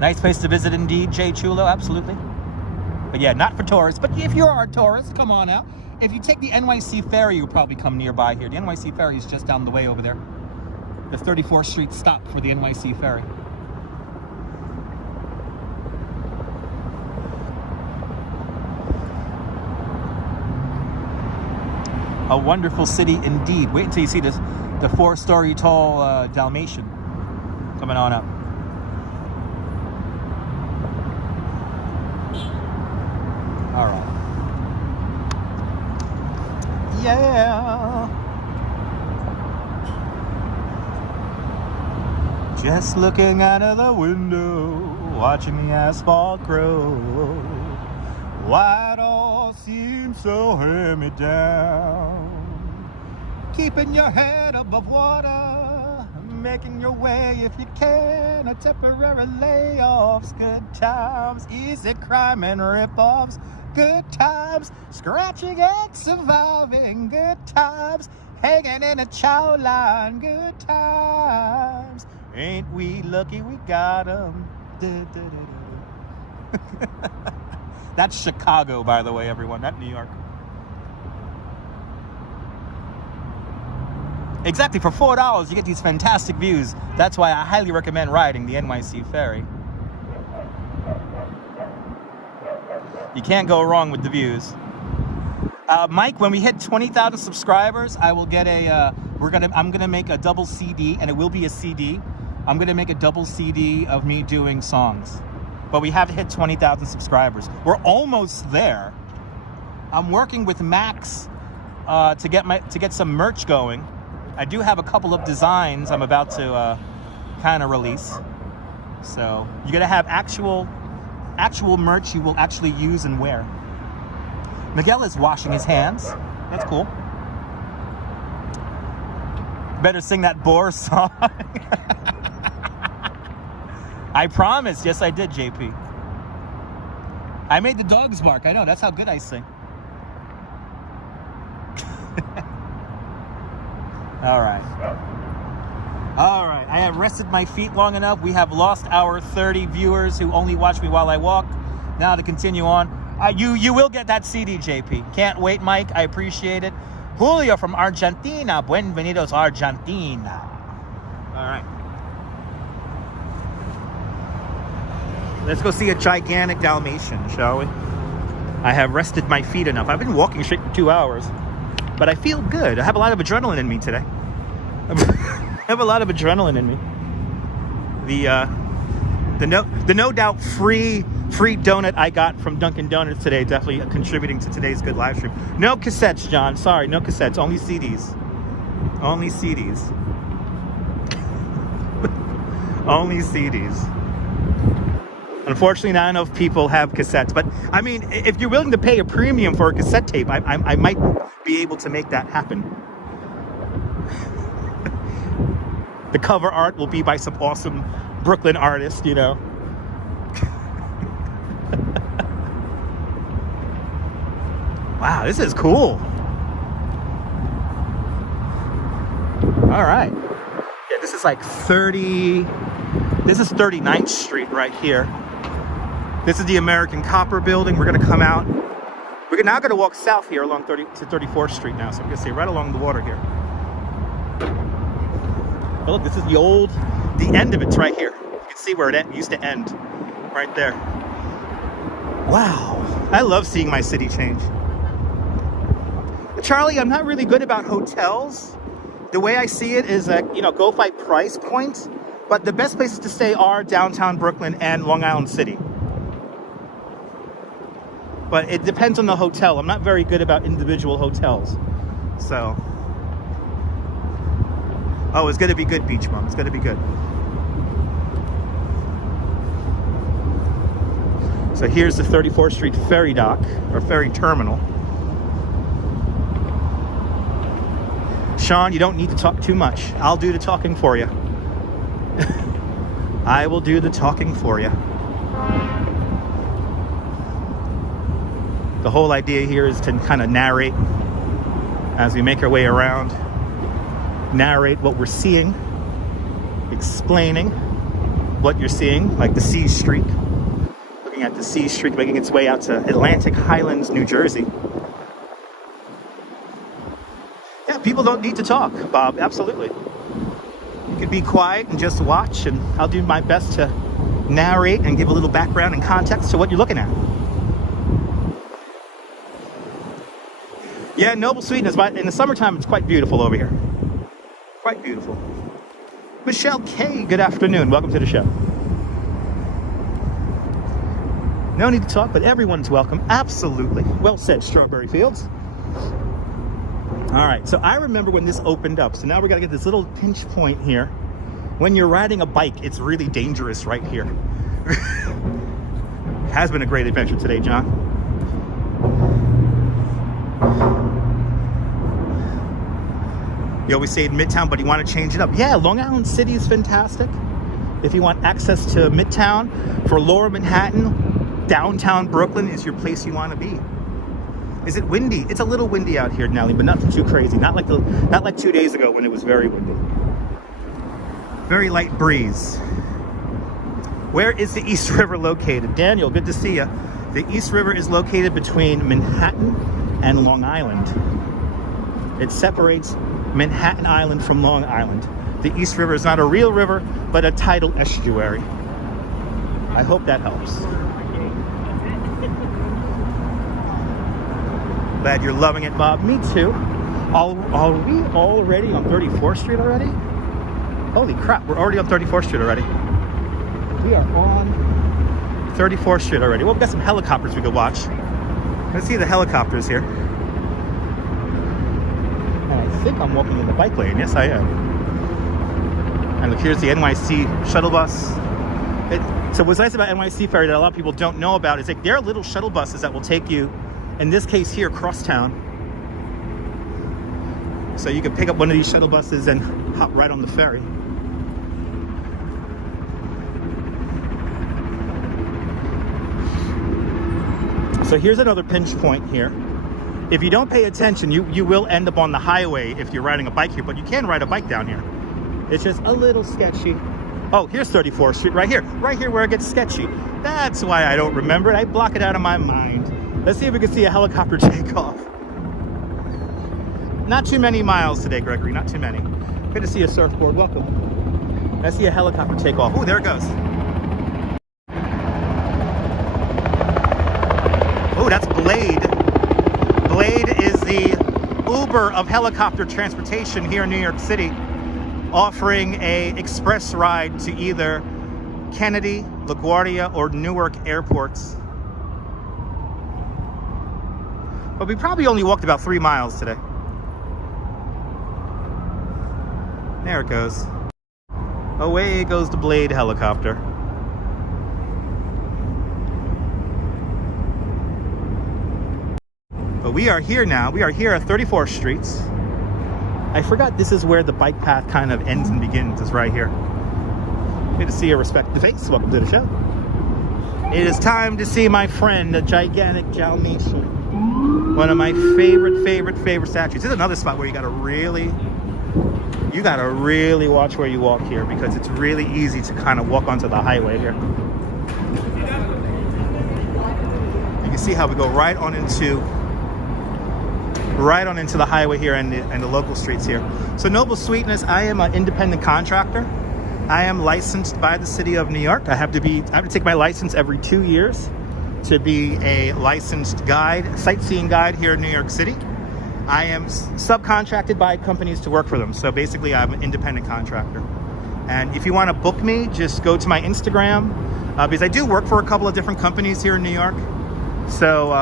Nice place to visit indeed, Jay Chulo, absolutely. But yeah, not for tourists, but if you are a tourist, come on out. If you take the NYC ferry, you'll probably come nearby here. The NYC ferry is just down the way over there. The 34th Street stop for the NYC ferry. A wonderful city indeed. Wait until you see this, the 4-story tall Dalmatian coming on up. All right. Yeah. Just looking out of the window, watching the asphalt grow. Why it all seems so hand-me-down. Keeping your head above water, making your way if you can. A temporary layoffs, good times, easy crime and rip-offs. Good times, scratching and surviving. Good times, hanging in a chow line. Good times, ain't we lucky we got 'em. That's Chicago, by the way, everyone, not New York. Exactly, for $4 you get these fantastic views. That's why I highly recommend riding the NYC ferry. You can't go wrong with the views. Mike, when we hit 20,000 subscribers, I will get a. I'm gonna make a double CD, and it will be a CD. I'm gonna make a double CD of me doing songs, but we have to hit 20,000 subscribers. We're almost there. I'm working with Max to get some merch going. I do have a couple of designs I'm about to kind of release. So you're gonna have actual merch you will actually use and wear. Miguel is washing his hands. That's cool. Better sing that Boar song. I promise. Yes, I did, JP. I made the dogs bark. I know. That's how good I sing. All right. All right. I have rested my feet long enough. We have lost our 30 viewers who only watch me while I walk. Now to continue on. You will get that CD, JP. Can't wait, Mike. I appreciate it. Julio from Argentina. Bienvenidos, Argentina. All right. Let's go see a gigantic Dalmatian, shall we? I have rested my feet enough. I've been walking straight for 2 hours, but I feel good. I have a lot of adrenaline in me today. I have a lot of adrenaline in me. The no doubt free donut I got from Dunkin' Donuts today definitely contributing to today's good live stream. No cassettes, John. Sorry, no cassettes. Only CDs. Only CDs. Only CDs. Unfortunately, not enough people have cassettes. But I mean, if you're willing to pay a premium for a cassette tape, I might be able to make that happen. The cover art will be by some awesome Brooklyn artist, you know. Wow, this is cool. All right. Yeah, this is like 39th Street right here. This is the American Copper Building. We're gonna come out. We're now gonna walk south here along 34th Street now. So I'm gonna stay right along the water here. But look, this is the end of it's right here. You can see where it used to end, right there. Wow, I love seeing my city change. Charlie, I'm not really good about hotels. The way I see it is that, you know, go by price point, but the best places to stay are downtown Brooklyn and Long Island City. But it depends on the hotel. I'm not very good about individual hotels. So, oh, it's gonna be good, Beach Mom. It's gonna be good. So here's the 34th Street ferry dock, or ferry terminal. Sean, you don't need to talk too much. I'll do the talking for you. I will do the talking for you. The whole idea here is to kind of narrate as we make our way around. Narrate what we're seeing, explaining what you're seeing, like the C Street. Looking at the C Street making its way out to Atlantic Highlands, New Jersey. Yeah, people don't need to talk, Bob, absolutely. You can be quiet and just watch, and I'll do my best to narrate and give a little background and context to what you're looking at. Yeah, Noble Sweetness, but in the summertime, it's quite beautiful over here. Quite beautiful. Michelle K, good afternoon. Welcome to the show. No need to talk, but everyone's welcome. Absolutely. Well said, Strawberry Fields. All right, so I remember when this opened up. So now we got to get this little pinch point here. When you're riding a bike, it's really dangerous right here. Has been a great adventure today, John. You always say Midtown, but you want to change it up. Yeah, Long Island City is fantastic. If you want access to Midtown, for Lower Manhattan, downtown Brooklyn is your place you want to be. Is it windy? It's a little windy out here, Nelly, but nothing too crazy. Not like 2 days ago when it was very windy. Very light breeze. Where is the East River located? Daniel, good to see you. The East River is located between Manhattan and Long Island. It separates Manhattan Island from Long Island. The East River is not a real river, but a tidal estuary. I hope that helps. Glad you're loving it, Bob. Me too. Are we already on 34th Street already? Holy crap, we're already on 34th Street already. We are on 34th Street already. Well, we've got some helicopters we could watch. Let's see the helicopters here. And I think I'm walking in the bike lane. Yes, I am. And look, here's the NYC shuttle bus. So what's nice about NYC Ferry that a lot of people don't know about is like there are little shuttle buses that will take you, in this case here, across town. So you can pick up one of these shuttle buses and hop right on the ferry. So here's another pinch point here. If you don't pay attention, you will end up on the highway if you're riding a bike here, but you can ride a bike down here. It's just a little sketchy. Oh, here's 34th Street right here where it gets sketchy. That's why I don't remember it. I block it out of my mind. Let's see if we can see a helicopter take off. Not too many miles today, Gregory, not too many. Good to see a surfboard, welcome. I see a helicopter take off. Oh, there it goes. Oh, that's Blade. Blade is the Uber of helicopter transportation here in New York City, offering a express ride to either Kennedy, LaGuardia, or Newark airports. But we probably only walked about 3 miles today. There it goes. Away goes the Blade helicopter. But we are here now. We are here at 34th Street. I forgot this is where the bike path kind of ends and begins. It's right here. Good to see your respected face. Welcome to the show. It is time to see my friend, the gigantic Dalmatian. One of my favorite statues. This is another spot where you gotta really watch where you walk here, because it's really easy to kind of walk onto the highway here. You can see how we go right on into the highway here and the local streets here. So Noble Sweetness, I am an independent contractor. I am licensed by the city of New York. I have to take my license every 2 years to be a licensed guide, sightseeing guide here in New York City. I am subcontracted by companies to work for them. So basically I'm an independent contractor. And if you want to book me, just go to my Instagram, because I do work for a couple of different companies here in New York. So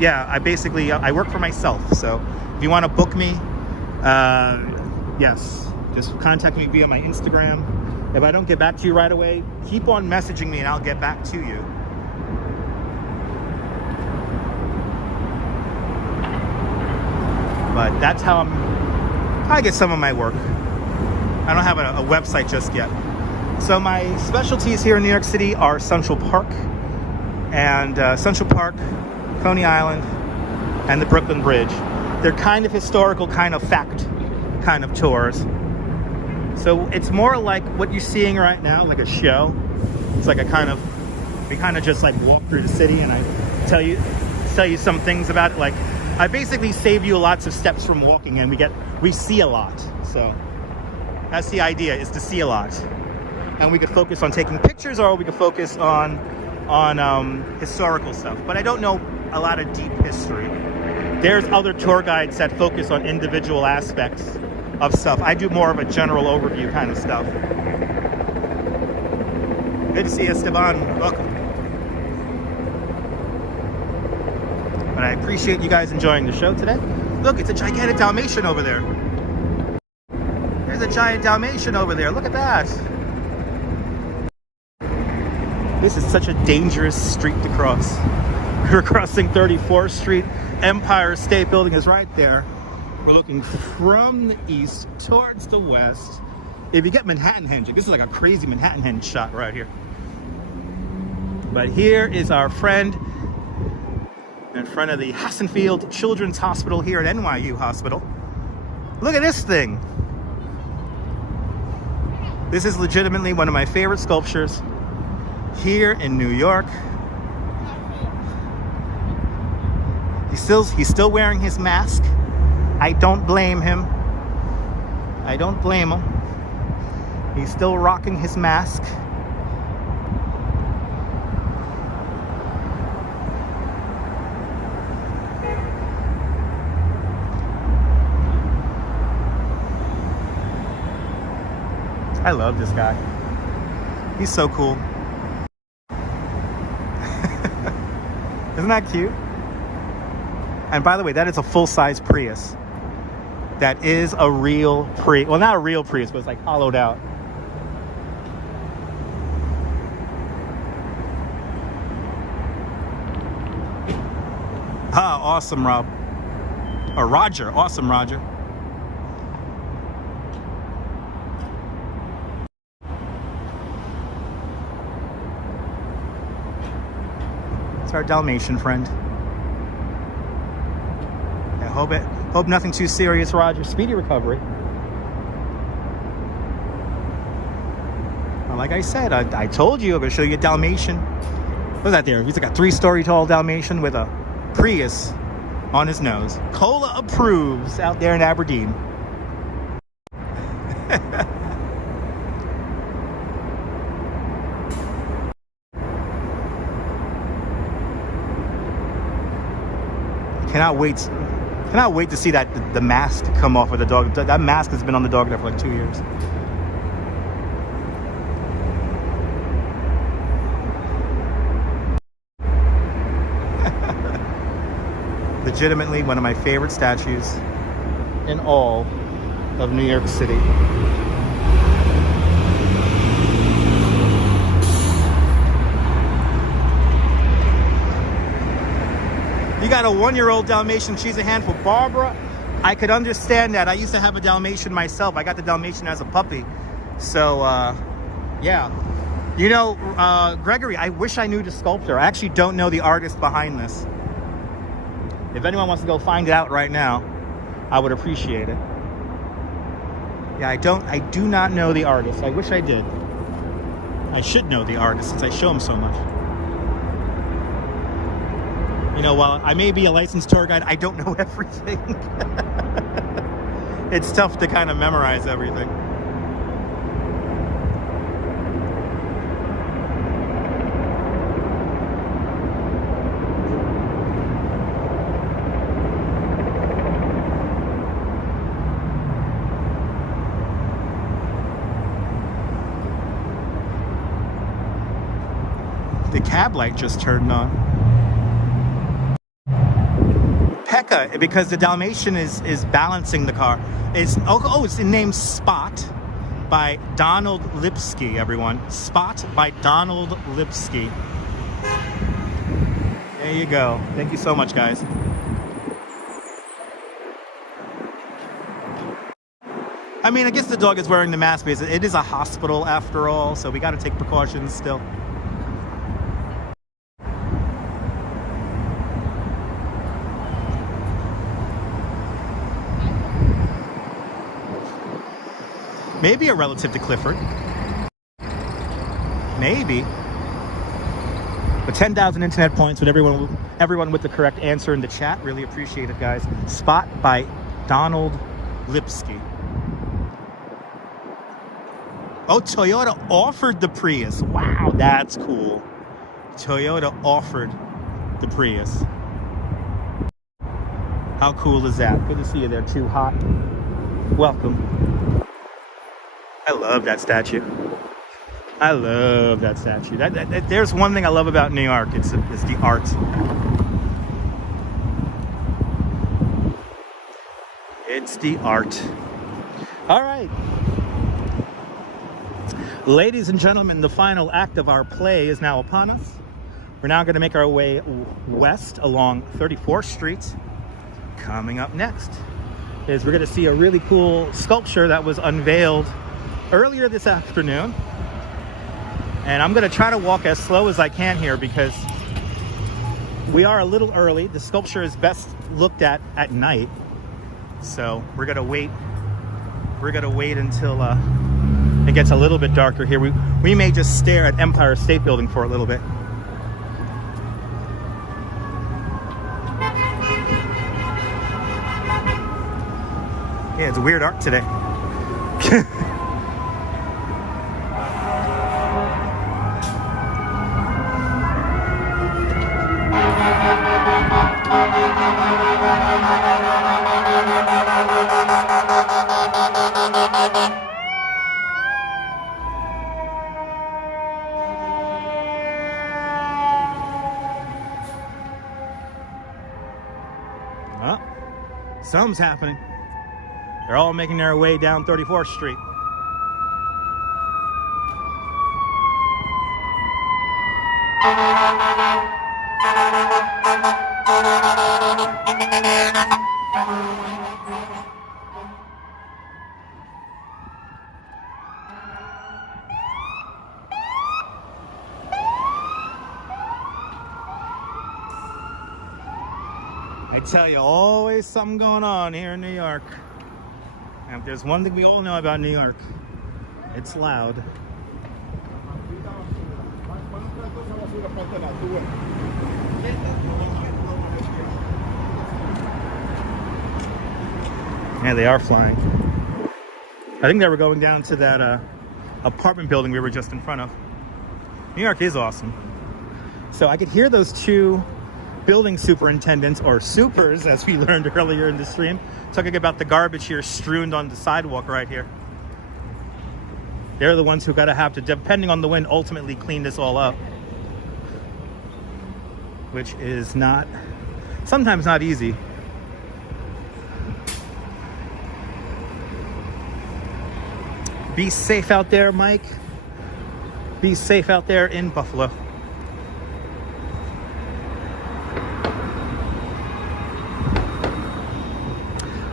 yeah, I work for myself. So if you want to book me, yes, just contact me via my Instagram. If I don't get back to you right away, keep on messaging me and I'll get back to you. But that's how I get some of my work. I don't have a website just yet. So my specialties here in New York City are Central Park, Coney Island, and the Brooklyn Bridge. They're kind of historical, kind of fact, kind of tours. So it's more like what you're seeing right now, like a show. It's like we kind of just like walk through the city and I tell you some things about it. Like I basically save you lots of steps from walking, and we see a lot. So that's the idea, is to see a lot. And we could focus on taking pictures, or we could focus on historical stuff. But I don't know a lot of deep history. There's other tour guides that focus on individual aspects of stuff. I do more of a general overview kind of stuff. Good to see you, Esteban. Welcome. But I appreciate you guys enjoying the show today. Look, it's a gigantic Dalmatian over there. There's a giant Dalmatian over there. Look at that. This is such a dangerous street to cross. We're crossing 34th Street. Empire State Building is right there. We're looking from the east towards the west. If you get Manhattan hinging, this is like a crazy Manhattan hinge shot right here. But here is our friend in front of the Hassenfield Children's Hospital here at NYU Hospital. Look at this thing. This is legitimately one of my favorite sculptures here in New York. He's still wearing his mask. I don't blame him. I don't blame him. He's still rocking his mask. I love this guy. He's so cool. Isn't that cute? And by the way, that is a full-size Prius. That is a real Prius. Well, not a real Prius, but it's like hollowed out. Ah, awesome, Rob. Or Roger. Awesome, Roger. It's our Dalmatian friend. Hope nothing too serious, Roger. Speedy recovery. Well, like I said, I told you I'm going to show you a Dalmatian. What's that there? He's like a 3-story tall Dalmatian with a Prius on his nose. Cola approves out there in Aberdeen. Cannot wait to see the mask come off of the dog. That mask has been on the dog there for like 2 years. Legitimately one of my favorite statues in all of New York City. You got a 1-year-old Dalmatian, she's a handful. Barbara, I could understand that. I used to have a Dalmatian myself. I got the Dalmatian as a puppy. So, yeah. You know, Gregory, I wish I knew the sculptor. I actually don't know the artist behind this. If anyone wants to go find it out right now, I would appreciate it. Yeah, I do not know the artist. I wish I did. I should know the artist since I show him so much. You know, while I may be a licensed tour guide, I don't know everything. It's tough to kind of memorize everything. The cab light just turned on. Pekka, because the Dalmatian is balancing the car. It's named Spot by Donald Lipsky, everyone. Spot by Donald Lipsky. There you go. Thank you so much, guys. I mean, I guess the dog is wearing the mask because it is a hospital after all, so we got to take precautions still. Maybe a relative to Clifford. Maybe. But 10,000 internet points with everyone with the correct answer in the chat. Really appreciate it, guys. Spot by Donald Lipsky. Oh, Toyota offered the Prius. Wow, that's cool. Toyota offered the Prius. How cool is that? Good to see you there, Too Hot. Welcome. I love that statue. I love that statue. There's one thing I love about New York. It's the art. It's the art. All right. Ladies and gentlemen, the final act of our play is now upon us. We're now going to make our way west along 34th Street. Coming up next is we're going to see a really cool sculpture that was unveiled earlier this afternoon. And I'm going to try to walk as slow as I can here because we are a little early. The sculpture is best looked at night. So we're going to wait. We're going to wait until it gets a little bit darker here. We may just stare at Empire State Building for a little bit. Yeah, it's weird art today. Something's happening. They're all making their way down 34th Street. I tell you, always something going on here in New York. And if there's one thing we all know about New York, it's loud. Yeah, they are flying. I think they were going down to that apartment building we were just in front of. New York is awesome. So I could hear those two building superintendents, or supers, as we learned earlier in the stream, talking about the garbage here strewn on the sidewalk right here. They're the ones who gotta have to, depending on the wind, ultimately clean this all up. Which is not, sometimes not easy. Be safe out there, Mike. Be safe out there in Buffalo.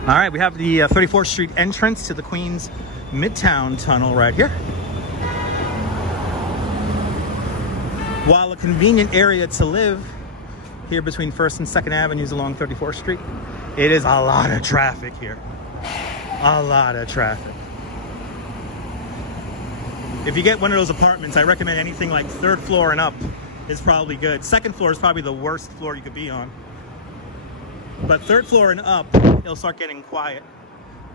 All right, we have the 34th Street entrance to the Queens Midtown Tunnel right here. While a convenient area to live here between 1st and 2nd Avenues along 34th Street, it is a lot of traffic here. A lot of traffic. If you get one of those apartments, I recommend anything like 3rd floor and up is probably good. 2nd floor is probably the worst floor you could be on. But 3rd floor and up, it'll start getting quiet.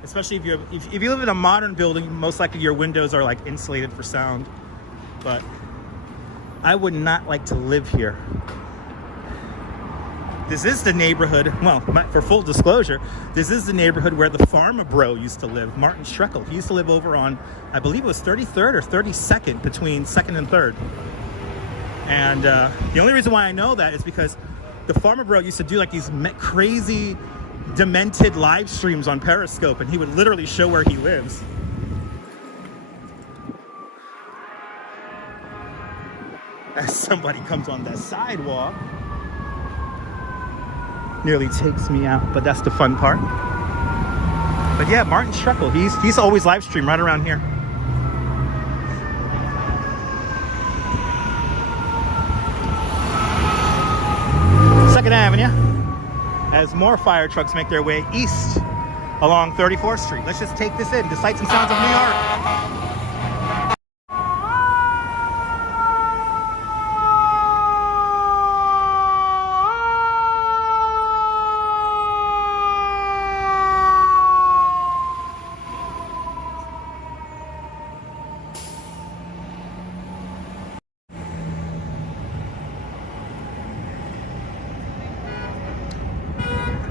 Especially if you live in a modern building, most likely your windows are like insulated for sound. But I would not like to live here. This is the neighborhood, well, for full disclosure, this is the neighborhood where the Pharma Bro used to live, Martin Schreckl. He used to live over on, I believe it was 33rd or 32nd, between 2nd and 3rd. And the only reason why I know that is because the Pharma Bro used to do like these crazy, demented live streams on Periscope, and he would literally show where he lives. As somebody comes on that sidewalk, nearly takes me out, but that's the fun part. But yeah, Martin Schreckl, he's always live stream right around here. Second Avenue, as more fire trucks make their way east along 34th Street. Let's just take this in, the sights and sounds of New York.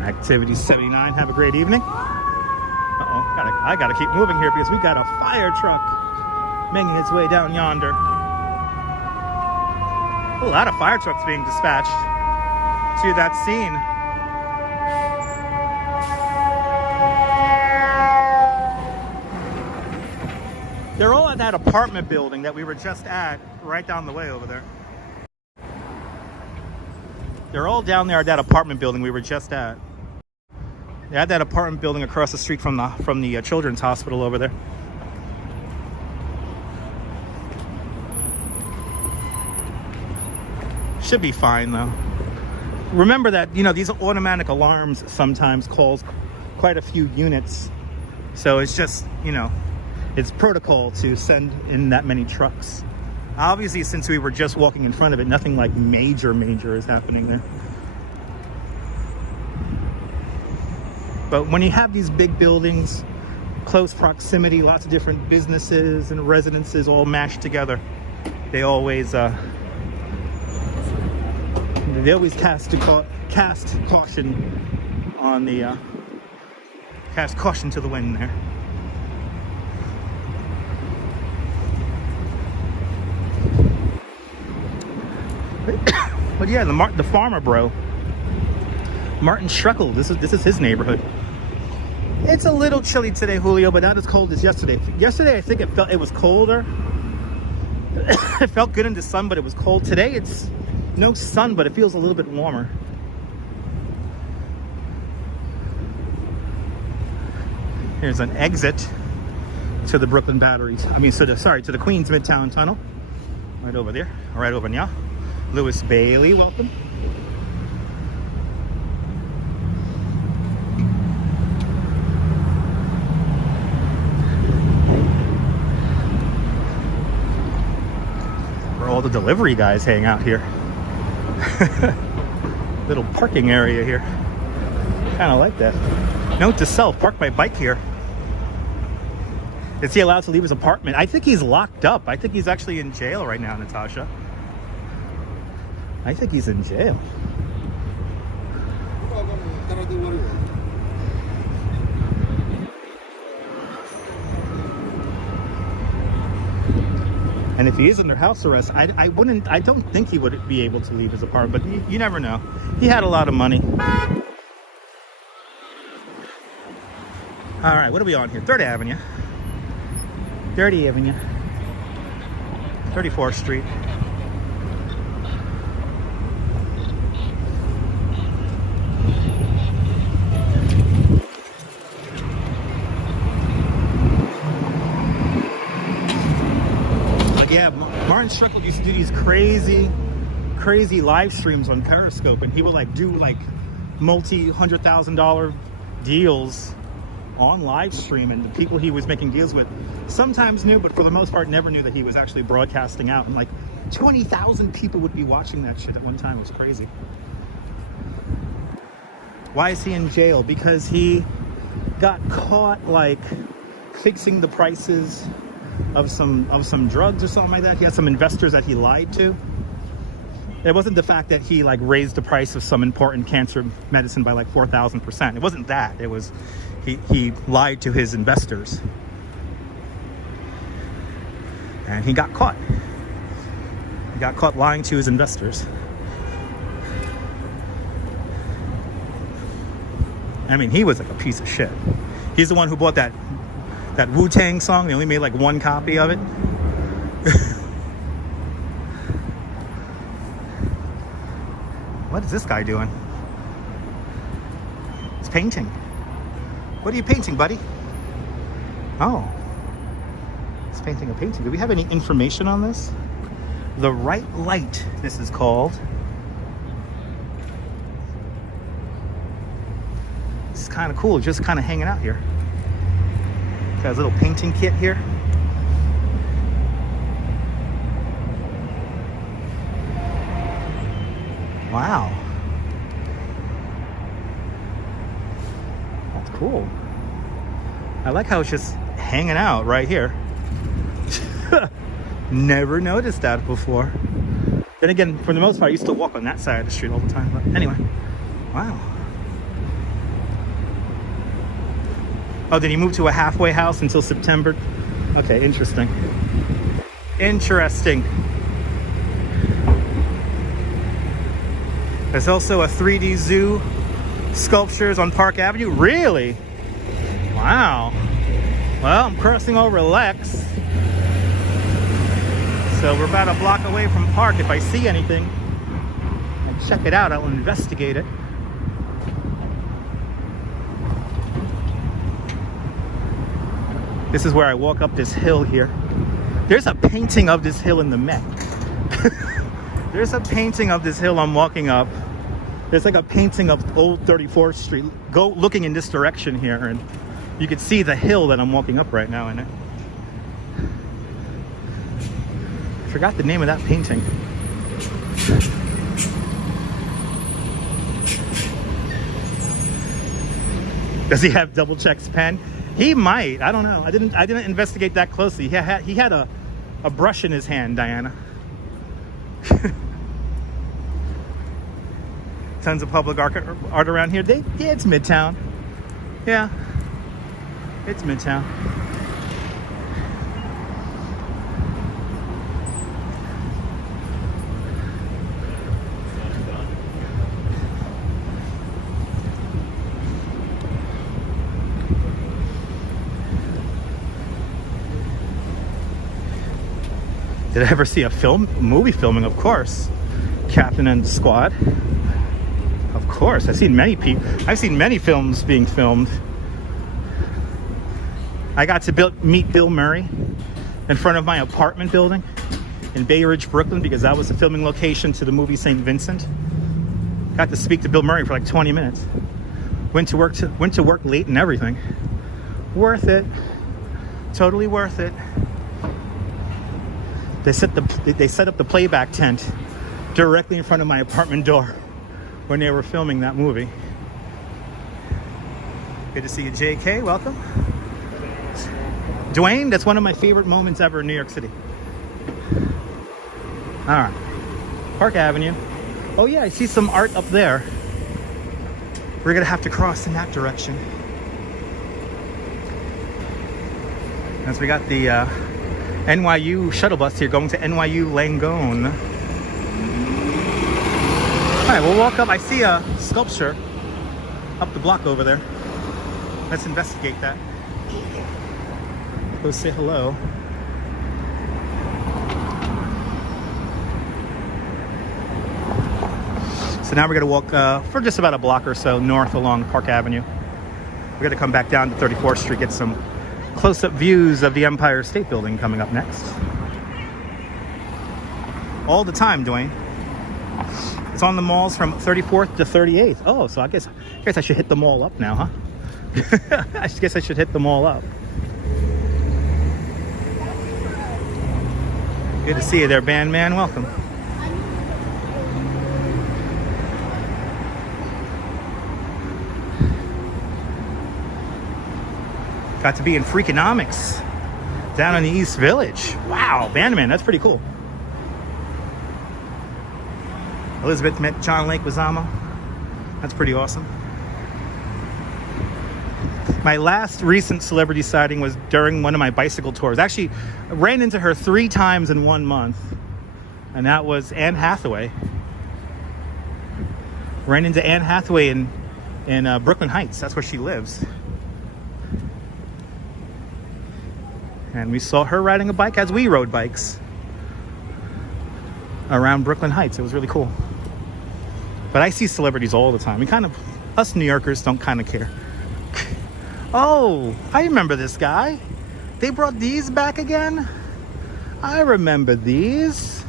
Activity 79, have a great evening. Uh-oh, I gotta keep moving here because we got a fire truck making its way down yonder. A lot of fire trucks being dispatched to that scene. They're all at that apartment building that we were just at, right down the way over there. They're all down there at that apartment building we were just at. They're at that apartment building across the street from the children's hospital over there. Should be fine though. Remember that, you know, these automatic alarms sometimes calls quite a few units. So it's just, you know, it's protocol to send in that many trucks. Obviously, since we were just walking in front of it, nothing like major is happening there. But when you have these big buildings, close proximity, lots of different businesses and residences all mashed together, they always cast caution on the cast caution to the wind there. But yeah, the farmer bro, Martin Schreckel, this is his neighborhood. It's a little chilly today, Julio, but not as cold as yesterday. Yesterday, I think it was colder. It felt good in the sun, but it was cold. Today, it's no sun, but it feels a little bit warmer. Here's an exit to the Brooklyn Batteries. I mean, to the Queens Midtown Tunnel. Right over there, right over now. Lewis Bailey, welcome. Where all the delivery guys hang out here. Little parking area here. Kind of like that. Note to self, park my bike here. Is he allowed to leave his apartment? I think he's locked up. I think he's actually in jail right now, Natasha. I think he's in jail. And if he is under house arrest, I don't think he would be able to leave his apartment, but you never know. He had a lot of money. All right, what are we on here? 3rd Avenue. 30th Avenue. 34th Street. Yeah, Martin Strickland used to do these crazy live streams on Periscope, and he would like do like multi-$100,000 deals on live stream, and the people he was making deals with sometimes knew, but for the most part never knew that he was actually broadcasting out, and like 20,000 people would be watching that shit at one time. It was crazy. Why is he in jail? Because he got caught like fixing the prices of some drugs or something like that. He had some investors that he lied to. It wasn't the fact that he like raised the price of some important cancer medicine by like 4,000%. It wasn't that. It was he lied to his investors, and he got caught. He got caught lying to his investors. I mean, he was like a piece of shit. He's the one who bought that Wu-Tang song. They only made like one copy of it. What is this guy doing? He's painting. What are you painting, buddy? Oh. He's painting a painting. Do we have any information on this? The Right Light, this is called. This is kind of cool, just kind of hanging out here. Got his little painting kit here. Wow. That's cool. I like how it's just hanging out right here. Never noticed that before. Then again, for the most part, I used to walk on that side of the street all the time. But anyway, wow. Oh, did he move to a halfway house until September? Okay, interesting. Interesting. There's also a 3D zoo sculptures on Park Avenue. Really? Wow. Well, I'm crossing over Lex. So we're about a block away from Park. If I see anything, I'll check it out. I'll investigate it. This is where I walk up this hill here. There's a painting of this hill in the Met. There's a painting of this hill I'm walking up. There's like a painting of old 34th Street. Go looking in this direction here and you can see the hill that I'm walking up right now in it. I forgot the name of that painting. Does he have double checks pen? He might. I don't know. I didn't investigate that closely. He had a brush in his hand, Diana. Tons of public art around here. Yeah, it's Midtown. Yeah, it's Midtown. Did I ever see a movie filming? Of course. Captain and Squad. Of course. I've seen many films being filmed. I got to meet Bill Murray in front of my apartment building in Bay Ridge, Brooklyn, because that was the filming location to the movie St. Vincent. Got to speak to Bill Murray for like 20 minutes. Went to work late and everything. Worth it. Totally worth it. They set up the playback tent directly in front of my apartment door when they were filming that movie. Good to see you, JK. Welcome. Dwayne, that's one of my favorite moments ever in New York City. All right. Park Avenue. Oh yeah, I see some art up there. We're gonna have to cross in that direction. As we got the NYU shuttle bus here going to NYU Langone. All right, we'll walk up. I see a sculpture up the block over there. Let's investigate that. Go say hello. So now we're gonna walk for just about a block or so north along Park Avenue. We're gonna come back down to 34th Street, get some close-up views of the Empire State Building coming up next. All the time, Dwayne. It's on the malls from 34th to 38th. Oh, so I guess I should hit them all up now, huh? I guess I should hit them all up. Good to see you there, Bandman. Welcome. Got to be in Freakonomics down in the East Village. Wow, Bandman, that's pretty cool. Elizabeth met John Lake Wazama. That's pretty awesome. My last recent celebrity sighting was during one of my bicycle tours. Actually, I ran into her 3 times in 1 month. And that was Anne Hathaway. Ran into Anne Hathaway in Brooklyn Heights. That's where she lives. And we saw her riding a bike as we rode bikes around Brooklyn Heights. It was really cool. But I see celebrities all the time. Us New Yorkers don't kind of care. Oh, I remember this guy. They brought these back again? I remember these.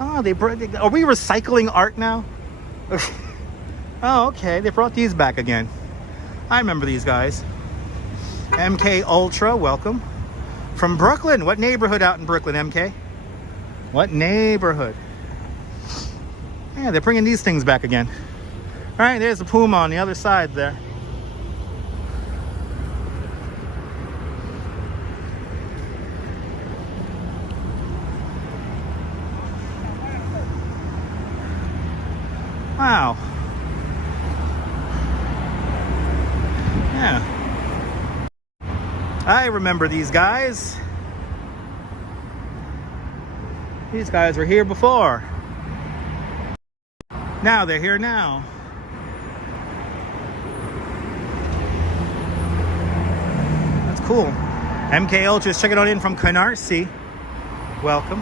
Oh, are we recycling art now? Oh, okay. They brought these back again. I remember these guys. MK Ultra, welcome. From Brooklyn. What neighborhood out in Brooklyn, MK? What neighborhood? Yeah, they're bringing these things back again. All right, there's the Puma on the other side there. Wow. Yeah. I remember these guys. These guys were here before. Now they're here now. That's cool. MK Ultra is checking on in from Canarsie. Welcome.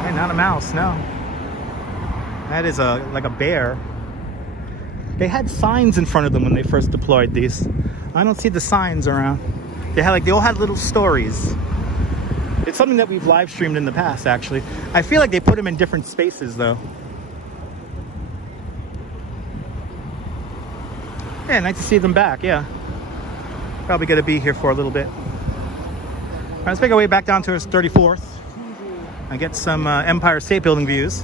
Hey, not a mouse, no. That is like a bear. They had signs in front of them when they first deployed these. I don't see the signs around. They all had little stories. It's something that we've live streamed in the past, actually. I feel like they put them in different spaces, though. Yeah, nice to see them back, yeah. Probably gonna be here for a little bit. All right, let's make our way back down to 34th and get some Empire State Building views.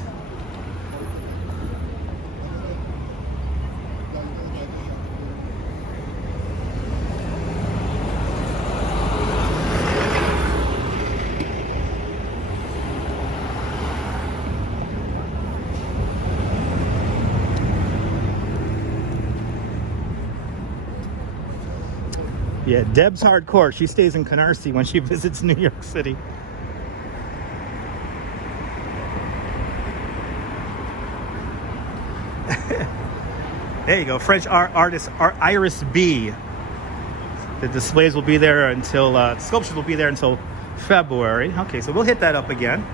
Yeah, Deb's hardcore. She stays in Canarsie when she visits New York City. There you go, French artist Iris B. The displays will be there until, sculptures will be there until February. Okay, so we'll hit that up again.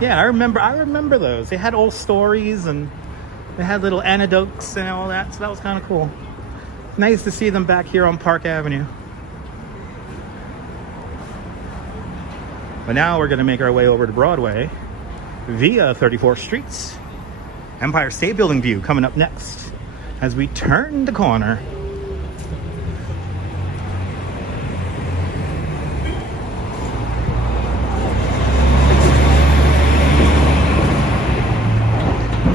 Yeah, I remember those. They had old stories and they had little anecdotes and all that, so that was kind of cool. Nice to see them back here on Park Avenue. But now we're going to make our way over to Broadway via 34th Street. Empire State Building view coming up next as we turn the corner.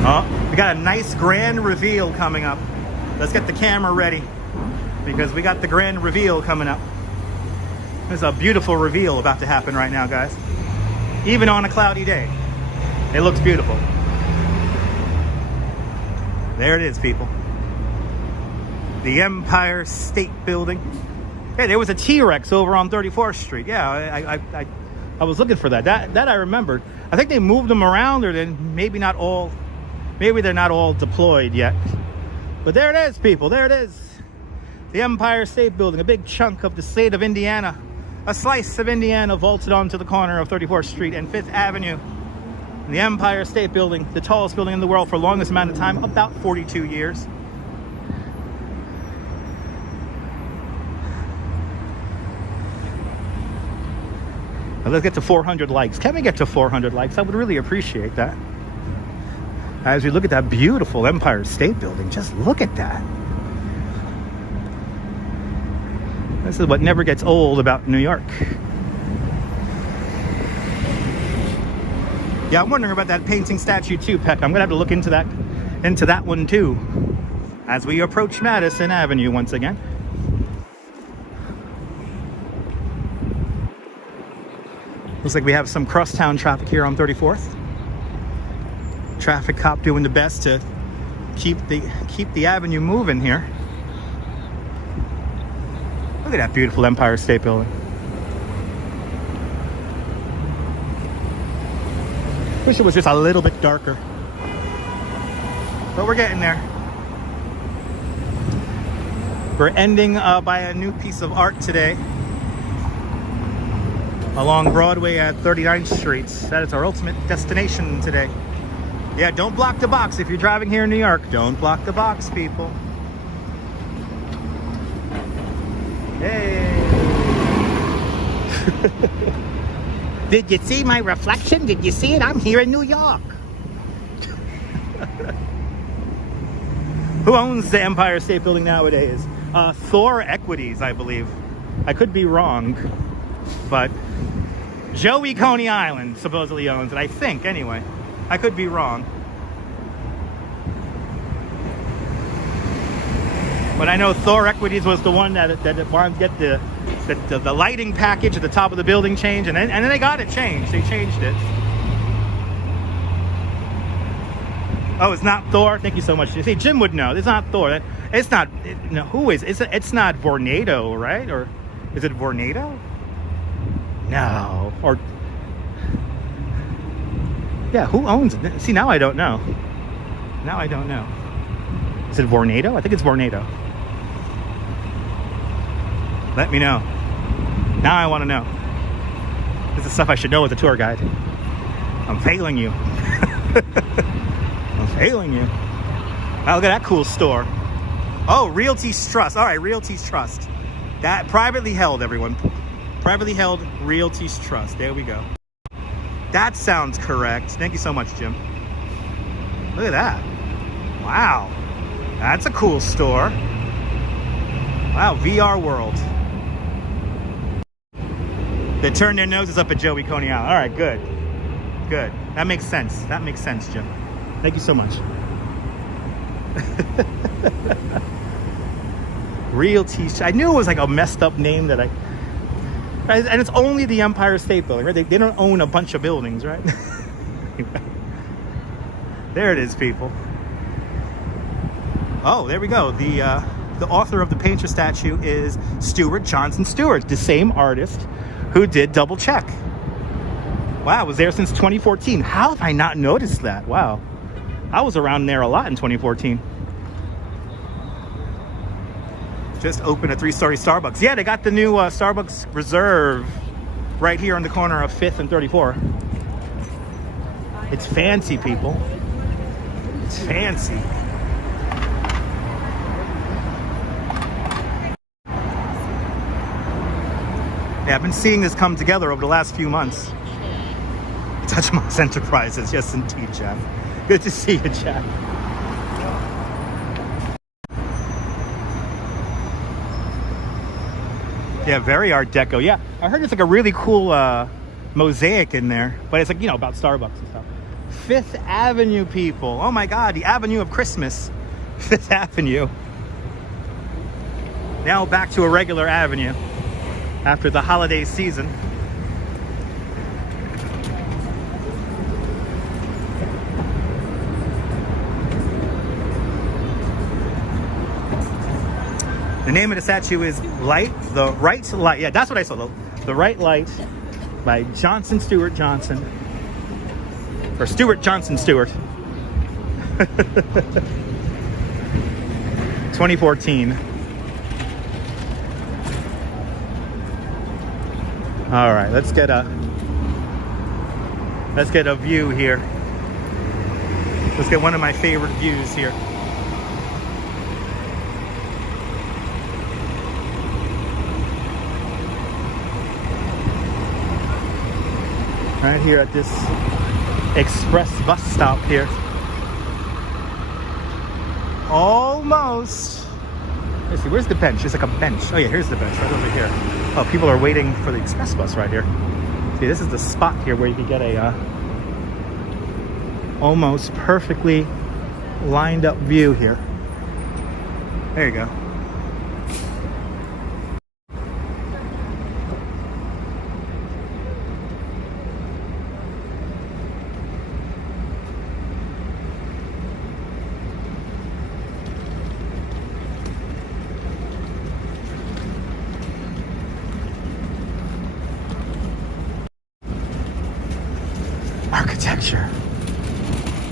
Oh, we got a nice grand reveal coming up. Let's get the camera ready because we got the grand reveal coming up. There's a beautiful reveal about to happen right now, guys. Even on a cloudy day, it looks beautiful. There it is, people. The Empire State Building. Hey, there was a T-Rex over on 34th Street. Yeah, I was looking for that. That I remembered. I think they moved them around, or then maybe not all. Maybe they're not all deployed yet. But there it is, people. There it is. The Empire State Building, a big chunk of the state of Indiana. A slice of Indiana vaulted onto the corner of 34th Street and 5th Avenue. The Empire State Building, the tallest building in the world for the longest amount of time, about 42 years. Now let's get to 400 likes. Can we get to 400 likes? I would really appreciate that. As we look at that beautiful Empire State Building, just look at that. This is what never gets old about New York. Yeah, I'm wondering about that painting statue too, Peck. I'm gonna have to look into that one too, as we approach Madison Avenue once again. Looks like we have some crosstown traffic here on 34th. Traffic cop doing the best to keep the avenue moving here. Look at that beautiful Empire State Building. Wish it was just a little bit darker, but we're getting there. We're ending by a new piece of art today along Broadway at 39th Street. That is our ultimate destination today. Yeah, don't block the box if you're driving here in New York. Don't block the box, people. Hey. Did you see my reflection? Did you see it? I'm here in New York. Who owns the Empire State Building nowadays? Thor Equities, I believe. I could be wrong, but Joey Coney Island supposedly owns it, I think, anyway. I could be wrong. But I know Thor Equities was the one that wanted to get the lighting package at the top of the building changed, and then they got it changed. They changed it. Oh, it's not Thor. Thank you so much. See, Jim would know. It's not Thor. It's not. No, who is? It's not Vornado, right? Or is it Vornado? No. Or yeah, who owns it? See, now I don't know. Now I don't know. Is it Vornado? I think it's Vornado. Let me know. Now I want to know. This is stuff I should know as a tour guide. I'm failing you. I'm failing you. Oh, look at that cool store. Oh, Realty's Trust. All right, Realty's Trust. That privately held, everyone. Privately held Realty's Trust. There we go. That sounds correct. Thank you so much, Jim. Look at that. Wow. That's a cool store. Wow, VR World. They turn their noses up at Joey Coney Island. All right, good. Good. That makes sense. That makes sense, Jim. Thank you so much. Realty. I knew it was like a messed up name that and it's only the Empire State Building, right? They don't own a bunch of buildings, right? There it is, people. Oh, there we go. The author of the painter statue is Stuart Johnson Stewart, the same artist who did Double Check. Wow, I was there since 2014. How have I not noticed that? Wow. I was around there a lot in 2014. Just opened a 3-story Starbucks. Yeah, they got the new Starbucks Reserve right here on the corner of 5th and 34. It's fancy, people. It's fancy. Yeah, I've been seeing this come together over the last few months. Touchmoss Enterprises, yes indeed, Jack. Good to see you, Jack. Yeah, very Art Deco. Yeah, I heard it's like a really cool mosaic in there, but it's like, you know, about Starbucks and stuff. 5th Avenue, people. Oh my God, the Avenue of Christmas. 5th Avenue. Now back to a regular avenue after the holiday season. The name of the statue is The Right Light. Yeah, that's what I saw. The Right Light by Johnson Stewart Johnson. Or Stuart Johnson Stewart. 2014. All right, let's get a view here. Let's get one of my favorite views here. Right here at this express bus stop here. Almost. Let's see, where's the bench? There's like a bench. Oh yeah, here's the bench right over here. Oh, people are waiting for the express bus right here. See, this is the spot here where you can get a almost perfectly lined up view here. There you go. Architecture.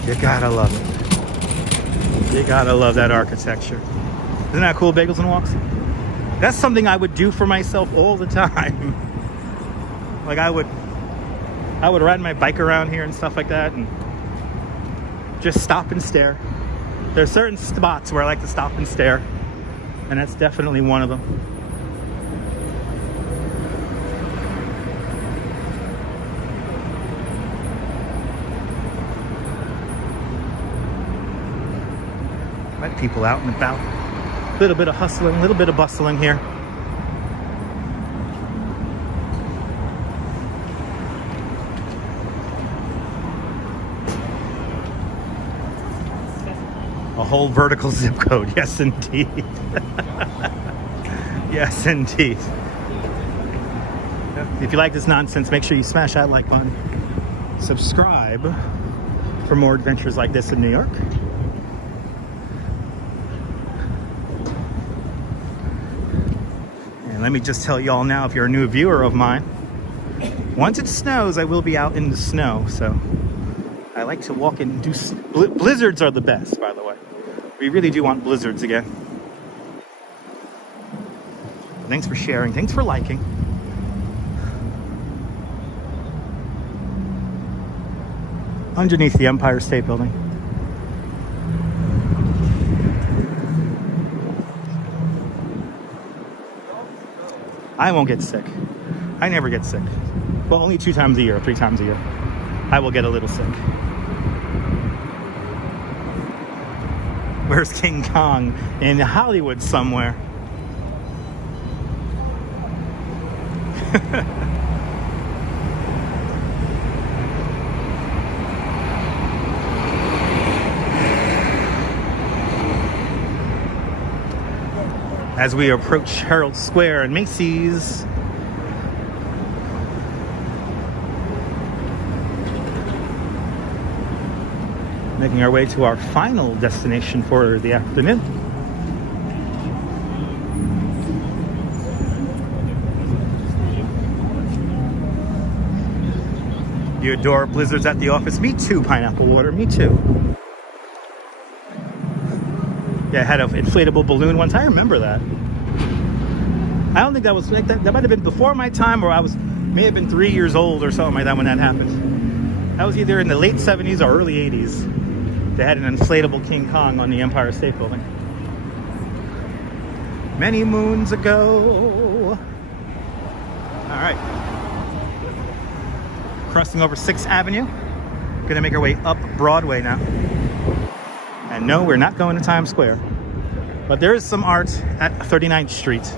You gotta love it. You gotta love that architecture. Isn't that cool, Bagels and Walks? That's something I would do for myself all the time. Like I would ride my bike around here and stuff like that and just stop and stare. There are certain spots where I like to stop and stare, and that's definitely one of them. Let people out and about. A little bit of hustling, a little bit of bustling here. A whole vertical zip code, yes indeed. Yes indeed. If you like this nonsense, make sure you smash that like button. Subscribe. for more adventures like this in New York. And let me just tell y'all now, if you're a new viewer of mine, once it snows, I will be out in the snow. So I like to walk and do... Blizzards are the best, by the way. We really do want blizzards again. Thanks for sharing. Thanks for liking. Underneath the Empire State Building. I won't get sick. I never get sick. Well, only 2 times a year, 3 times a year. I will get a little sick. Where's King Kong? In Hollywood somewhere. As we approach Herald Square and Macy's. Making our way to our final destination for the afternoon. You adore blizzards at the office? Me too, Pineapple Water, me too. Yeah, I had an inflatable balloon once. I remember that. I don't think that was like that. That might have been before my time, or I may have been 3 years old or something like that when that happened. That was either in the late 70s or early 80s. They had an inflatable King Kong on the Empire State Building. Many moons ago. All right. Crossing over 6th Avenue. Gonna make our way up Broadway now. And no, we're not going to Times Square. But there is some art at 39th Street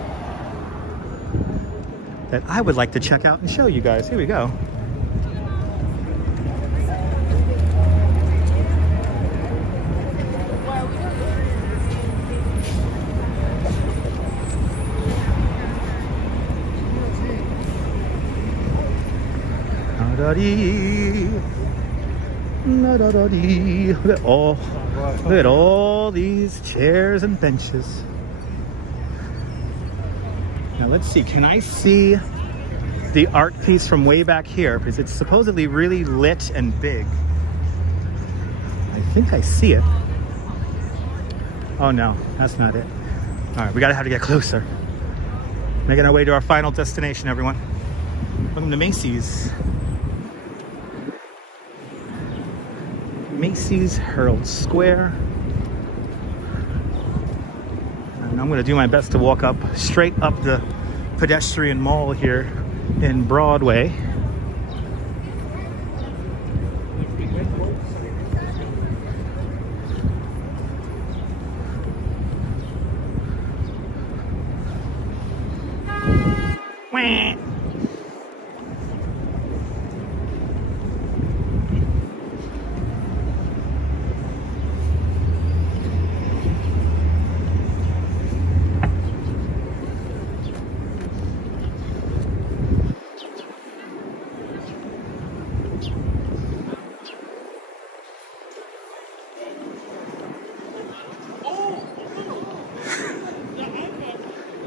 that I would like to check out and show you guys. Here we go. Look at all these chairs and benches. Now let's see, can I see the art piece from way back here? Because it's supposedly really lit and big. I think I see it. Oh no, that's not it. All right, we gotta have to get closer. Making our way to our final destination, everyone. Welcome to Macy's. Macy's Herald Square. And I'm going to do my best to walk up straight up the pedestrian mall here in Broadway. Wah.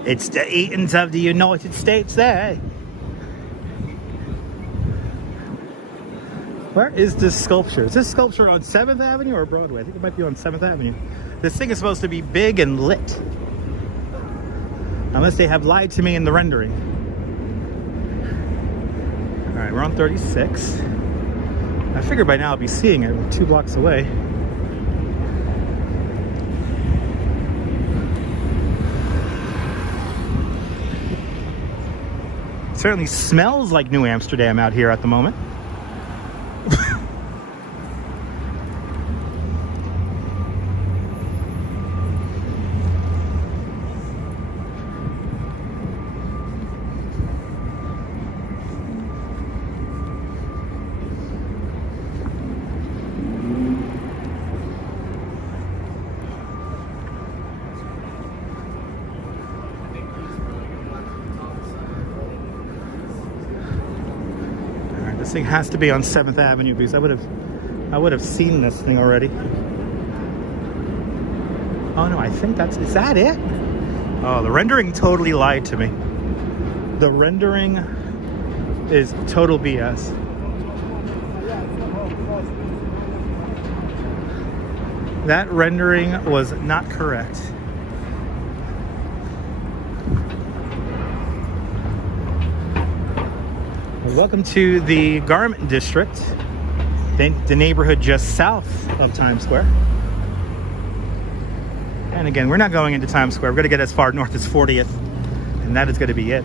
It's the Eatons of the United States there. Where is this sculpture? Is this sculpture on 7th Avenue or Broadway? I think it might be on 7th Avenue. This thing is supposed to be big and lit. Unless they have lied to me in the rendering. All right, we're on 36. I figured by now I'll be seeing it. We're 2 blocks away. It certainly smells like New Amsterdam out here at the moment. This thing has to be on 7th Avenue because I would have I would have seen this thing already. Oh no, I think is that it? Oh, the rendering totally lied to me. The rendering is total BS. That rendering was not correct. Welcome to the Garment District, the neighborhood just south of Times Square. And again, we're not going into Times Square. We're going to get as far north as 40th, and that is going to be it.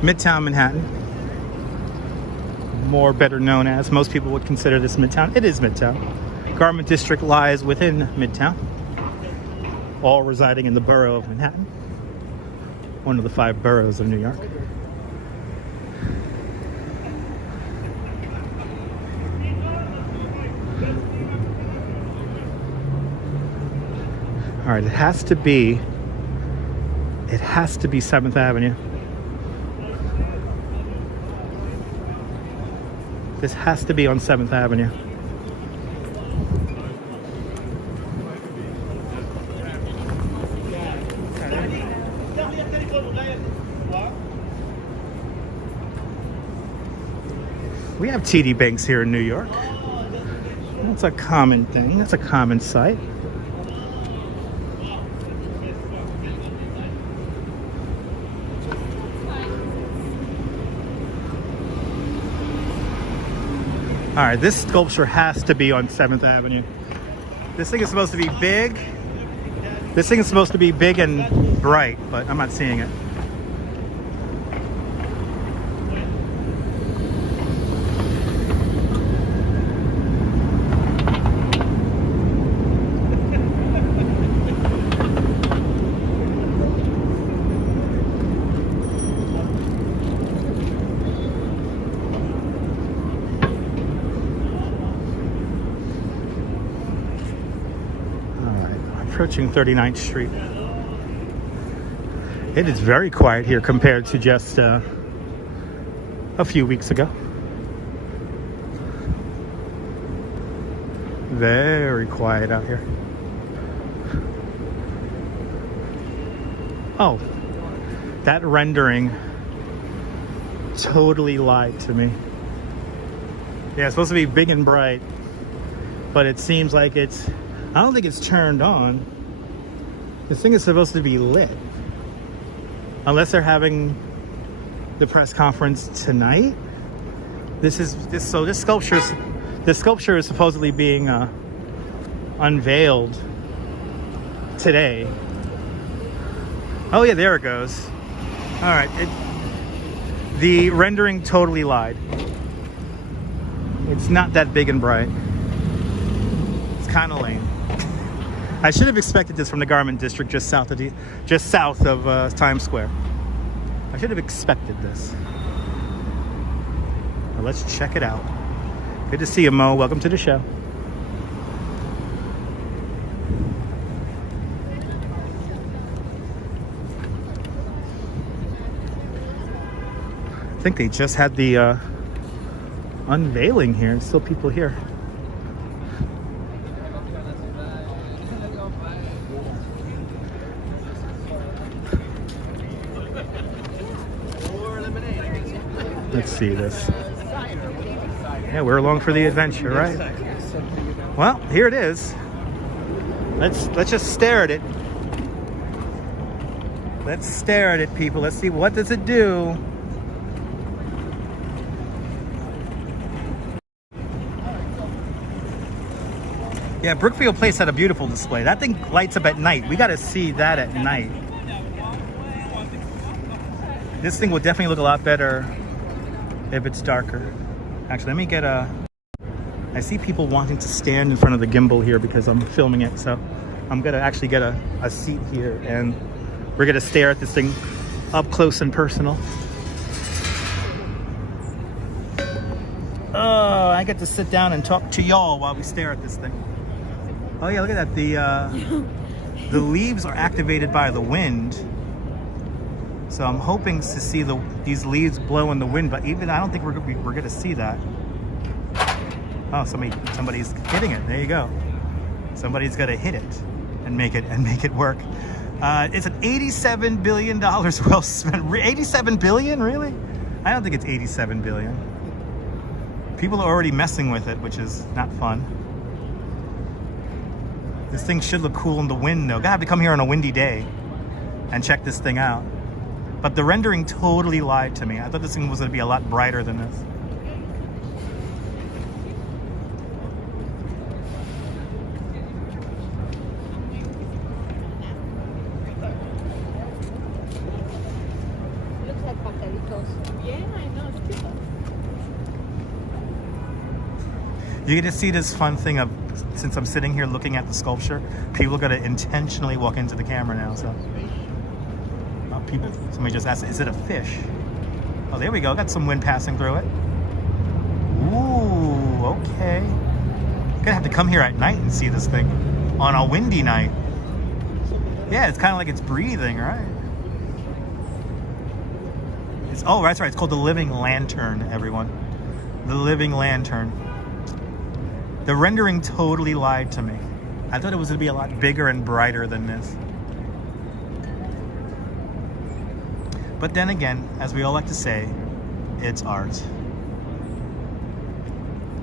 Midtown Manhattan, more better known as, most people would consider this Midtown. It is Midtown. Garment District lies within Midtown, all residing in the borough of Manhattan, one of the 5 boroughs of New York. All right, it has to be 7th Avenue. This has to be on 7th Avenue. We have TD Banks here in New York. That's a common thing. That's a common sight. All right, this sculpture has to be on 7th Avenue. This thing is supposed to be big. This thing is supposed to be big and bright, but I'm not seeing it. Approaching 39th Street. It is very quiet here compared to just a few weeks ago. Very quiet out here. Oh, that rendering totally lied to me. Yeah, it's supposed to be big and bright, but it seems like I don't think it's turned on. This thing is supposed to be lit. Unless they're having the press conference tonight. This sculpture is supposedly being unveiled today. Oh yeah, there it goes. All right, the rendering totally lied. It's not that big and bright. It's kind of lame. I should have expected this from the Garment District just south of Times Square. I should have expected this. Well, let's check it out. Good to see you, Mo. Welcome to the show. I think they just had the unveiling here. There's still people here. Let's see this. Yeah, we're along for the adventure, right? Well, here it is. Let's just stare at it. Let's stare at it, people. Let's see, what does it do? Yeah, Brookfield Place had a beautiful display. That thing lights up at night. We got to see that at night. This thing will definitely look a lot better if it's darker. Actually, let me get I see people wanting to stand in front of the Gimble here because I'm filming it, so I'm gonna actually get a seat here and we're gonna stare at this thing up close and personal. Oh, I get to sit down and talk to y'all while we stare at this thing. Oh yeah, look at that. The leaves are activated by the wind. So I'm hoping to see these leaves blow in the wind, but even I don't think we're gonna see that. Oh, somebody's hitting it. There you go. Somebody's got to hit it and make it work. It's an $87 billion well spent. 87 billion, really? I don't think it's 87 billion. People are already messing with it, which is not fun. This thing should look cool in the wind, though. Gonna have to come here on a windy day and check this thing out. But the rendering totally lied to me. I thought this thing was gonna be a lot brighter than this. You get to see this fun thing of, since I'm sitting here looking at the sculpture, people are going to intentionally walk into the camera now. So, somebody just asked, is it a fish? Oh, there we go. Got some wind passing through it. Ooh, okay. Gonna have to come here at night and see this thing on a windy night. Yeah, it's kind of like it's breathing, right? Oh, that's right. It's called the Living Lantern, everyone. The Living Lantern. The rendering totally lied to me. I thought it was going to be a lot bigger and brighter than this. But then again, as we all like to say, it's art.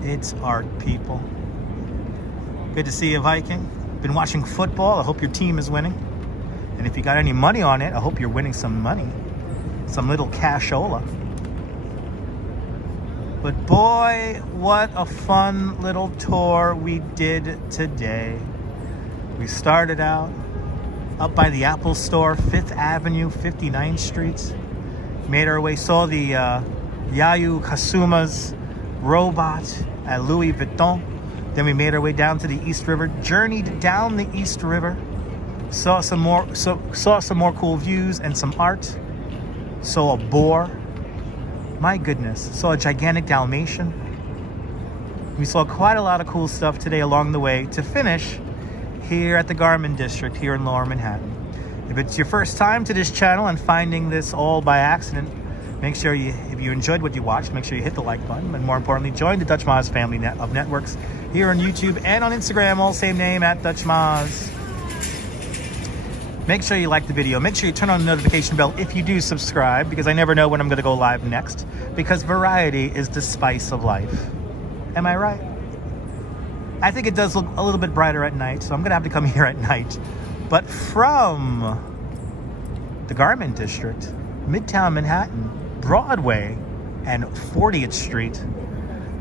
It's art, people. Good to see you, Viking. Been watching football. I hope your team is winning. And if you got any money on it, I hope you're winning some money. Some little cashola. But boy, what a fun little tour we did today. We started out up by the Apple Store, 5th Avenue, 59th Street. Made our way, saw the Yayoi Kasuma's robot at Louis Vuitton. Then we made our way down to the East River, journeyed down the East River, saw some more cool views and some art. Saw a boar. My goodness, saw a gigantic Dalmatian. We saw quite a lot of cool stuff today along the way to finish here at the Garment District here in Lower Manhattan. If it's your first time to this channel and finding this all by accident, make sure if you enjoyed what you watched, make sure you hit the like button, and more importantly, join the Dutch Maz family of networks here on YouTube and on Instagram, all same name, at Dutch Maz. Make sure you like the video. Make sure you turn on the notification bell if you do subscribe, because I never know when I'm going to go live next, because variety is the spice of life. Am I right? I think it does look a little bit brighter at night, so I'm going to have to come here at night. But from the Garment District, Midtown Manhattan, Broadway, and 40th Street,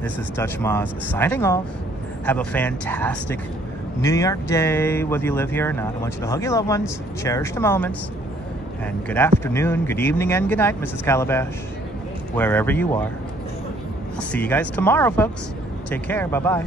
this is Dutch Maz signing off. Have a fantastic New York day, whether you live here or not. I want you to hug your loved ones, cherish the moments, and good afternoon, good evening, and good night, Mrs. Calabash, wherever you are. I'll see you guys tomorrow, folks. Take care. Bye-bye.